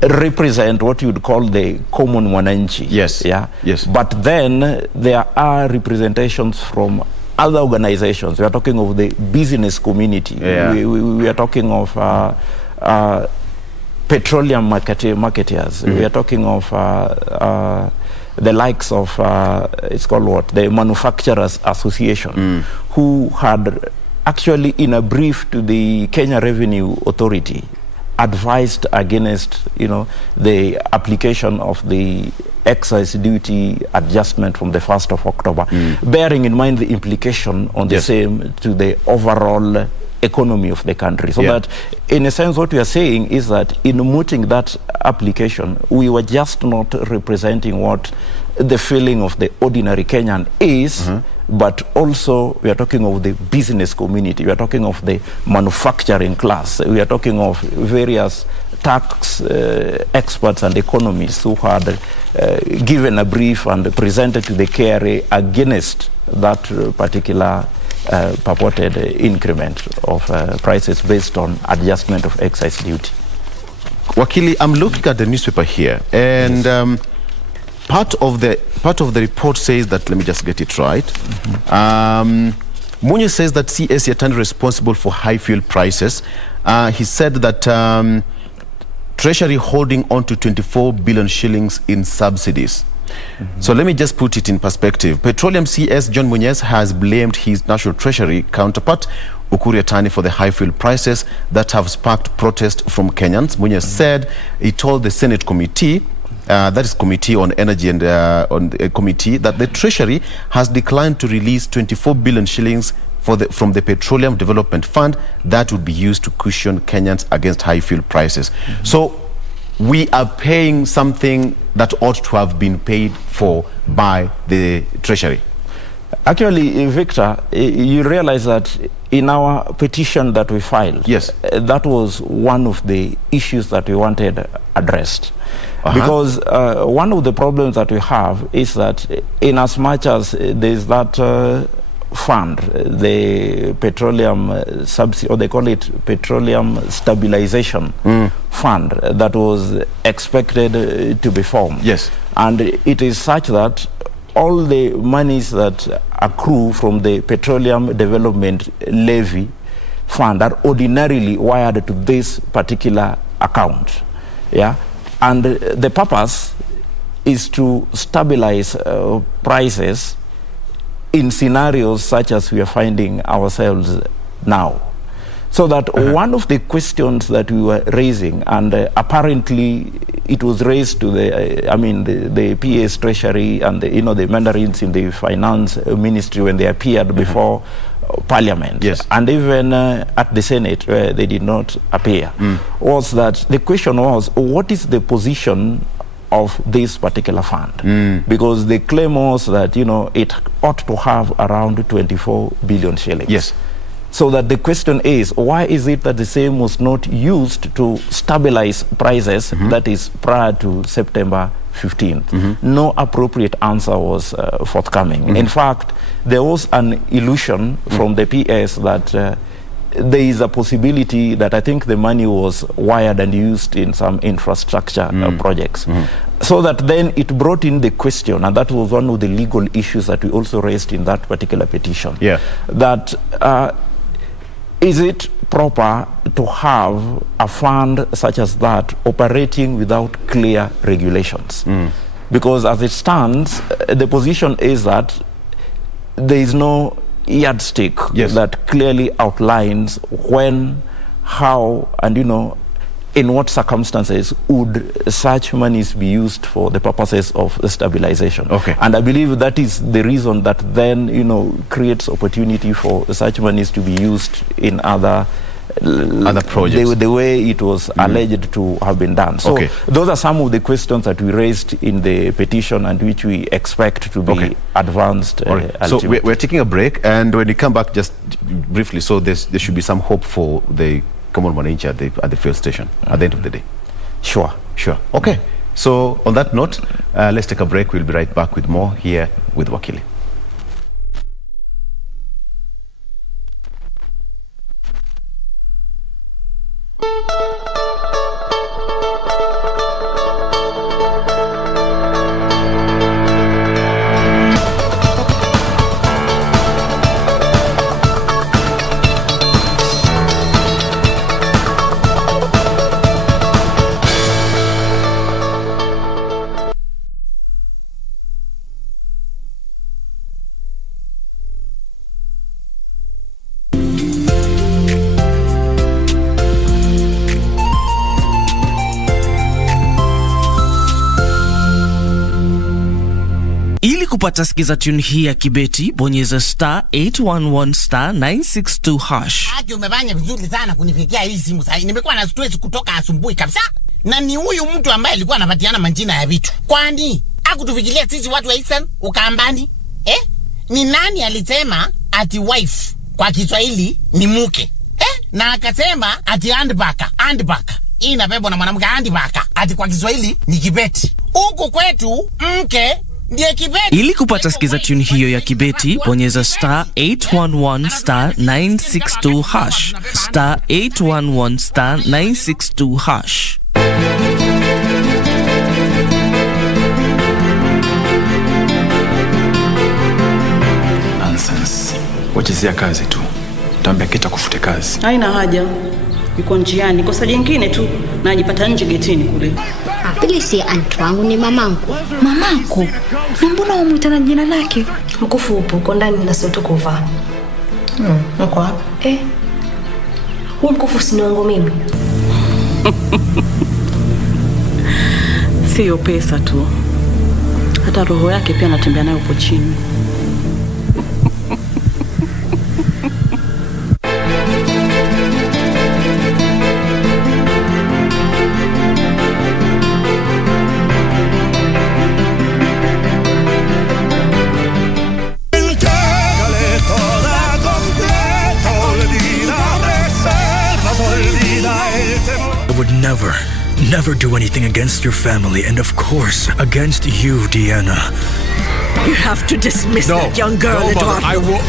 represent what you'd call the common mwananchi. But then there are representations from other organizations. We are talking of the business community. We are talking of petroleum marketeers. We are talking of the likes of it's called what, the Manufacturers Association, who had actually, in a brief to the Kenya Revenue Authority, advised against, the application of the excise duty adjustment from the 1st of October, bearing in mind the implication on the same to the overall economy of the country. So that, in a sense, what we are saying is that in mooting that application, we were just not representing what the feeling of the ordinary Kenyan is, but also we are talking of the business community, we are talking of the manufacturing class, we are talking of various tax experts and economists who had given a brief and presented to the KRA against that particular purported increment of prices based on adjustment of excise duty. Wakili, I'm looking at the newspaper here, and part of the report says that, let me just get it right. Munye says that CS Yatani responsible for high fuel prices. He said that Treasury holding on to 24 billion shillings in subsidies. So let me just put it in perspective. Petroleum CS John Munyes has blamed his National Treasury counterpart Ukur Yatani for the high fuel prices that have sparked protest from Kenyans. Munyes said he told the Senate committee, that is Committee on Energy and on the committee, that the Treasury has declined to release 24 billion shillings from the Petroleum Development Fund that would be used to cushion Kenyans against high fuel prices. So we are paying something that ought to have been paid for by the Treasury. Actually, Victor, you realize that in our petition that we filed, that was one of the issues that we wanted addressed. Because one of the problems that we have is that in as much as there's that fund, the petroleum subsidy, or they call it petroleum stabilization fund, that was expected to be formed. And it is such that all the monies that accrue from the petroleum development levy fund are ordinarily wired to this particular account. And the purpose is to stabilize prices in scenarios such as we are finding ourselves now. So that one of the questions that we were raising, and apparently it was raised to the PA's Treasury and the mandarins in the Finance Ministry when they appeared before Parliament, and even at the Senate where they did not appear, was that the question was, what is the position of this particular fund? Because the claim was that it ought to have around 24 billion shillings. So that the question is, why is it that the same was not used to stabilize prices, that is prior to September 15th? No appropriate answer was forthcoming. In fact, there was an illusion from the PS that there is a possibility that I think the money was wired and used in some infrastructure projects. So that then it brought in the question, and that was one of the legal issues that we also raised in that particular petition, that is it proper to have a fund such as that operating without clear regulations? Because as it stands, the position is that there is no yardstick that clearly outlines when, how, and in what circumstances would such monies be used for the purposes of stabilization. And I believe that is the reason that then creates opportunity for such monies to be used in other projects, the way it was alleged to have been done. So those are some of the questions that we raised in the petition and which we expect to be advanced. So we're taking a break, and when we come back, just briefly, so there should be some hope for the common manager at the fuel station at the end of the day. Sure. Okay. So on that note, let's take a break. We'll be right back with more here with Wakili. kupata sikiza tune hii ya kibeti, bonyeza *811*962#. Aki umefanya vizuri sana kunifikia hii simu sasa. Nimekuwa na stress kutoka asubuhi kabisa. Na ni huyu mtu ambaye alikuwa anapatiana majina ya vitu. Kwani hakutufikiria sisi watu wa Eastern Ukambani? Ni nani alisema ati wife kwa Kiswahili ni mke? Na akasema ati handbaka. Hii inabebwa na mwanamke, handbaka. Ati kwa Kiswahili ni kibeti. Huku kwetu mke ndiye kibeti. Ili kupata sikiza tune hiyo ya kibeti, bonyeza *811*962#. *811*962#. Nonsense. Wachezea kazi tu. Tambia kita kufute kazi. Haina haja. Yuko njiani. Kosa jingine tu na ajipata nje getini kule. Pili si anti wangu, ni mamangu. Mamako? Mbona umuita na jina lake? Mkufu upo uko ndani na sio kuvaa. Uko wapi? Huu mkufu si ni wangu mimi. Sio pesa tu. Hata roho yake pia anatembea nayo hapo chini. I would never do anything against your family and of course against you, Deanna. You have to dismiss that young girl, Mother, Eduardo. I will.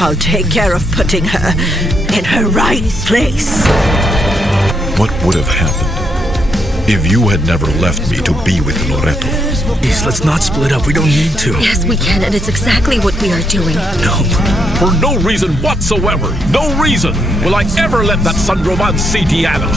I'll take care of putting her in her right place. What would have happened if you had never left me to be with Loreto? Please, let's not split up. We don't need to. Yes, we can, and it's exactly what we are doing. No. For no reason whatsoever, no reason will I ever let that San Roman see Diana.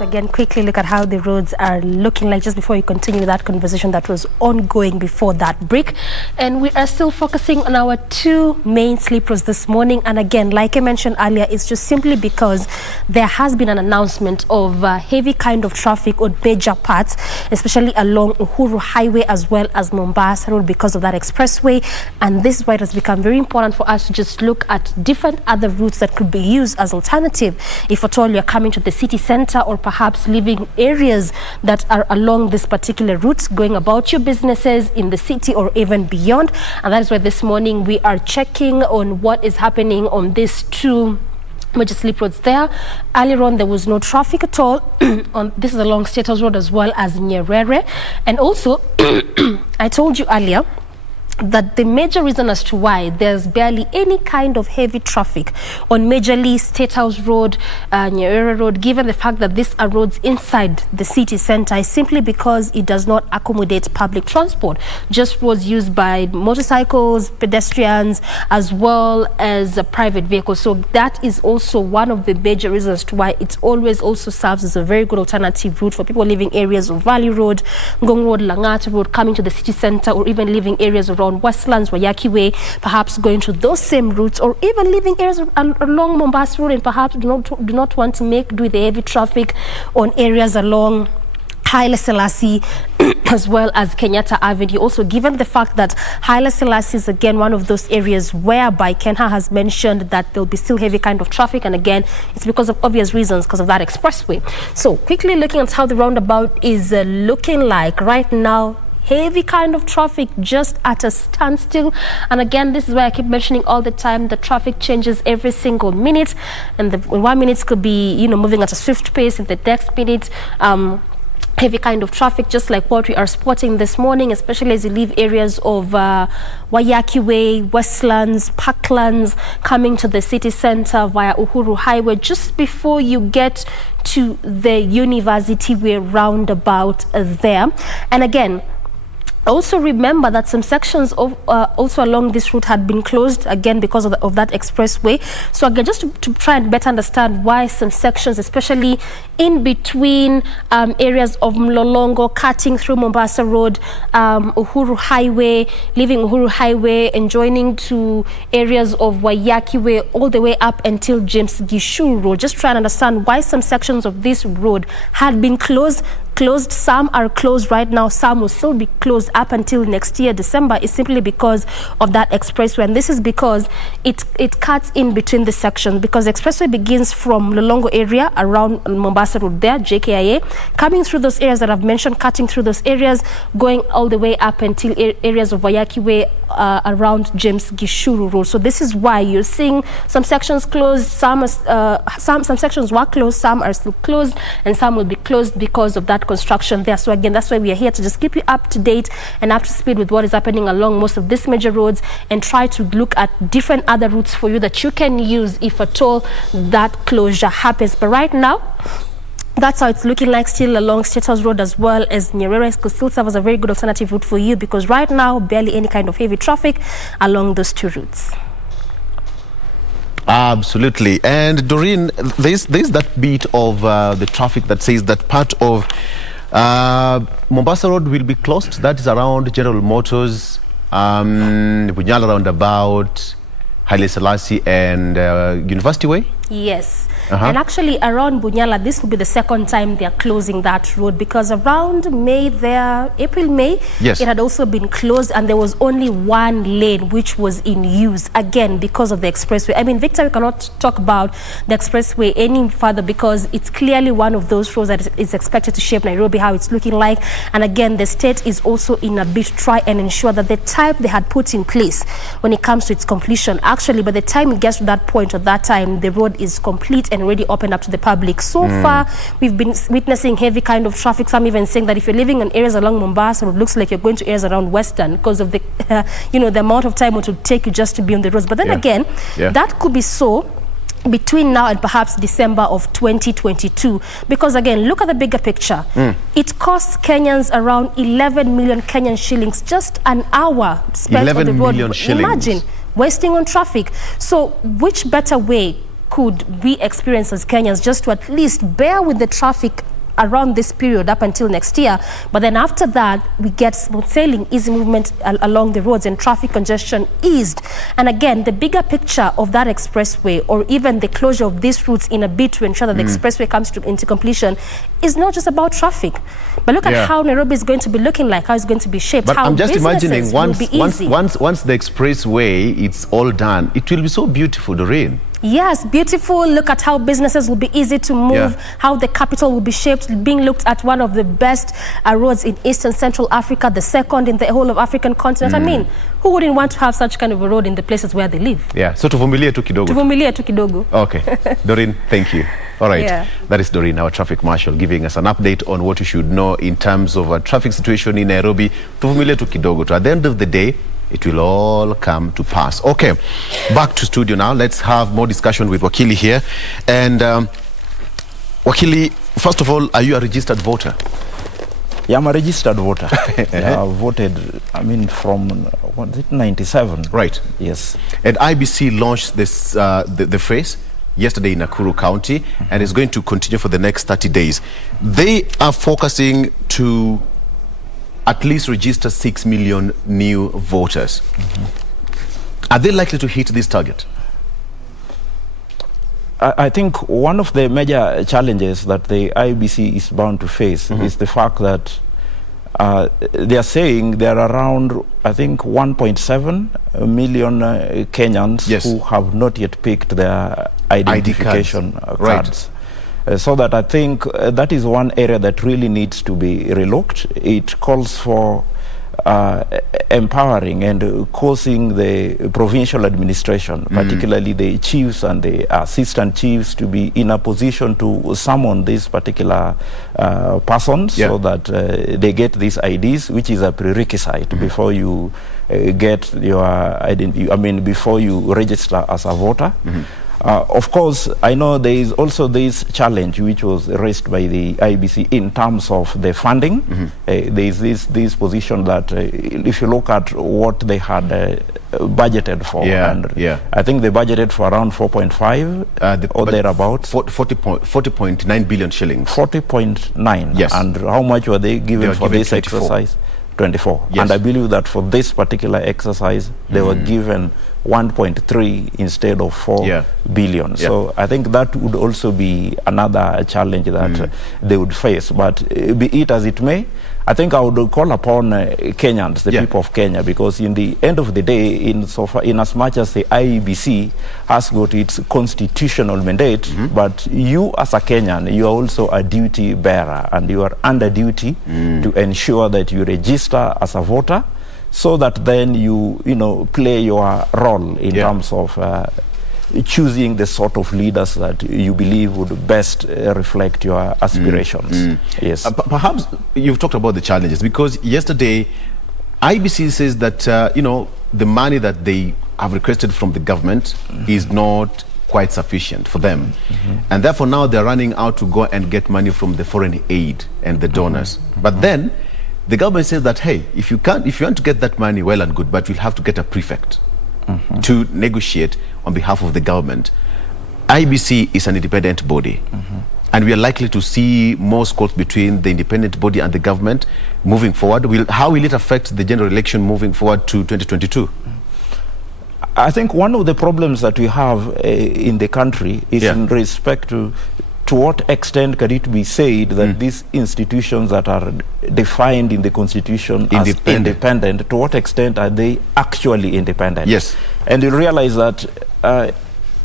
Again, quickly look at how the roads are looking like just before you continue that conversation that was ongoing before that break. And we are still focusing on our two main sleepers this morning. And again, like I mentioned earlier, it's just simply because there has been an announcement of heavy kind of traffic on major parts, especially along Uhuru Highway as well as Mombasa Road because of that expressway. And this is why it has become very important for us to just look at different other routes that could be used as alternative if at all you're coming to the city center or perhaps living areas that are along this particular route, going about your businesses in the city or even beyond. And that is why this morning we are checking on what is happening on these two major slip roads there. Earlier on, there was no traffic at all. This is along State House Road as well as Nyerere. And also, I told you earlier that the major reason as to why there's barely any kind of heavy traffic on majorly State House Road, Nyerere Road, given the fact that these are roads inside the city center, is simply because it does not accommodate public transport, just roads used by motorcycles, pedestrians, as well as private vehicles. So that is also one of the major reasons to why it always also serves as a very good alternative route for people living areas of Valley Road, Ngong Road, Langata Road, coming to the city center, or even living areas around Westlands, Wayaki Way, perhaps going to those same routes, or even living areas along Mombasa Road and perhaps do not want to make do with the heavy traffic on areas along Haile Selassie as well as Kenyatta Avenue. Also, given the fact that Haile Selassie is again one of those areas whereby Kenha has mentioned that there'll be still heavy kind of traffic, and again it's because of obvious reasons, because of that expressway. So quickly looking at how the roundabout is looking like right now. Heavy kind of traffic just at a standstill. And again, this is why I keep mentioning all the time, the traffic changes every single minute, and the 1 minute could be, moving at a swift pace, and the next minute heavy kind of traffic, just like what we are spotting this morning, especially as you leave areas of Wayaki Way, Westlands, Parklands, coming to the city center via Uhuru Highway, just before you get to the University Way roundabout there. And again, also remember that some sections of also along this route had been closed again because of that expressway. So again, just to try and better understand why some sections, especially in between areas of Mlolongo, cutting through Mombasa Road, Uhuru Highway, leaving Uhuru Highway and joining to areas of Wayaki Way all the way up until James Gishuru Road. Just try and understand why some sections of this road had been closed. Some are closed right now, some will still be closed up until next year December, is simply because of that expressway. And this is because it cuts in between the sections, because the expressway begins from Lolongo area around Mombasa Road there, JKIA, coming through those areas that I've mentioned, cutting through those areas, going all the way up until areas of Wayaki Way around James Gishuru Road. So this is why you're seeing some sections closed, some sections were closed, some are still closed, and some will be closed because of that construction there. So again, that's why we are here to just keep you up to date and up to speed with what is happening along most of these major roads, and try to look at different other routes for you that you can use if at all that closure happens. But right now, that's how it's looking like still along State House Road, as well as Nyerere could still serve as a very good alternative route for you, because right now barely any kind of heavy traffic along those two routes. Absolutely. And Doreen, there's that bit of the traffic that says that part of Mombasa Road will be closed. That is around General Motors, Bunyala roundabout, Haile Selassie and University Way. Yes. And actually around Bunyala, this will be the second time they are closing that road, because around May there, April, May, yes, it had also been closed, and there was only one lane which was in use, again because of the expressway. I mean, Victor, we cannot talk about the expressway any further, because it's clearly one of those roads that is expected to shape Nairobi, how it's looking like. And again, the state is also in a bit to try and ensure that the time they had put in place when it comes to its completion, actually by the time it gets to that point, at that time the road is complete and already opened up to the public. So far, we've been witnessing heavy kind of traffic. Some even saying that if you're living in areas along Mombasa, it looks like you're going to areas around Western because of the, the amount of time it would take you just to be on the roads. But then again, that could be so between now and perhaps December of 2022, because again, look at the bigger picture. It costs Kenyans around 11 million Kenyan shillings just an hour spent on the road. Imagine wasting on traffic. So which better way could we experience as Kenyans just to at least bear with the traffic around this period up until next year, but then after that we get smooth sailing, easy movement along the roads, and traffic congestion eased. And again, the bigger picture of that expressway, or even the closure of these routes in a bit to ensure that the expressway comes into completion, is not just about traffic, but look at how Nairobi is going to be looking like, how it's going to be shaped. But how I'm just imagining once the expressway it's all done, it will be so beautiful, Doreen. Yes, beautiful. Look at how businesses will be easy to move, how the capital will be shaped, being looked at one of the best roads in Eastern Central Africa, the second in the whole of African continent. I mean, who wouldn't want to have such kind of a road in the places where they live? Yeah, so tuvumilie tu kidogo. Tuvumilie tu kidogo. Okay, Doreen, thank you. All right, that is Doreen, our traffic marshal, giving us an update on what you should know in terms of a traffic situation in Nairobi. Tuvumilie tu kidogo. At the end of the day, it will all come to pass. Okay, back to studio now. Let's have more discussion with Wakili here. And Wakili, first of all, are you a registered voter? Yeah, I'm a registered voter. I voted, from, what is it, 97? Right. Yes. And IBC launched this the phase yesterday in Nakuru County, and is going to continue for the next 30 days. They are focusing to at least register 6 million new voters. Are they likely to hit this target? I think one of the major challenges that the IBC is bound to face is the fact that they are saying there are around, I think, 1.7 million Kenyans who have not yet picked their identification cards. So that I think that is one area that really needs to be relooked. It calls for empowering and causing the provincial administration, particularly the chiefs and the assistant chiefs, to be in a position to summon this particular person so that they get these IDs, which is a prerequisite before you get your identity. I mean, before you register as a voter. Of course, I know there is also this challenge which was raised by the IBC in terms of the funding. There is this position that if you look at what they had budgeted for, I think they budgeted for around 4.5 or thereabouts. 40.9 billion shillings. 40.9. Yes. And how much were they given for this 24. Exercise? 24. Yes. And I believe that for this particular exercise, they were given 1.3 instead of 4 billion. So I think that would also be another challenge that they would face. But be it as it may, I think I would call upon Kenyans, the people of Kenya, because in the end of the day, in as much as the IEBC has got its constitutional mandate, but you as a Kenyan, you are also a duty bearer, and you are under duty to ensure that you register as a voter, so that then you play your role in terms of choosing the sort of leaders that you believe would best reflect your aspirations. Yes. Perhaps you've talked about the challenges, because yesterday IBC says that the money that they have requested from the government is not quite sufficient for them, and therefore now they're running out to go and get money from the foreign aid and the donors. But then the government says that, hey, if you want to get that money, well and good, but you'll have to get a prefect to negotiate on behalf of the government. IBC is an independent body, and we are likely to see more scores between the independent body and the government moving forward. How will it affect the general election moving forward to 2022? I think one of the problems that we have in the country is in respect to what extent can it be said that these institutions that are defined in the Constitution as independent, to what extent are they actually independent? Yes. And you realize that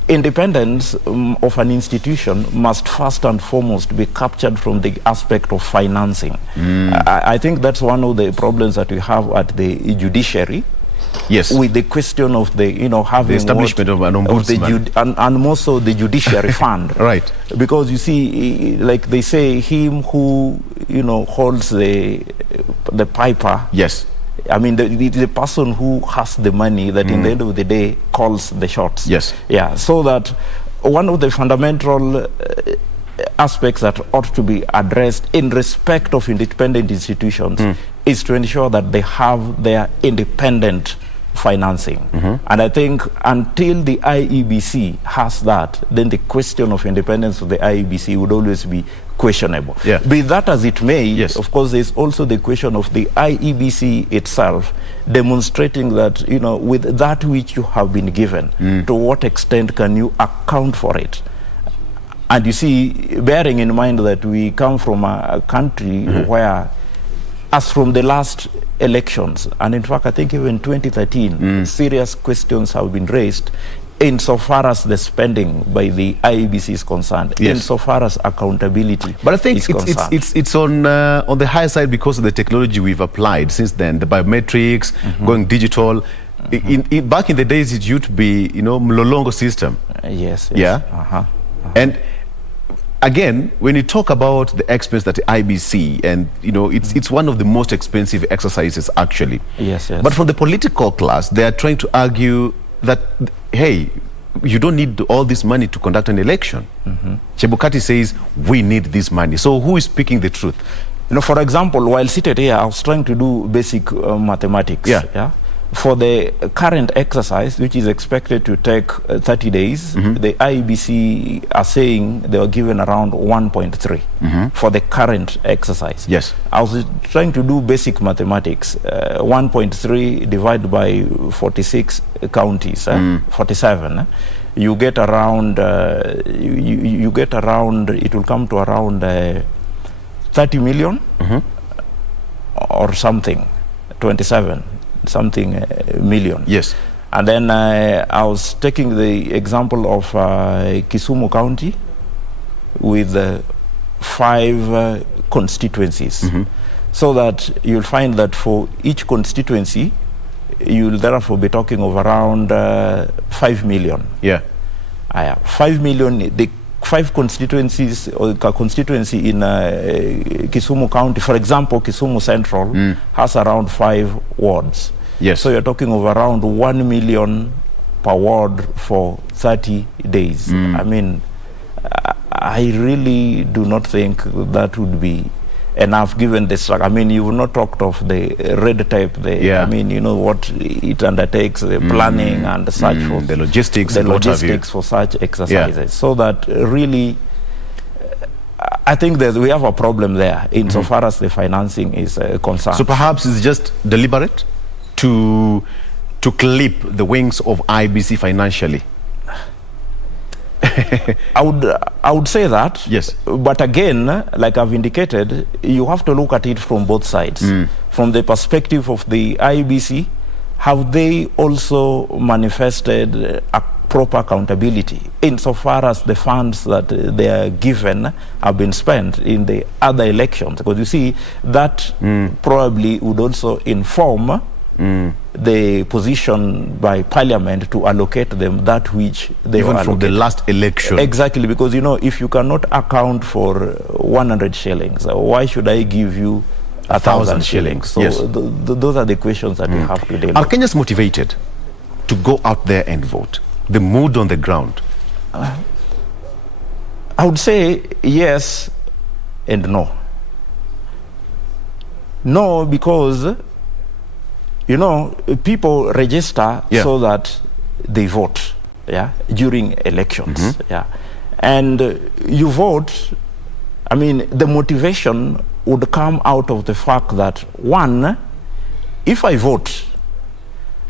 independence of an institution must first and foremost be captured from the aspect of financing. I think that's one of the problems that we have at the judiciary. Yes, with the question of the having the establishment of an ombudsman, and more so the judiciary fund, right? Because you see, like they say, him who holds the piper. Yes, I mean the person who has the money that in the end of the day calls the shots. Yes, yeah. So that one of the fundamental aspects that ought to be addressed in respect of independent institutions is to ensure that they have their independent financing. And I think until the IEBC has that, then the question of independence of the IEBC would always be questionable. Be that as it may, of course, there's also the question of the IEBC itself demonstrating that, with that which you have been given, to what extent can you account for it? And you see, bearing in mind that we come from a country where, as from the last elections, and in fact I think even 2013, serious questions have been raised insofar as the spending by the IEBC is concerned, insofar as accountability. But I think is it's on the higher side because of the technology we've applied since then, the biometrics, going digital. Back in the days, it used to be Mlolongo system. Yes. And again, when you talk about the expense that the IBC, and it's one of the most expensive exercises actually. Yes. But from the political class, they are trying to argue that, hey, you don't need all this money to conduct an election. Chebukati says we need this money. So who is speaking the truth? For example, while seated here, I was trying to do basic mathematics. For the current exercise, which is expected to take 30 days, the IEBC are saying they were given around 1.3 for the current exercise. Yes. I was trying to do basic mathematics. 1.3 divided by 46 counties, 47. You get around, you get around, it will come to around 30 million or something, 27. Something million. Yes. And then I was taking the example of Kisumu County with 5 constituencies. so that you'll find that for each constituency, you'll therefore be talking of around 5 million. Yeah. 5 million, the 5 constituencies, or a constituency in Kisumu County, for example, Kisumu Central has around 5 wards. Yes. So you're talking of around 1 million per ward for 30 days. I mean, I really do not think that would be enough given the struggle. I mean, you've not talked of the red tape, I mean, you know, what it undertakes, the planning and such for the logistics, for such exercises. So that really, I think that we have a problem there insofar as the financing is concerned. So perhaps it's just deliberate to clip the wings of IBC financially. I would say that. Yes. But again, like I've indicated, you have to look at it from both sides. From the perspective of the IBC, have they also manifested a proper accountability insofar as the funds that they are given have been spent in the other elections? Because you see, that probably would also inform the position by Parliament to allocate them that which they even were from the last election. Exactly, because you know, if you cannot account for 100 shillings, why should I give you 1,000 shillings? So yes. Those are the questions that we have to deal with. Are Kenyans motivated to go out there and vote? The mood on the ground? I would say yes and no. No, because you know, people register so that they vote, during elections, and you vote. I mean, the motivation would come out of the fact that, one, if I vote,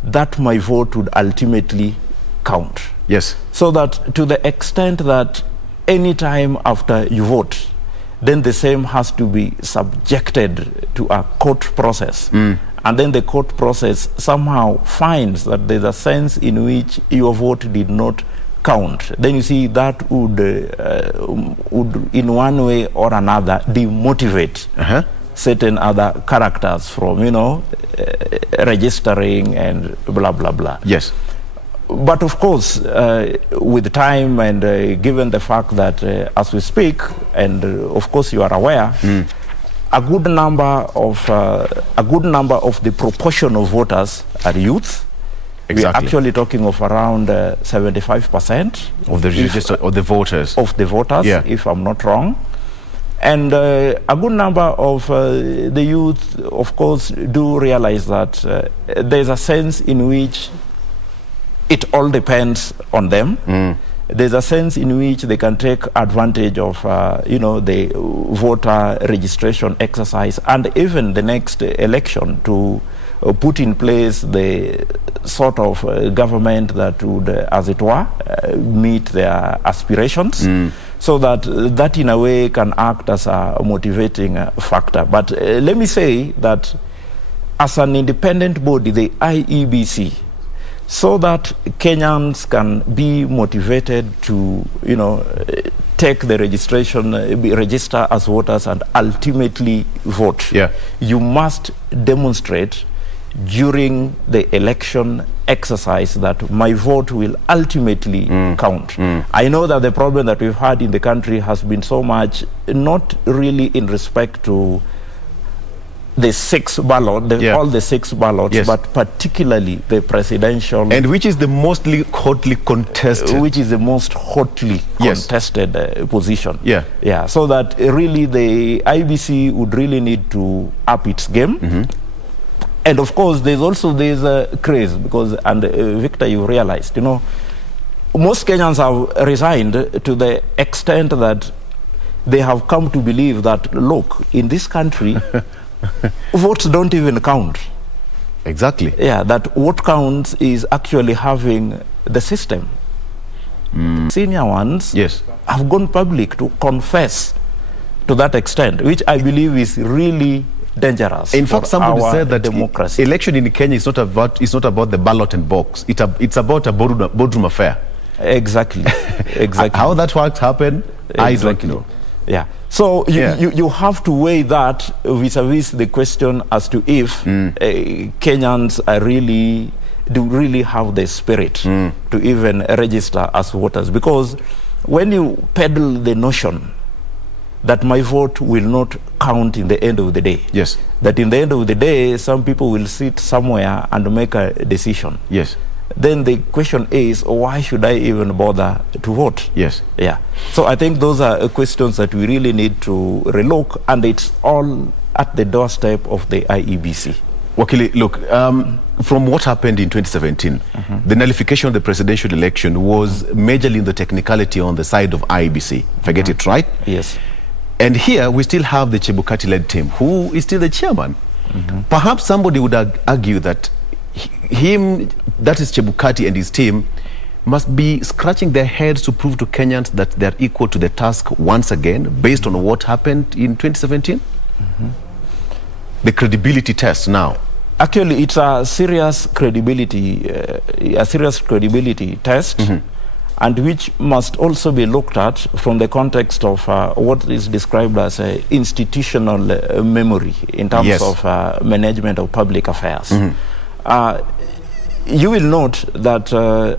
that my vote would ultimately count. Yes. So that to the extent that any time after you vote, then the same has to be subjected to a court process. And then the court process somehow finds that there's a sense in which your vote did not count. Then you see that would in one way or another demotivate certain other characters from, you know, registering and blah, blah, blah. Yes. But of course, with time and given the fact that as we speak, and of course you are aware, a good number of the proportion of voters are youth. Exactly. We're actually talking of around 75% of the register of the voters. If I'm not wrong. And a good number of the youth, of course, do realize that there's a sense in which it all depends on them. There's a sense in which they can take advantage of, you know, the voter registration exercise and even the next election to put in place the sort of government that would, as it were, meet their aspirations. So that in a way can act as a motivating factor. But let me say that as an independent body, the IEBC, so that Kenyans can be motivated to, you know, take the registration, register as voters and ultimately vote. You must demonstrate during the election exercise that my vote will ultimately count. I know that the problem that we've had in the country has been so much, not really in respect to the 6 ballot, all the 6 ballots, but particularly the presidential. And which is the most hotly contested? Which is the most hotly contested position. So that really the IBC would really need to up its game. And of course, there's a craze because, and Victor, you realized, you know, most Kenyans have resigned to the extent that they have come to believe that, look, in this country, votes don't even count. Exactly. That what counts is actually having the system. Senior ones have gone public to confess to that extent, which I believe is really dangerous. In fact, somebody said that democracy. Election in Kenya is not about the ballot and box. It's about a boardroom affair. Exactly. How that works happen, I don't know. So you have to weigh that vis-a-vis the question as to if Kenyans are really have the spirit to even register as voters. Because when you peddle the notion that my vote will not count in the end of the day, yes, that in the end of the day some people will sit somewhere and make a decision, yes, then the question is, why should I even bother to vote? Yes. Yeah. So I think those are questions that we really need to relook, and it's all at the doorstep of the IEBC. Wakili, look, from what happened in 2017, the nullification of the presidential election was majorly in the technicality on the side of IEBC, if I get it right. Yes. And here we still have the Chebukati-led team, who is still the chairman. Perhaps somebody would argue that that is Chebukati and his team, must be scratching their heads to prove to Kenyans that they're equal to the task once again, based on what happened in 2017? The credibility test now. Actually, it's a serious credibility test, and which must also be looked at from the context of what is described as institutional memory in terms of management of public affairs. You will note that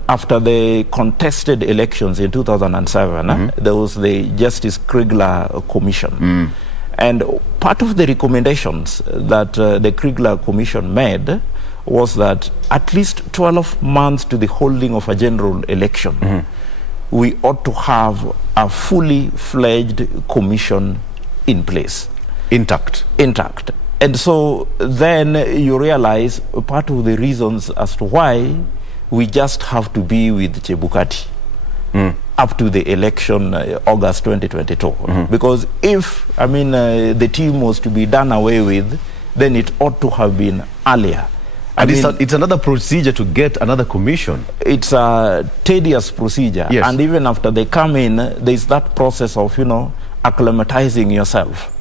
after the contested elections in 2007, there was the Justice Kriegler Commission. And part of the recommendations that the Kriegler Commission made was that at least 12 months to the holding of a general election, we ought to have a fully fledged commission in place. Intact. And so then you realize part of the reasons as to why we just have to be with Chebukati up to the election August 2022. Because if, the team was to be done away with, then it ought to have been earlier. And it's another procedure to get another commission. It's a tedious procedure. Yes. And even after they come in, there's that process of, acclimatizing yourself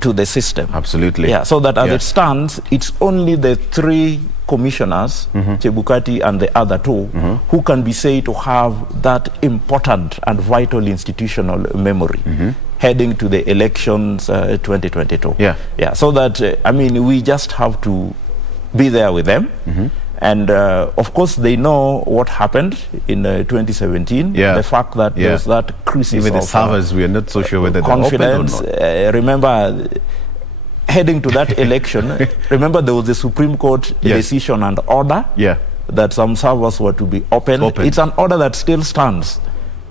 to the system. Absolutely. Yeah, so that as it stands, it's only the 3 commissioners, Chebukati and the other 2, who can be said to have that important and vital institutional memory heading to the elections 2022. Yeah. So that, we just have to be there with them. And of course, they know what happened in 2017. The fact that there was that crisis even of the servers, we are not so sure whether confidence. They're open or not. Remember, heading to that election, remember there was a Supreme Court decision and order that some servers were to be open. It's an order that still stands.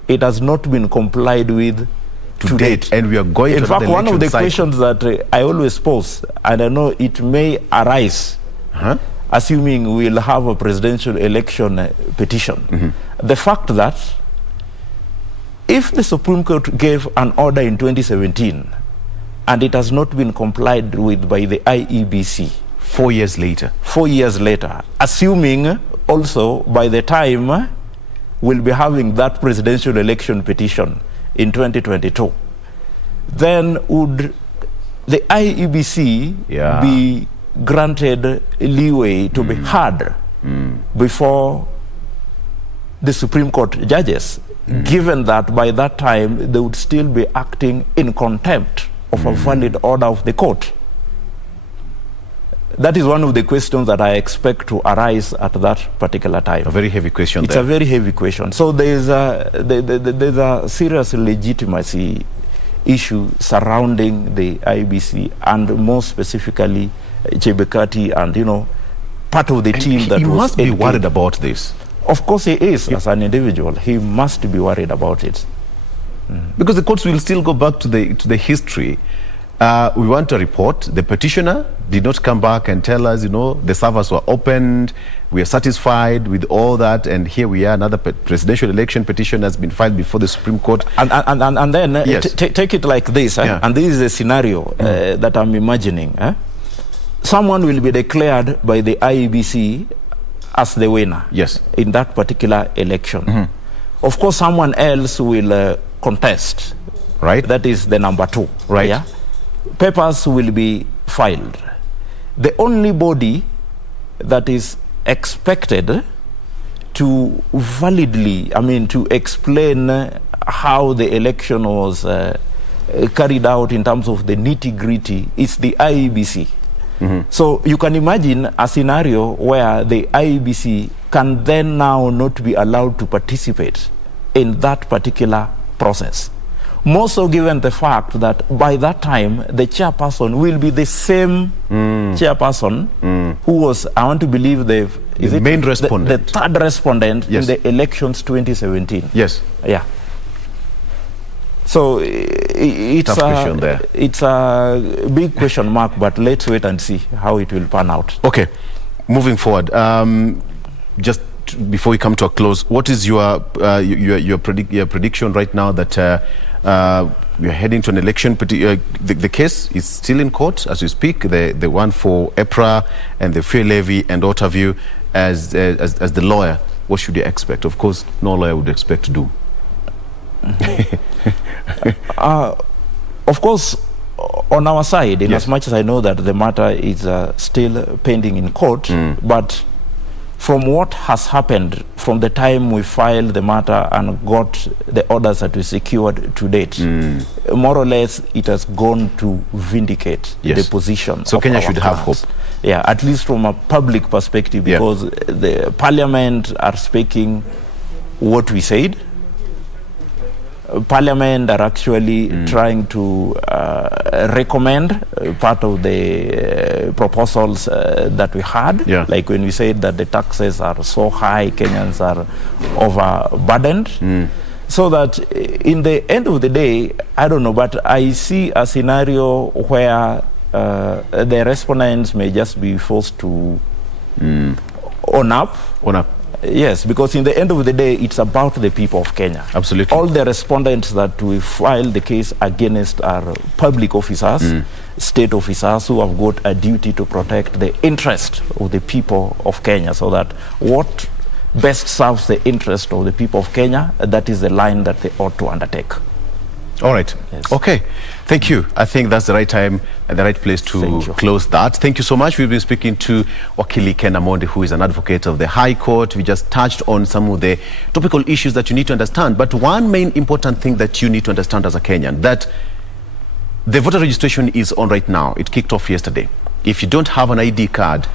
It has not been complied with to date. And we are going in to fact, one of the cycle. questions that I always pose, and I know it may arise, assuming we'll have a presidential election petition, the fact that if the Supreme Court gave an order in 2017 and it has not been complied with by the IEBC 4 years later, assuming also by the time we'll be having that presidential election petition in 2022, then would the IEBC be granted leeway to be heard before the Supreme Court judges, given that by that time they would still be acting in contempt of a valid order of the court? That is one of the questions that I expect to arise at that particular time. A very heavy question. It's a very heavy question. So there's a serious legitimacy issue surrounding the IBC, and more specifically Chebukati and part of the team that he must be worried about this. Of course he is. As an individual, he must be worried about it. Because the courts will still go back to the history. We want a report. The petitioner did not come back and tell us, the servers were opened, we are satisfied with all that, and here we are, another presidential election petition has been filed before the Supreme Court. And then take it like this, and this is a scenario that I'm imagining. Someone will be declared by the IEBC as the winner in that particular election. Of course, someone else will contest. Right. That is the number 2. Right. Yeah? Papers will be filed. The only body that is expected to validly, to explain how the election was carried out in terms of the nitty-gritty is the IEBC. So you can imagine a scenario where the IEBC can then now not be allowed to participate in that particular process. More so given the fact that by that time, the chairperson will be the same chairperson who was, I want to believe, the main respondent. The third respondent in the elections 2017. Yes. Yeah. So it's a big question mark, but let's wait and see how it will pan out. Okay, moving forward, just before we come to a close, what is your prediction right now that we are heading to an election? The case is still in court as we speak. The one for EPRA and the fuel levy and Waterview. As the lawyer, what should you expect? Of course, no lawyer would expect to do. Of course, on our side, in as much as I know that the matter is still pending in court, but from what has happened from the time we filed the matter and got the orders that we secured to date, more or less it has gone to vindicate the position. So Kenya should have hope. Yeah, at least from a public perspective, because the Parliament are speaking what we said. Parliament are actually trying to recommend part of the proposals that we had. Like when we said that the taxes are so high, Kenyans are overburdened. So that in the end of the day, I don't know, but I see a scenario where the respondents may just be forced to own up. Yes, because in the end of the day, it's about the people of Kenya. Absolutely. All the respondents that we filed the case against are public officers, state officers who have got a duty to protect the interest of the people of Kenya, so that what best serves the interest of the people of Kenya, that is the line that they ought to undertake. All right. Okay. Thank you. I think that's the right time and the right place to close that. Thank you so much. We've been speaking to Wakili Ken Amonde, who is an advocate of the High Court. We just touched on some of the topical issues that you need to understand. But one main important thing that you need to understand as a Kenyan, that the voter registration is on right now. It kicked off yesterday. If you don't have an ID card,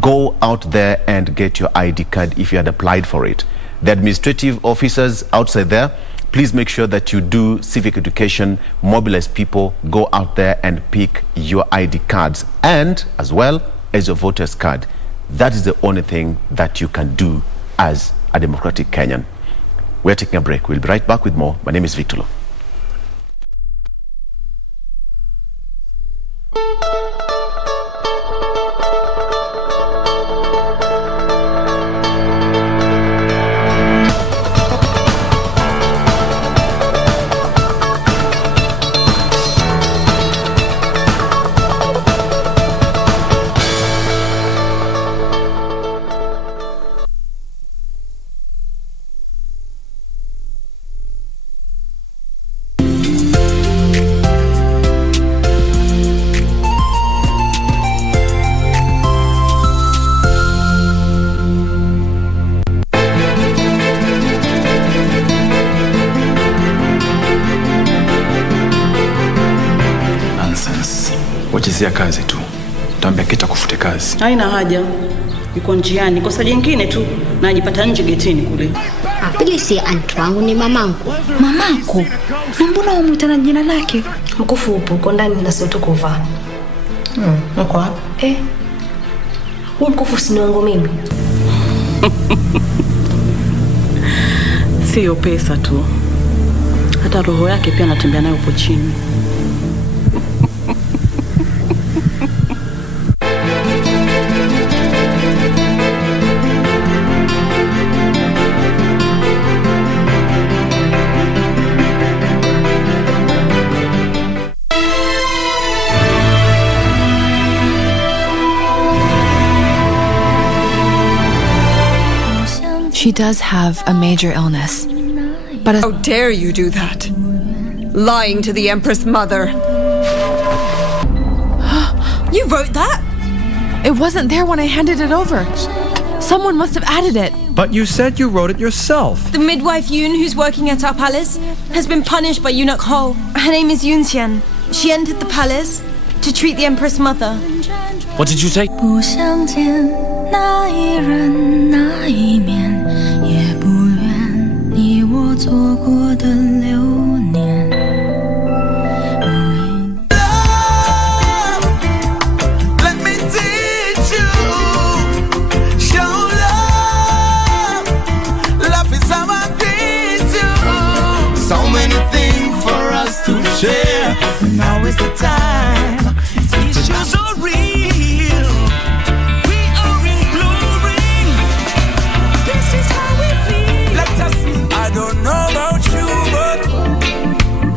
go out there and get your ID card if you had applied for it. The administrative officers outside there, please make sure that you do civic education, mobilize people, go out there and pick your ID cards, and as well as your voter's card. That is the only thing that you can do as a democratic Kenyan. We're taking a break. We'll be right back with more. My name is Victor Lo. Wachezea kazi tu. Tambia kita kufute kazi. Haina haja. Yuko njiani. Kosa jingine tu na ajipata nje getini kule. Pili si anti wangu, ni mamangu. Mamako? Na mbona wamuita na jina lake? Mkufu upo uko ndani na sio kuvaa. Uko wapi? Huyu mkufu si wangu mimi. Sio pesa tu. Hata roho yake pia anatembea nayo hapo chini. She does have a major illness, but how dare you do that? Lying to the Empress Mother. You wrote that? It wasn't there when I handed it over. Someone must have added it. But you said you wrote it yourself. The midwife Yoon, who's working at our palace, has been punished by Eunuch Ho. Her name is Yoon. She entered the palace to treat the Empress Mother. What did you say? 不相见那一人那一面，也不愿你我错过的流年。 Share. Now is the time. These issues are real. We are in glory. This is how we feel. Let us. I don't know about you, but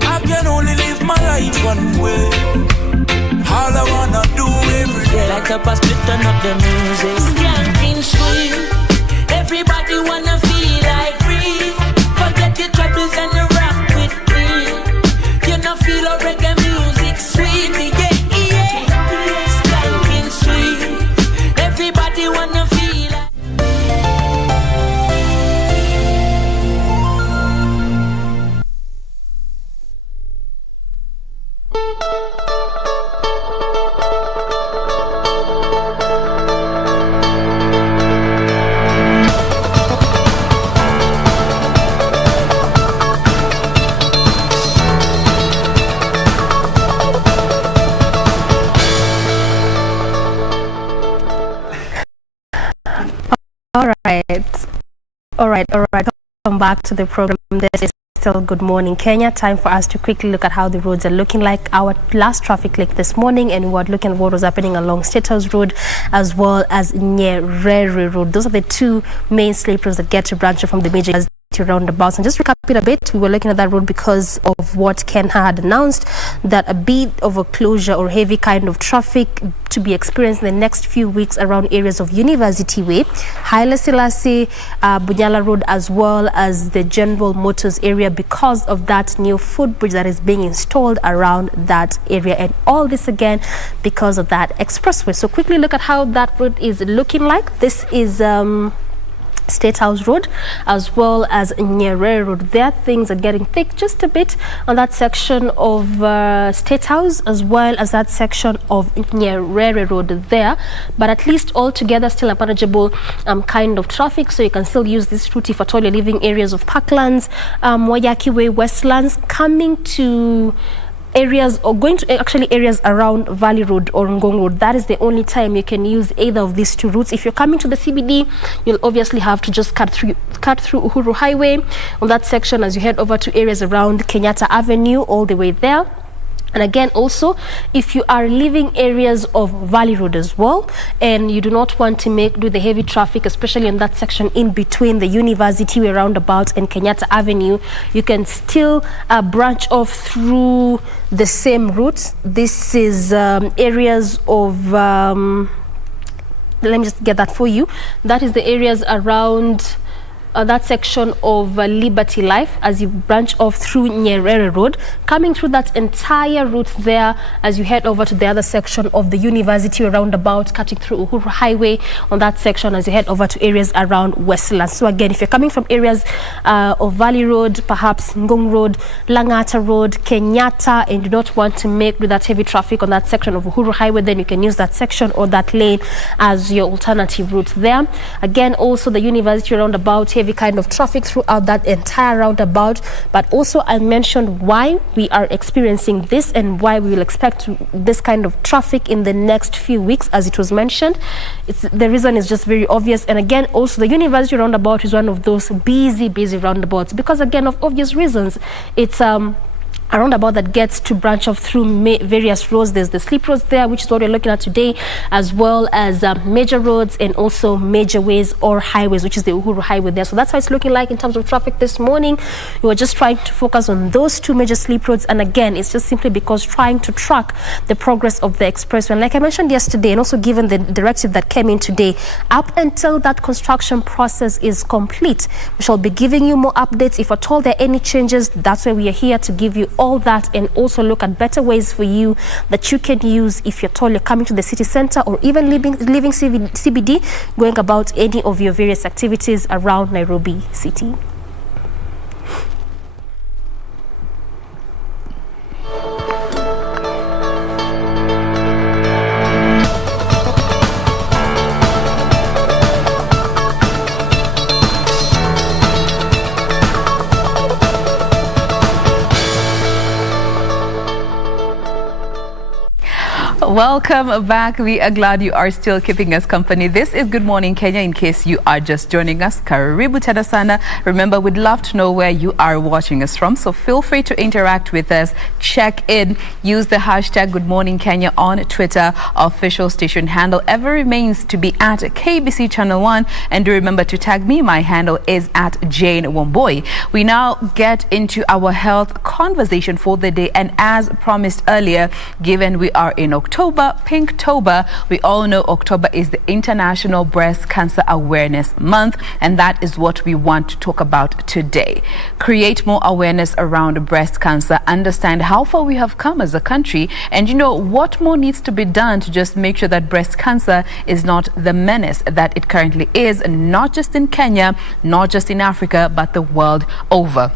I can only live my life one way. All I wanna do every day. Like up a split, turn up the music. Skanking sweet. Everybody wanna feel like free. Forget your troubles and the rock with me. You know feel a reggae music sweet, yeah. Skanking sweet. Everybody wanna feel like. All right. Welcome back to the program. This is still Good Morning Kenya. Time for us to quickly look at how the roads are looking like. Our last traffic leak this morning, and we're looking at what was happening along State House Road as well as Nyerere Road. Those are the two main slip roads that get to branch from the major roundabouts. And just recap it a bit, we were looking at that road because of what Ken had announced, that a bit of a closure or heavy kind of traffic to be experienced in the next few weeks around areas of University Way, Haile Selassie, Bunyala Road, as well as the General Motors area because of that new footbridge that is being installed around that area. And all this again because of that expressway. So quickly look at how that road is looking like. This is State House Road as well as Nyerere Road. There things are getting thick just a bit on that section of State House as well as that section of Nyerere Road there, but at least all together still a manageable kind of traffic, so you can still use this route if at all you're leaving areas of Parklands, Wayaki Way, Westlands, coming to areas or going to actually areas around Valley Road or Ngong Road. That is the only time you can use either of these two routes. If you're coming to the CBD, you'll obviously have to just cut through Uhuru Highway on that section as you head over to areas around Kenyatta Avenue all the way there. And again, also, if you are leaving areas of Valley Road as well, and you do not want to do the heavy traffic, especially in that section in between the University Way roundabout and Kenyatta Avenue, you can still branch off through the same routes. This is areas of, let me just get that for you. That is the areas around that section of Liberty Life as you branch off through Nyerere Road, coming through that entire route there as you head over to the other section of the University roundabout, cutting through Uhuru Highway on that section as you head over to areas around Westlands. So again, if you're coming from areas of Valley Road, perhaps Ngong Road, Langata Road, Kenyatta, and do not want to do that heavy traffic on that section of Uhuru Highway, then you can use that section or that lane as your alternative route there. Again, also the University roundabout, heavy kind of traffic throughout that entire roundabout, but also I mentioned why we are experiencing this and why we will expect this kind of traffic in the next few weeks, as it was mentioned. The reason is just very obvious. And again, also the University roundabout is one of those busy roundabouts because again, of obvious reasons. It's a roundabout that gets to branch off through various roads. There's the slip roads there, which is what we're looking at today, as well as major roads and also major ways or highways, which is the Uhuru Highway there. So that's how it's looking like in terms of traffic this morning. We were just trying to focus on those two major slip roads, and again, it's just simply because trying to track the progress of the expressway. And like I mentioned yesterday, and also given the directive that came in today, up until that construction process is complete, we shall be giving you more updates. If at all there are any changes, that's why we are here to give you all that and also look at better ways for you that you can use if you're told you're coming to the city center or even leaving CBD, going about any of your various activities around Nairobi City. Welcome back. We are glad you are still keeping us company. This is Good Morning Kenya. In case you are just joining us, karibu tena sana. Remember, we'd love to know where you are watching us from, so feel free to interact with us. Check in. Use the hashtag Good Morning Kenya on Twitter. Official station handle ever remains to be at KBC Channel 1. And do remember to tag me. My handle is at Jane Womboy. We now get into our health conversation for the day. And as promised earlier, given we are in October, Pinktober, we all know October is the International Breast Cancer Awareness Month, and that is what we want to talk about today. Create more awareness around breast cancer, understand how far we have come as a country, and you know what more needs to be done to just make sure that breast cancer is not the menace that it currently is, not just in Kenya, not just in Africa, but the world over.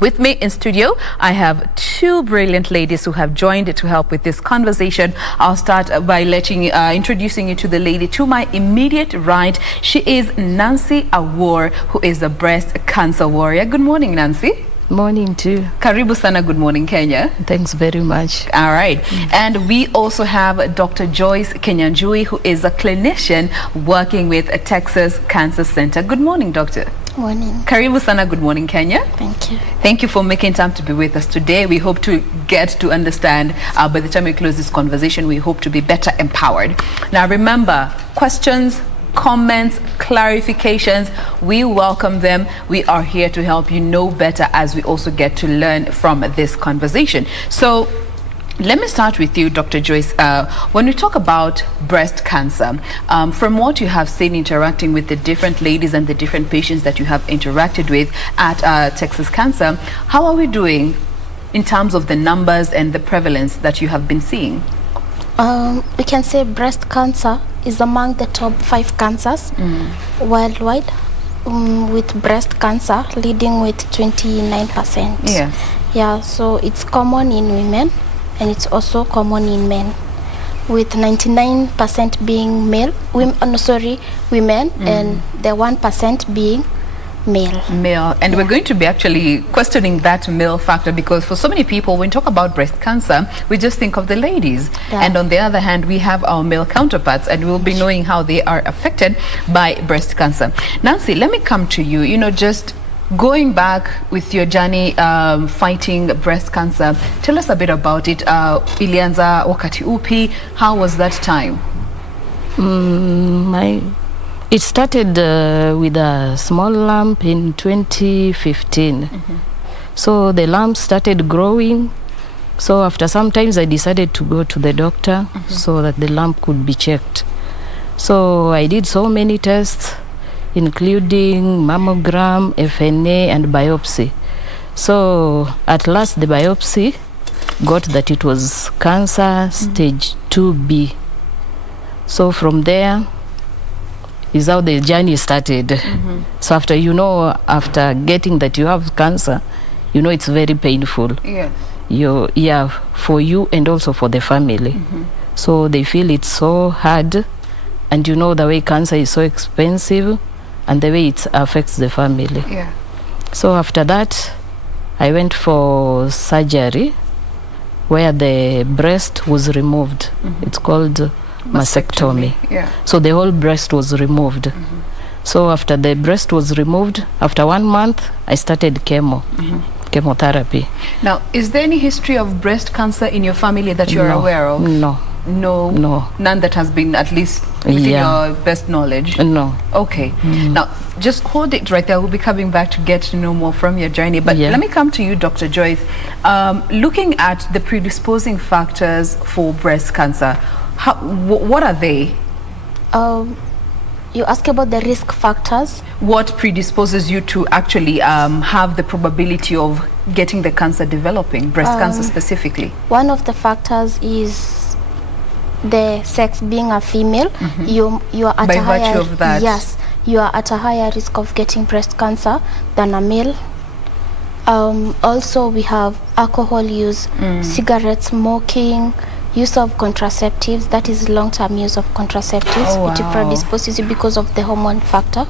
With me in studio, I have two brilliant ladies who have joined to help with this conversation. I'll start by introducing you to the lady to my immediate right. She is Nancy Awor, who is a breast cancer warrior. Good morning, Nancy. Morning too. Karibu sana, Good Morning Kenya. Thanks very much. All right. And we also have Dr. Joyce Kenyanjui, who is a clinician working with a Texas Cancer Center. Good morning, doctor. Morning. Karibu sana, Good Morning Kenya. Thank you. Thank you for making time to be with us today. We hope to get to understand, by the time we close this conversation, we hope to be better empowered. Now remember, questions, comments, clarifications, we welcome them. We are here to help you know better as we also get to learn from this conversation. So let me start with you, Dr. Joyce. When we talk about breast cancer, from what you have seen interacting with the different ladies and the different patients that you have interacted with at Texas Cancer, how are we doing in terms of the numbers and the prevalence that you have been seeing? We can say breast cancer is among the top 5 cancers worldwide, with breast cancer leading with 29%. Yeah, so it's common in women and it's also common in men, with 99% being women, and the 1% being male. And we're going to be actually questioning that male factor, because for so many people, when we talk about breast cancer, we just think of the ladies. And on the other hand, we have our male counterparts, and we'll be knowing how they are affected by breast cancer. Nancy, let me come to you. You know, just going back with your journey fighting breast cancer, tell us a bit about it. Ilianza wakati upi? How was that time? It started with a small lump in 2015. So the lump started growing. So after some times I decided to go to the doctor so that the lump could be checked. So I did so many tests, including mammogram, FNA, and biopsy. So at last the biopsy got that it was cancer stage 2B. So from there is how the journey started. So after getting that you have cancer, you know it's very painful. For you and also for the family. So they feel it's so hard, and you know the way cancer is so expensive and the way it affects the family. So after that, I went for surgery where the breast was removed. It's called mastectomy. So the whole breast was removed. So after the breast was removed, after 1 month, I started chemotherapy. Now, is there any history of breast cancer in your family that you're aware of? No. None that has been, at least within your best knowledge? No. Okay. Now, just hold it right there. We'll be coming back to get to know more from your journey. But let me come to you, Dr. Joyce. Looking at the predisposing factors for breast cancer, what are they? You ask about the risk factors. What predisposes you to actually have the probability of getting the cancer developing, breast cancer specifically? One of the factors is the sex. Being a female, you are at By a higher virtue of that. Yes, you are at a higher risk of getting breast cancer than a male. Also, we have alcohol use, cigarette smoking, use of contraceptives, that is long-term use of contraceptives. Oh, It wow. predisposes you because of the hormone factor.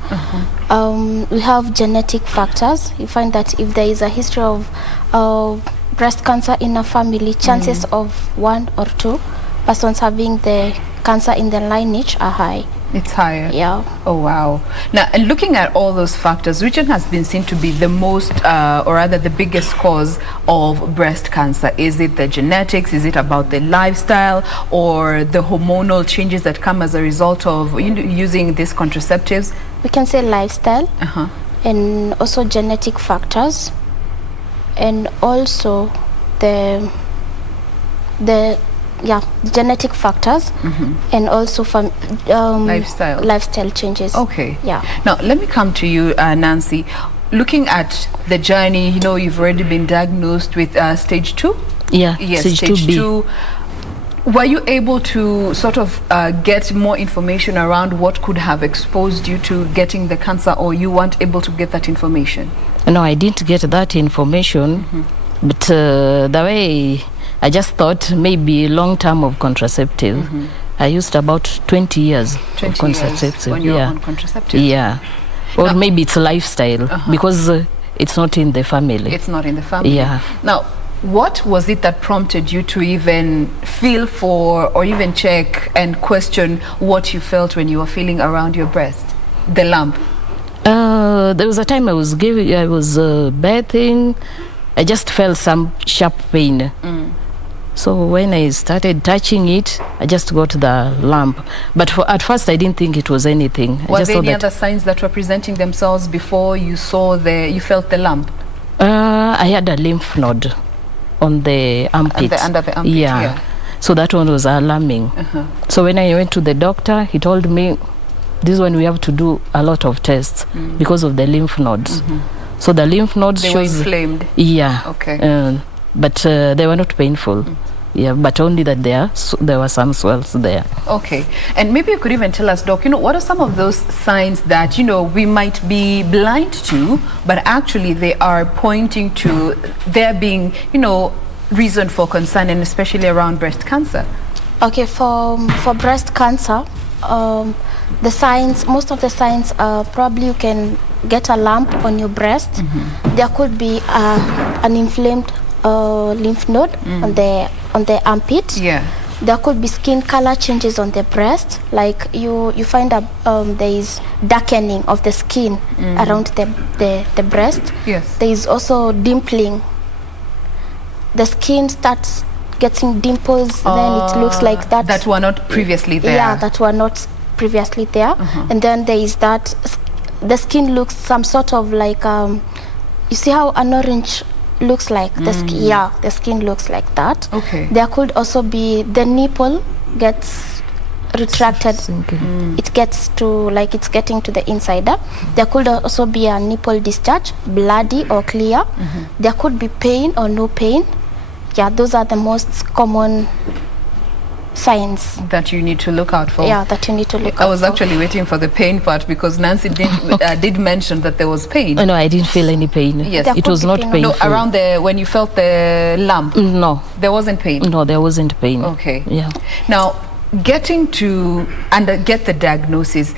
We have genetic factors. You find that if there is a history of breast cancer in a family, chances of 1 or 2 persons having the cancer in the lineage are high. It's higher. Yeah. Oh, wow. Now, and looking at all those factors, which one has been seen to be the most, or rather the biggest cause of breast cancer? Is it the genetics? Is it about the lifestyle, or the hormonal changes that come as a result of using these contraceptives? We can say lifestyle, and also genetic factors, and also the genetic factors, and also from lifestyle changes. Okay. Yeah. Now let me come to you, Nancy. Looking at the journey, you've already been diagnosed with stage 2. Yeah. Yes, stage stage 2B. 2. Were you able to sort of get more information around what could have exposed you to getting the cancer, or you weren't able to get that information? No, I didn't get that information, but the way I just thought maybe long term of contraceptive. I used about 20 years of contraceptive. When you're on contraceptive. Yeah. Or maybe it's lifestyle because it's not in the family. It's not in the family. Yeah. Now, what was it that prompted you to even feel for or even check and question what you felt when you were feeling around your breast, the lump? There was a time I was bathing. I just felt some sharp pain. So when I started touching it, I just got the lump. But at first, I didn't think it was anything. Were there any other signs that were presenting themselves before you you felt the lump? I had a lymph node on the armpit. Under the armpit, yeah. So that one was alarming. So when I went to the doctor, he told me, this one we have to do a lot of tests because of the lymph nodes. So the lymph nodes they were inflamed. Yeah. Okay. But they were not painful. Yeah, but only that there were some swells there. Okay. And maybe you could even tell us, Doc, what are some of those signs that, we might be blind to, but actually they are pointing to there being, reason for concern, and especially around breast cancer? Okay, for breast cancer, the signs, most of the signs are probably you can get a lump on your breast. There could be an inflamed lymph node on the armpit. Yeah. There could be skin color changes on the breast, like you find there is darkening of the skin around the breast. Yes. There is also dimpling. The skin starts getting dimples, then it looks like that. That were not previously there. Yeah, that were not previously there. And then there is that, the skin looks some sort of like, you see how an orange looks like? The skin looks like that. Okay. There could also be the nipple gets retracted. It gets to, like it's getting to the inside. There could also be a nipple discharge, bloody or clear. There could be pain or no pain. Yeah, those are the most common signs that you need to look out for. Yeah, that you need to look out for. I was actually waiting for the pain part because Nancy did mention that there was pain. No, I didn't feel any pain. Yes, it was not painful. No, around when you felt the lump. No, there wasn't pain. No, there wasn't pain. Okay. Yeah. Now, getting to get the diagnosis,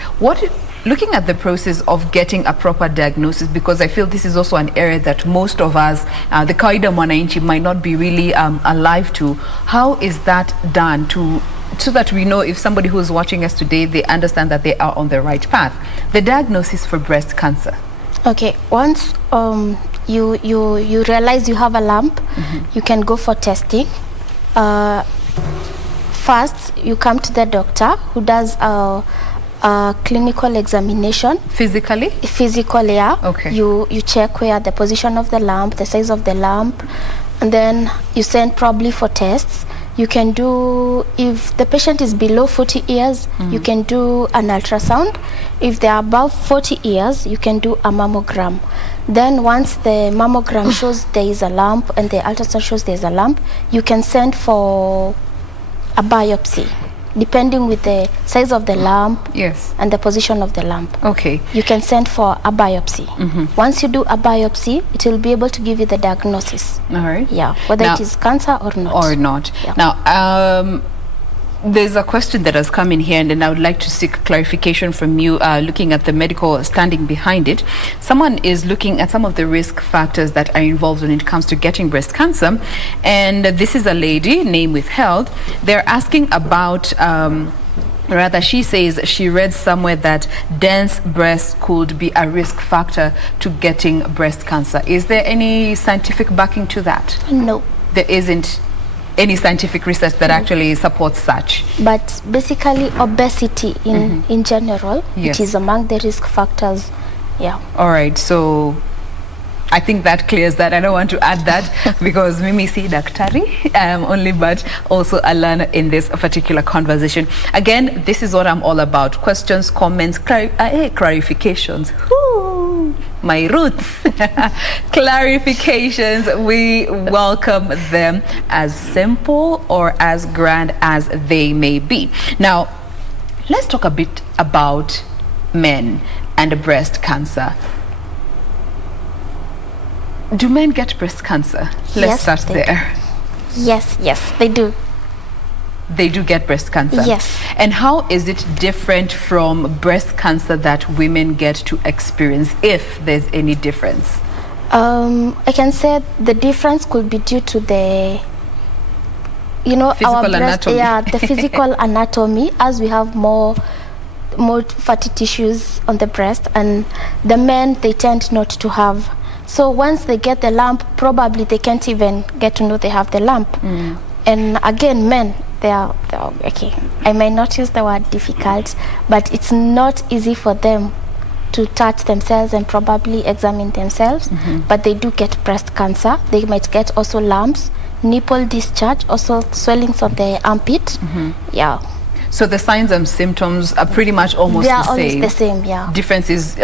looking at the process of getting a proper diagnosis, because I feel this is also an area that most of us, the kawaida mwananchi, might not be really alive to. How is that done so that we know if somebody who's watching us today, they understand that they are on the right path? The diagnosis for breast cancer. Okay, once you realize you have a lump, you can go for testing. First, you come to the doctor who does a clinical examination. Physically, yeah. Okay. You check where the position of the lump, the size of the lump, and then you send probably for tests. You can do, if the patient is below 40 years, you can do an ultrasound. If they are above 40 years, you can do a mammogram. Then once the mammogram shows there is a lump and the ultrasound shows there is a lump, you can send for a biopsy, depending with the size of the lump and the position of the lump. Okay. You can send for a biopsy. Once you do a biopsy, it will be able to give you the diagnosis. All right. Yeah, whether Now- it is cancer or not. Or not. Yeah. Now, there's a question that has come in here, and then I would like to seek clarification from you, looking at the medical standing behind it. Someone is looking at some of the risk factors that are involved when it comes to getting breast cancer, and this is a lady, name withheld. They're asking about, rather she says she read somewhere that dense breasts could be a risk factor to getting breast cancer. Is there any scientific backing to that? No. There isn't any scientific research that actually supports such. But basically, obesity in general, Yes. it is among the risk factors. Yeah. All right, so I think that clears that. I don't want to add that because Mimi si daktari, only but also a learner in this particular conversation. Again, this is what I'm all about. Questions, comments, clarifications. Woo, my roots. Clarifications, we welcome them, as simple or as grand as they may be. Now, let's talk a bit about men and breast cancer. Do men get breast cancer? Let's start there. Yes, they do. They do get breast cancer? Yes. And how is it different from breast cancer that women get to experience, if there's any difference? I can say the difference could be due to the, our Physical breast, anatomy. the physical anatomy, as we have more fatty tissues on the breast, and the men, they tend not to have. So once they get the lump, probably they can't even get to know they have the lump. And again, men, they are okay. I may not use the word difficult, but it's not easy for them to touch themselves and probably examine themselves. But they do get breast cancer. They might get also lumps, nipple discharge, also swellings on the armpit. Yeah. So the signs and symptoms are pretty much almost They are the same. almost the same, yeah. Difference is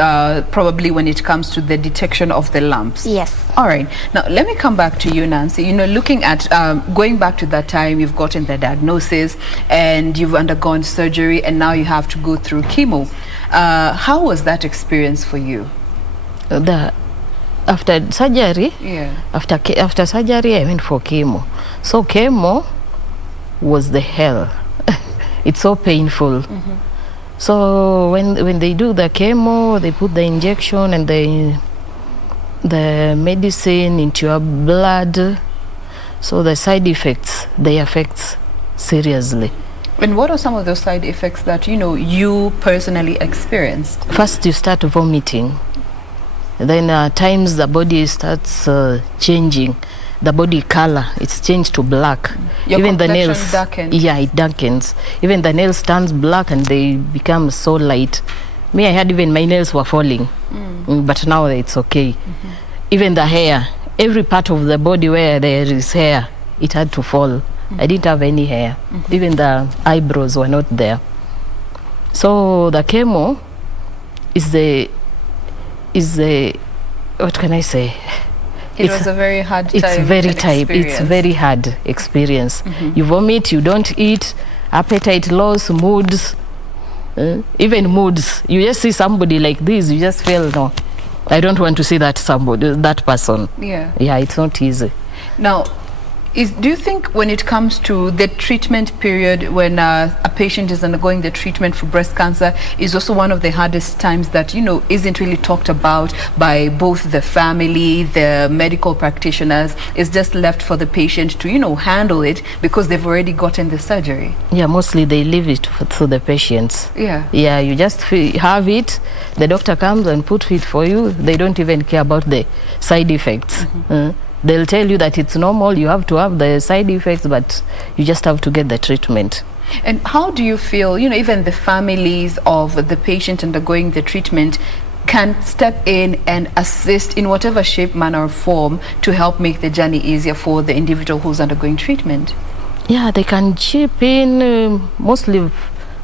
probably when it comes to the detection of the lumps. Yes. All right. Now, let me come back to you, Nancy. Looking at, going back to that time, you've gotten the diagnosis and you've undergone surgery, and now you have to go through chemo. How was that experience for you? After surgery, Yeah. after surgery, I went for chemo. So chemo was the hell. It's so painful. So when they do the chemo, they put the injection and the medicine into your blood. So the side effects, they affect seriously. And what are some of those side effects that you personally experienced? First, you start vomiting. Then at times the body starts changing. The body color, it's changed to black. Your Even the complexion nails, darkens. yeah, it darkens. Even the nails turns black and they become so light. Me, I had even my nails were falling, but now it's okay. Even the hair, every part of the body where there is hair, it had to fall. I didn't have any hair. Even the eyebrows were not there. So the chemo is the what can I say? It was a very hard time. It's very and tight. It's experience. very hard experience. You vomit, you don't eat, appetite loss, moods, even moods. You just see somebody like this, you just feel, no, I don't want to see that person. Yeah. Yeah, it's not easy. Now, do you think when it comes to the treatment period, when a patient is undergoing the treatment for breast cancer, is also one of the hardest times that, isn't really talked about by both the family, the medical practitioners? It's just left for the patient to, handle it because they've already gotten the surgery? Yeah, mostly they leave it to the patients. Yeah. Yeah, you just have it, the doctor comes and puts it for you. They don't even care about the side effects. They'll tell you that it's normal, you have to have the side effects, but you just have to get the treatment. And how do you feel, even the families of the patient undergoing the treatment can step in and assist in whatever shape, manner, or form to help make the journey easier for the individual who's undergoing treatment? Yeah, they can chip in mostly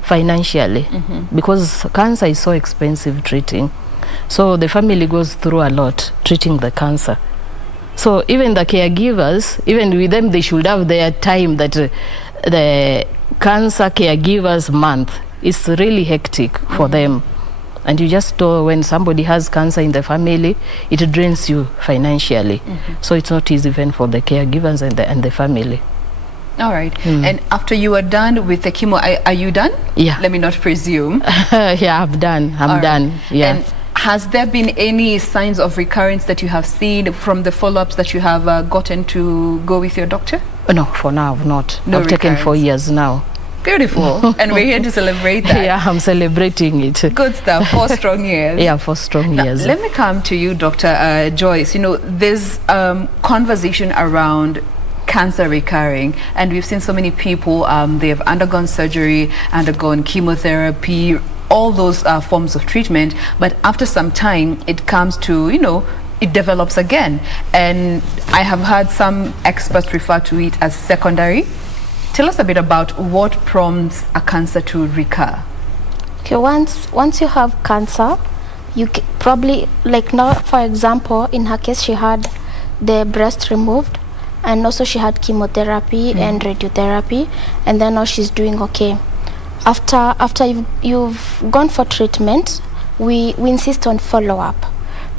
financially because cancer is so expensive treating. So the family goes through a lot treating the cancer. So even the caregivers, even with them, they should have their time that the cancer caregivers month is really hectic for them. And you just know when somebody has cancer in the family, it drains you financially. So it's not easy even for the caregivers and the family. All right. And after you are done with the chemo, are you done? Yeah. Let me not presume. Yeah, I'm done. I'm done. Yeah. And has there been any signs of recurrence that you have seen from the follow-ups that you have gotten to go with your doctor? No, for now, I've not. No I've taken recurrence. 4 years now. Beautiful. And we're here to celebrate that. Yeah, I'm celebrating it. Good stuff. 4 strong years. Yeah, 4 strong years. Let me come to you, Dr. Joyce. You know, there's conversation around cancer recurring, and we've seen so many people, they have undergone surgery, undergone chemotherapy, all those forms of treatment, but after some time it comes to, you know, it develops again. And I have heard some experts refer to it as secondary. Tell us a bit about what prompts a cancer to recur. Okay, once you have cancer, you probably, like now, for example, in her case, she had the breast removed, and also she had chemotherapy and radiotherapy, and then now she's doing okay. After you've gone for treatment, we insist on follow-up,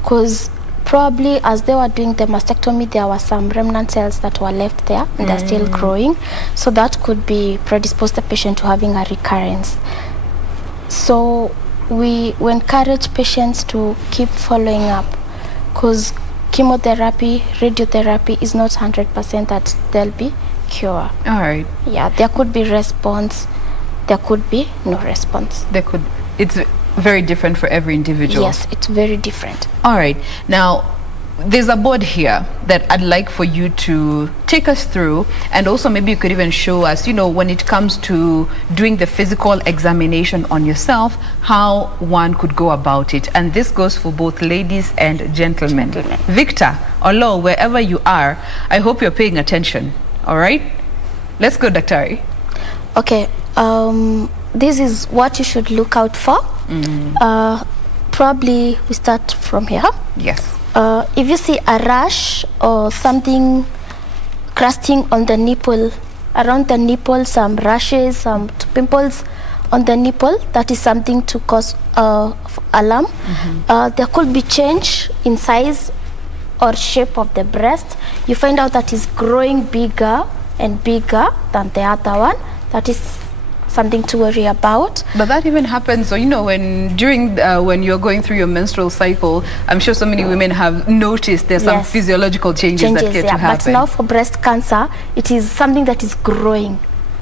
because probably as they were doing the mastectomy, there were some remnant cells that were left there, and they're still growing, so that could be predispose the patient to having a recurrence. So we encourage patients to keep following up, because chemotherapy, radiotherapy is not 100% that there'll be cure. All right. Yeah, there could be response, there could be no response. It's very different for every individual. Yes, it's very different. All right. Now, there's a board here that I'd like for you to take us through, and also maybe you could even show us, you know, when it comes to doing the physical examination on yourself, how one could go about it. And this goes for both ladies and gentlemen. Victor, or Lo, wherever you are, I hope you're paying attention. All right? Let's go, Daktari. Okay. This is what you should look out for. Probably we start from here. Yes. If you see a rash or something crusting on the nipple, around the nipple, some rashes, some pimples on the nipple, that is something to cause alarm. There could be change in size or shape of the breast. You find out that it's growing bigger and bigger than the other one. That is something to worry about. But that even happens, so you know, when you're going through your menstrual cycle, I'm sure so many women have noticed there's some physiological changes that get to happen. But now for breast cancer, it is something that is growing.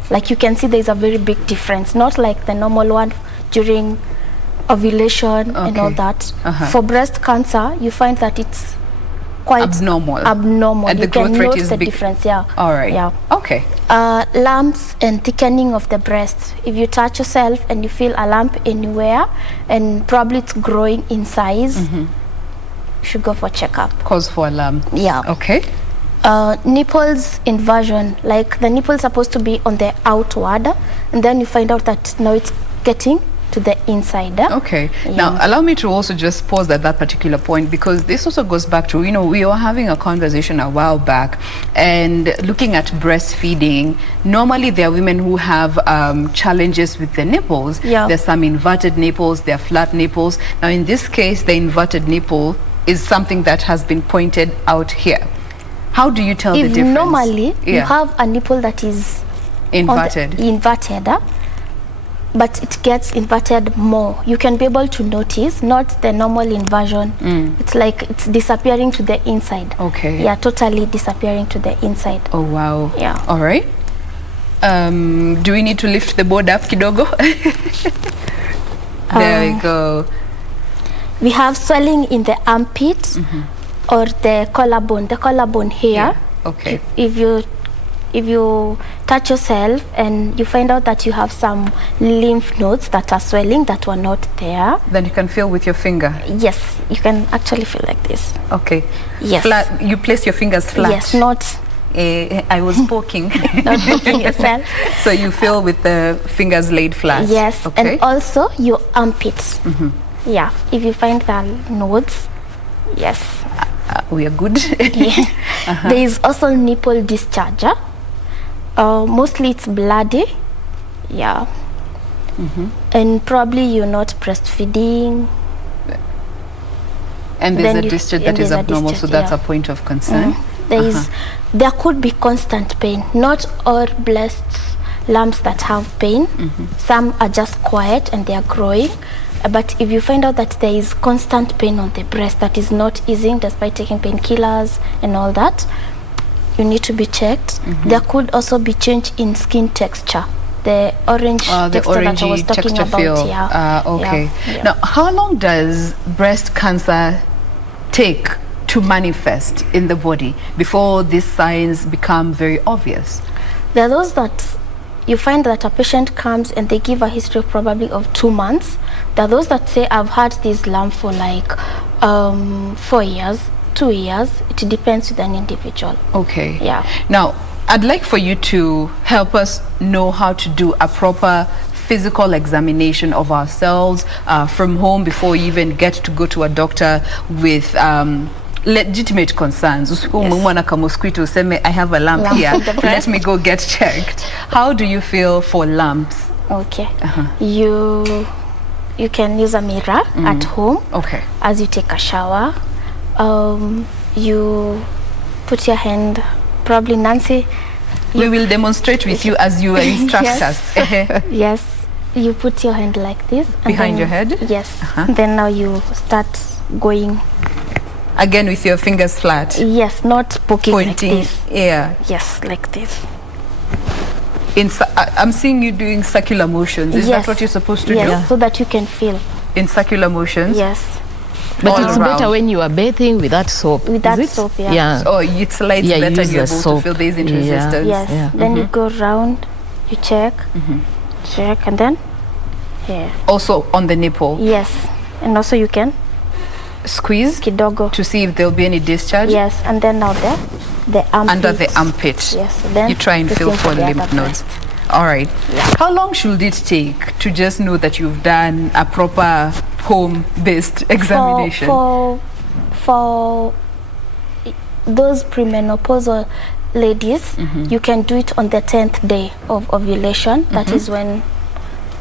Like you can see, there's a very big difference, not like the normal one during ovulation and all that. For breast cancer, you find that it's quite abnormal, and the growth rate is the big difference. All right. Okay. Lumps and thickening of the breast. If you touch yourself and you feel a lump anywhere, and probably it's growing in size, you should go for checkup. Cause for alarm. Yeah. Okay. Nipples inversion, like the nipple is supposed to be on the outward, and then you find out that now it's getting to the inside. Okay. Now, allow me to also just pause at that particular point, because this also goes back to, you know, we were having a conversation a while back and looking at breastfeeding. Normally, there are women who have challenges with the nipples. There's some inverted nipples, there are flat nipples. Now, in this case, the inverted nipple is something that has been pointed out here. How do you tell the difference? Normally, you have a nipple that is inverted, but it gets inverted more. You can be able to notice, not the normal inversion. It's like it's disappearing to the inside. Okay. Yeah, totally disappearing to the inside. Oh, wow. Yeah. All right. Do we need to lift the board up, kidogo? There we go. We have swelling in the armpit or the collarbone here. Okay. If you touch yourself and you find out that you have some lymph nodes that are swelling that were not there, then you can feel with your finger. Yes, you can actually feel like this. Okay. Yes. Flat. You place your fingers flat. Yes, not I was poking. Not poking yourself. So you feel with the fingers laid flat. Yes, okay. and also your armpits. Yeah, if you find the nodes, yes. We are good. Yeah. There is also nipple discharger. Mostly it's bloody. Yeah. And probably you're not breastfeeding. And there's a discharge that is abnormal, so that's a point of concern. There could be constant pain. Not all breast lumps that have pain. Some are just quiet and they are growing. But if you find out that there is constant pain on the breast that is not easing despite taking painkillers and all that, you need to be checked. There could also be change in skin texture. The orange texture that I was talking about. Okay. Now, how long does breast cancer take to manifest in the body before these signs become very obvious? There are those that you find that a patient comes and they give a history probably of 2 months. There are those that say, I've had this lump for like 4 years, 2 years. It depends with an individual. Okay. Yeah. Now, I'd like for you to help us know how to do a proper physical examination of ourselves from home before we even get to go to a doctor with legitimate concerns. I have a lump here. Let me go get checked. How do you feel for lumps? Okay. You can use a mirror at home. Okay. As you take a shower. You put your hand, probably Nancy. We will demonstrate with you as you instruct us. Yes. You put your hand like this. Behind your head? Yes. Then now you start going. Again with your fingers flat? Yes, not poking pointing, like this. Yeah. Yes, like this. I'm seeing you doing circular motions. Is that what you're supposed to do? Yes, so that you can feel. In circular motions? Yes. But it's better when you are bathing with that soap. With that soap, yeah. Yeah. Oh, it slides better and you're able to feel there isn't resistance. Yes. Then you go round, you check, check, and then here. Also on the nipple? Yes. And also you can squeeze kidogo to see if there'll be any discharge. Yes, and then now the armpit. Under the armpit. Yes. Then you try and feel for lymph nodes. All right. Yeah. How long should it take to just know that you've done a proper home-based examination? For those premenopausal ladies, you can do it on the 10th day of ovulation. That is when.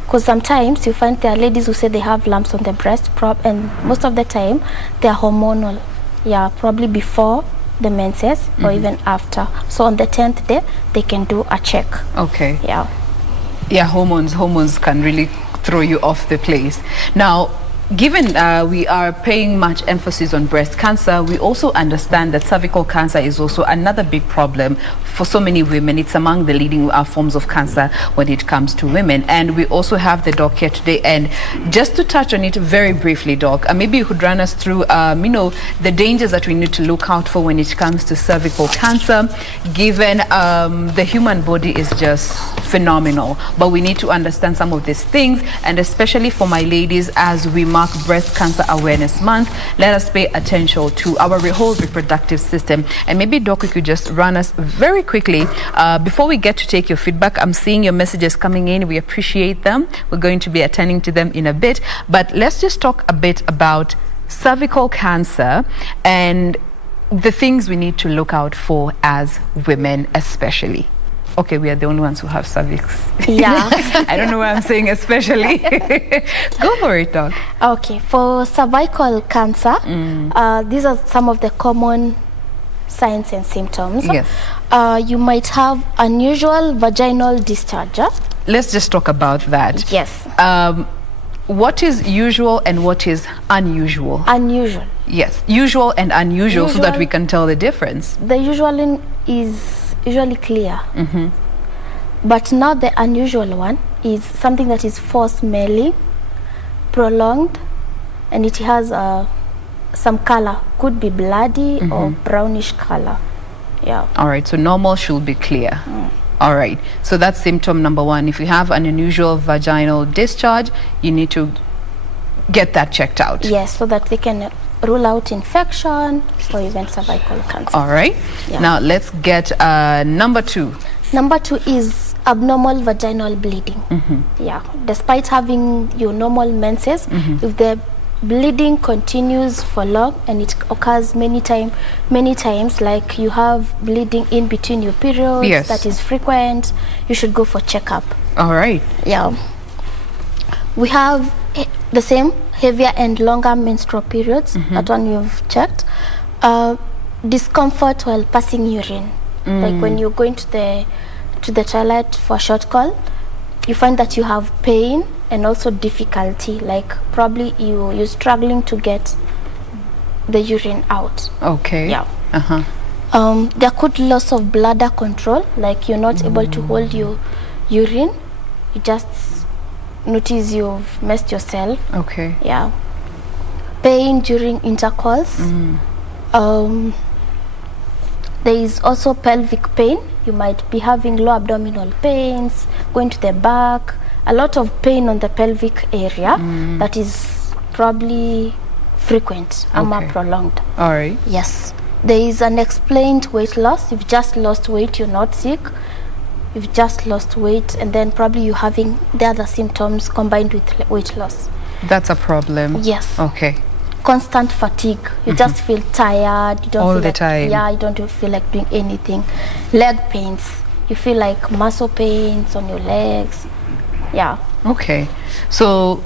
Because sometimes you find there are ladies who say they have lumps on the breast, and most of the time they are hormonal. Yeah, probably before the menses or even after. So on the 10th day, they can do a check. Okay. Yeah. Yeah, hormones can really throw you off the place. Now, given we are paying much emphasis on breast cancer, we also understand that cervical cancer is also another big problem for so many women. It's among the leading forms of cancer when it comes to women. And we also have the doc here today. And just to touch on it very briefly, Doc, maybe you could run us through, the dangers that we need to look out for when it comes to cervical cancer, given the human body is just phenomenal. But we need to understand some of these things, and especially for my ladies, as we mark Breast Cancer Awareness Month, let us pay attention to our whole reproductive system. And maybe, Doc, you could just run us very quickly before we get to take your feedback. I'm seeing your messages coming in. We appreciate them. We're going to be attending to them in a bit. But let's just talk a bit about cervical cancer and the things we need to look out for as women, especially. Okay, we are the only ones who have cervix. Yeah. I don't know why I'm saying especially. Go for it, Doc. Okay, for cervical cancer, these are some of the common signs and symptoms. Yes. You might have unusual vaginal discharge. Let's just talk about that. Yes. What is usual and what is unusual? Unusual. Yes, usual and unusual, so that we can tell the difference. The usual is usually clear, but now the unusual one is something that is foresmelling, prolonged, and it has some color, could be bloody or brownish color. Yeah. All right, so normal should be clear. All right, so that's symptom number one. If you have an unusual vaginal discharge, you need to get that checked out. Yes, so that they can rule out infection or even cervical cancer. All right. Yeah. Now let's get number 2. Number 2 is abnormal vaginal bleeding. Yeah, despite having your normal menses, if the bleeding continues for long and it occurs many times, like you have bleeding in between your periods, that is frequent, you should go for checkup. All right. Yeah. We have the same heavier and longer menstrual periods. That one you've checked. Discomfort while passing urine, like when you're going to the toilet for a short call, you find that you have pain and also difficulty, like probably you're struggling to get the urine out. Okay. Yeah. There could loss of bladder control, like you're not able to hold your urine, you just notice you've messed yourself. Okay. Yeah. Pain during intercourse. There is also pelvic pain. You might be having low abdominal pains, going to the back, a lot of pain on the pelvic area that is probably frequent and more prolonged. All right. Yes. There is unexplained weight loss. You've just lost weight, you're not sick. You've just lost weight, and then probably you're having the other symptoms combined with weight loss. That's a problem. Yes. Okay. Constant fatigue. You just feel tired. You don't all feel the like, time. Yeah, you don't feel like doing anything. Leg pains. You feel like muscle pains on your legs. Yeah. Okay. So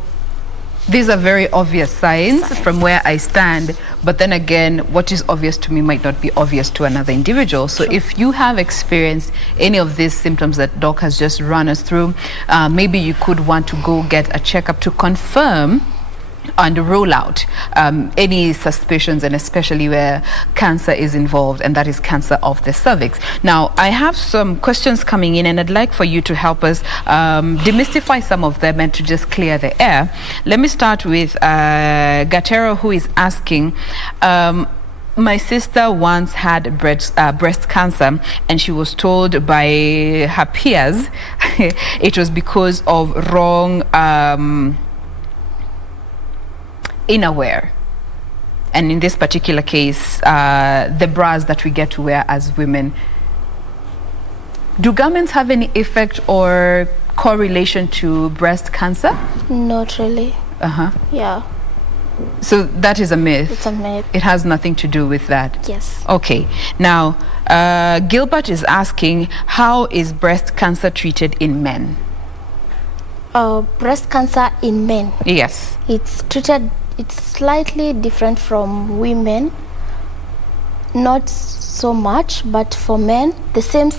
these are very obvious signs from where I stand, but then again, what is obvious to me might not be obvious to another individual. So if you have experienced any of these symptoms that Doc has just run us through, maybe you could want to go get a checkup to confirm and rule out any suspicions, and especially where cancer is involved, and that is cancer of the cervix. Now, I have some questions coming in, and I'd like for you to help us demystify some of them and to just clear the air. Let me start with Gatero, who is asking, my sister once had breast cancer, and she was told by her peers it was because of wrong innerwear, and in this particular case the bras that we get to wear as women. Do garments have any effect or correlation to breast cancer? Not really. Yeah. So that is a myth. It's a myth. It has nothing to do with that. Yes. Okay. Now Gilbert is asking, how is breast cancer treated in men? Breast cancer in men. Yes. It's slightly different from women. Not so much, but for men, the same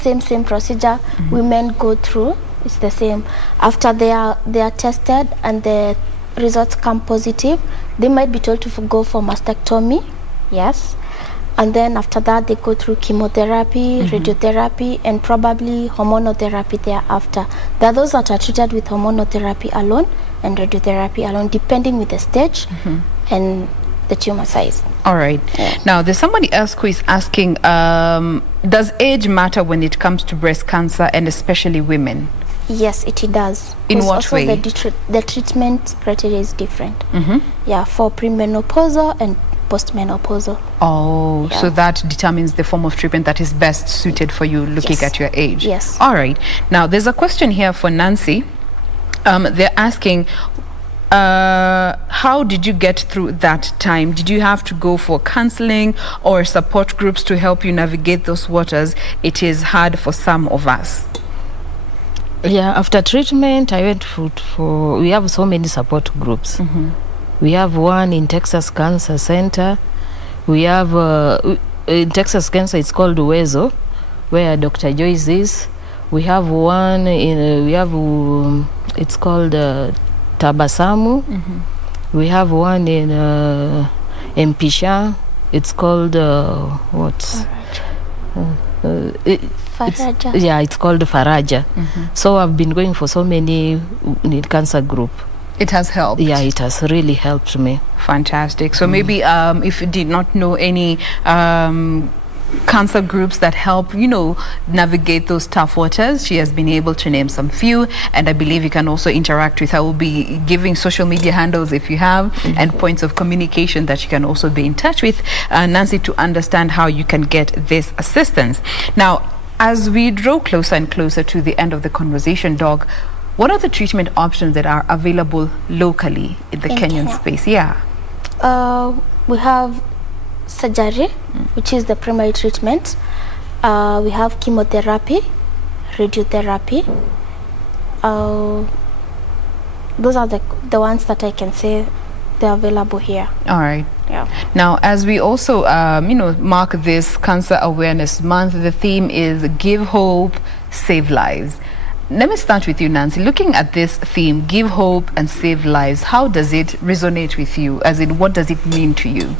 procedure women go through. It's the same. After they are tested and the results come positive, they might be told to go for mastectomy. Yes. And then after that, they go through chemotherapy, radiotherapy, and probably hormonal therapy thereafter. There are those that are treated with hormonal therapy alone and radiotherapy alone, depending with the stage and the tumor size. All right. Yeah. Now, there's somebody else who is asking, does age matter when it comes to breast cancer, and especially women? Yes, it does. In what also way? The treatment criteria is different. Yeah, for premenopausal and postmenopausal. Oh, so that determines the form of treatment that is best suited for you, looking at your age. Yes. All right. Now, there's a question here for Nancy. They're asking, how did you get through that time? Did you have to go for counseling or support groups to help you navigate those waters? It is hard for some of us. Yeah, after treatment, I went for we have so many support groups. We have one in Texas Cancer Center. We have in Texas Cancer, it's called Uwezo, where Dr. Joyce is. We have one in it's called Tabasamu. We have one in Mpisha. It's called Faraja. It's called Faraja. So I've been going for so many cancer group. It has helped. Yeah, it has really helped me. Fantastic. So maybe if you did not know any cancer groups that help, navigate those tough waters. She has been able to name some few, and I believe you can also interact with her. We'll be giving social media handles if you have, and points of communication that you can also be in touch with Nancy to understand how you can get this assistance. Now, as we draw closer and closer to the end of the conversation, Doc, what are the treatment options that are available locally in the Kenyan space? Yeah. We have surgery, which is the primary treatment. We have chemotherapy, radiotherapy. Those are the ones that I can say they're available here. All right. Yeah. Now, as we also, mark this Cancer Awareness Month, the theme is Give Hope, Save Lives. Let me start with you, Nancy. Looking at this theme, Give Hope and Save Lives, how does it resonate with you? As in, what does it mean to you?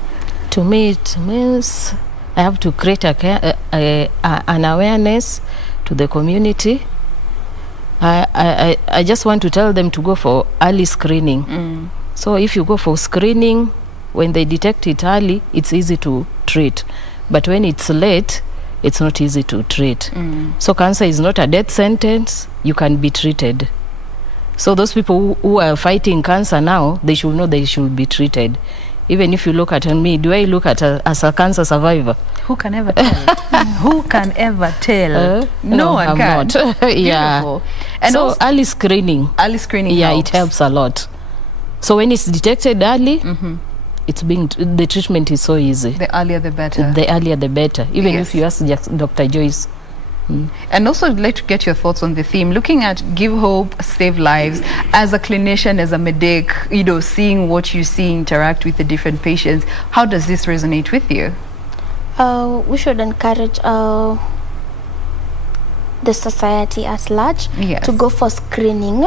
To me, it means I have to create an awareness to the community. I just want to tell them to go for early screening. So if you go for screening, when they detect it early, it's easy to treat. But when it's late, it's not easy to treat. So cancer is not a death sentence. You can be treated. So those people who are fighting cancer now, they should know they should be treated. Even if you look at me, do I look at as a cancer survivor? Who can ever tell? Who can ever tell? No one I'm can. not. Yeah. Beautiful. And so also, early screening. Early screening it helps a lot. So when it's detected early, the treatment is so easy. The earlier the better. The earlier the better. Even if you ask Dr. Joyce. And also, I'd like to get your thoughts on the theme. Looking at Give Hope, Save Lives, as a clinician, as a medic, seeing what you see, interact with the different patients, how does this resonate with you? We should encourage the society at large to go for screening.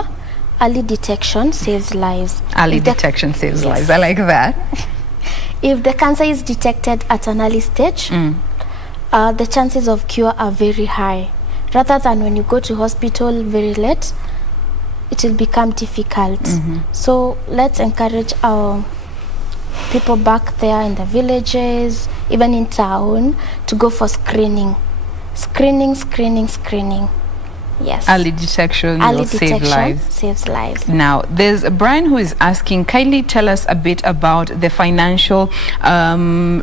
Early detection saves lives. Early detection saves lives. I like that. If the cancer is detected at an early stage, the chances of cure are very high. Rather than when you go to hospital very late, it will become difficult. So let's encourage our people back there in the villages, even in town, to go for screening. Screening. Yes. Early detection will save lives. Saves lives. Now, there's Brian who is asking, kindly tell us a bit about the financial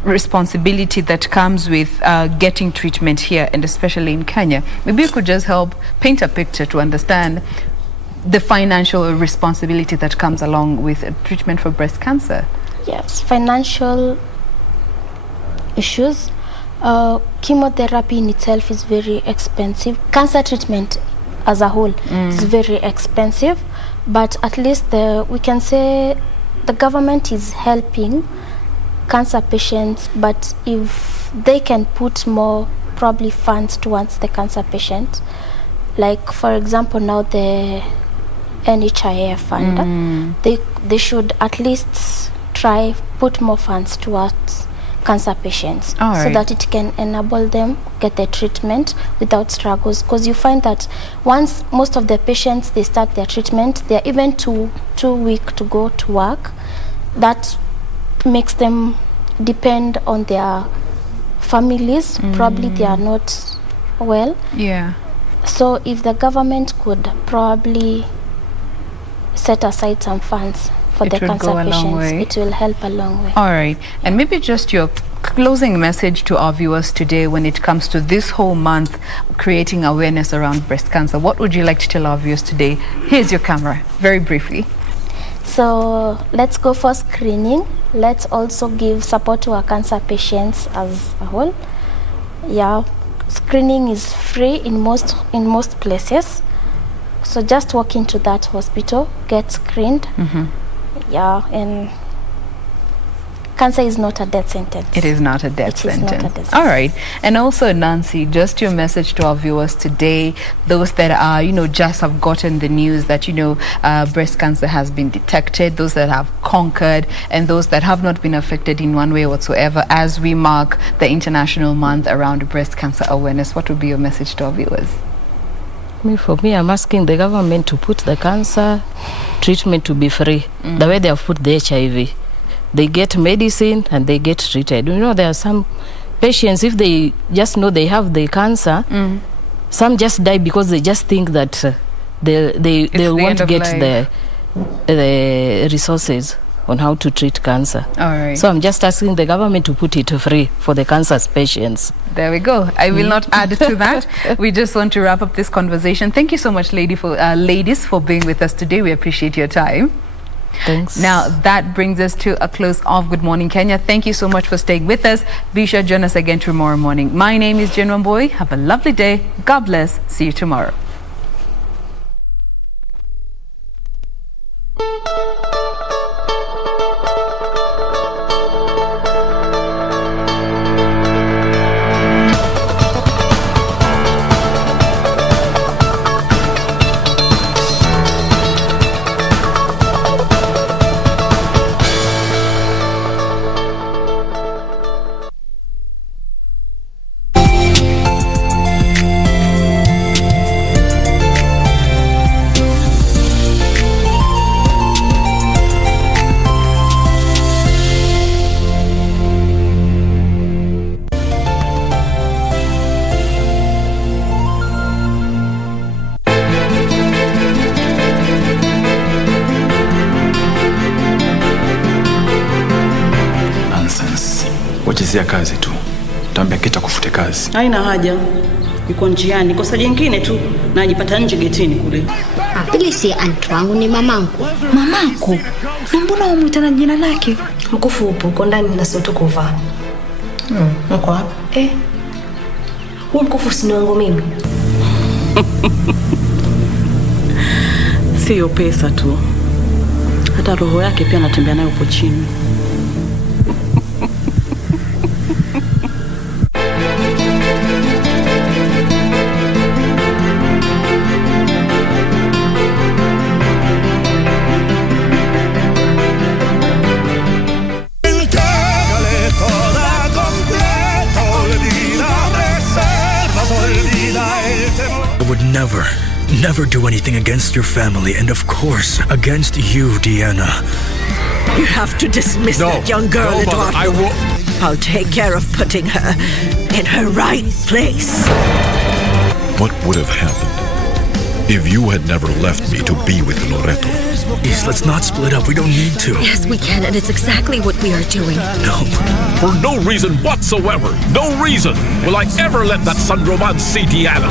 responsibility that comes with getting treatment here, and especially in Kenya. Maybe you could just help paint a picture to understand the financial responsibility that comes along with treatment for breast cancer. Yes, financial issues. Chemotherapy in itself is very expensive. Cancer treatment as a whole is very expensive, but at least we can say the government is helping cancer patients, but if they can put more probably funds towards the cancer patient, like for example now the NHIF fund, they should at least try put more funds towards cancer patients, so that it can enable them get the treatment without struggles. Because you find that once most of the patients they start their treatment, they're even too weak to go to work. That makes them depend on their families. Probably they are not well. Yeah. So if the government could probably set aside some funds for the cancer patients, it will help a long way. All right. And maybe just your closing message to our viewers today when it comes to this whole month creating awareness around breast cancer. What would you like to tell our viewers today? Here's your camera, very briefly. So let's go for screening. Let's also give support to our cancer patients as a whole. Yeah, screening is free in most places. So just walk into that hospital, get screened. Yeah, and cancer is not a death sentence. It is not a death sentence. All right. And also, Nancy, just your message to our viewers today, those that are, just have gotten the news that, breast cancer has been detected, those that have conquered, and those that have not been affected in one way whatsoever, as we mark the International Month around breast cancer awareness. What would be your message to our viewers? For me, I'm asking the government to put the cancer treatment to be free, the way they have put the HIV. They get medicine and they get treated. There are some patients, if they just know they have the cancer, some just die because they just think that they won't get the resources on how to treat cancer. All right. So I'm just asking the government to put it free for the cancer patients. There we go. I will not add to that. We just want to wrap up this conversation. Thank you so much, ladies, for being with us today. We appreciate your time. Thanks. Now, that brings us to a close of Good Morning Kenya. Thank you so much for staying with us. Be sure to join us again tomorrow morning. My name is Jen Wamboi. Have a lovely day. God bless. See you tomorrow. Wachezea kazi tu. Taambia Keta kufute kazi. Haina haja. Yuko njiani. Kosa jingine tu na ajipata nje getini kule. Ili si anti wangu ni mamangu. Mamako? Mbona wamuita na jina lake? Mkufu upo uko ndani na sio tu kuvaa. Uko hapa? Huyu mkufu si wangu mimi. Sio pesa tu. Hata roho yake pia anatembea nayo hapo chini. I would never do anything against your family, and of course, against you, Deanna. You have to dismiss that young girl, no, Mother, Eduardo. I will. I'll take care of putting her in her right place. What would have happened if you had never left me to be with Loreto? Yes, let's not split up. We don't need to. Yes, we can, and it's exactly what we are doing. No. For no reason whatsoever, no reason will I ever let that Sandroman see Diana.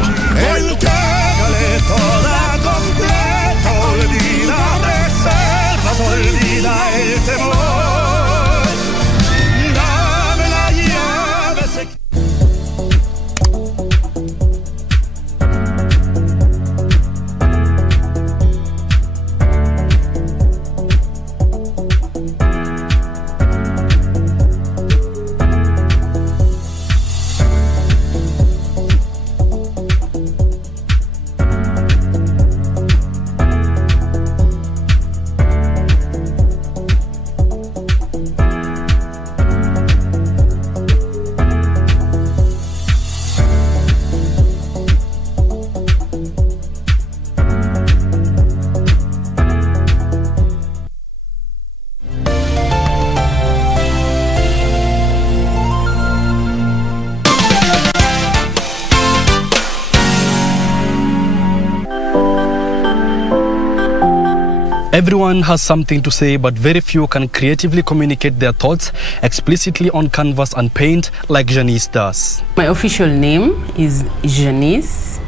Everyone has something to say, but very few can creatively communicate their thoughts explicitly on canvas and paint like Janice does. My official name is Janice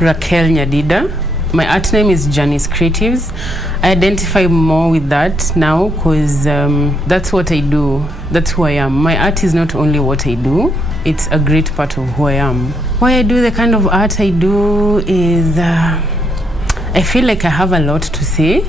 Raquel Nyadida. My art name is Janice Creatives. I identify more with that now because that's what I do. That's who I am. My art is not only what I do, it's a great part of who I am. Why I do the kind of art I do is I feel like I have a lot to say.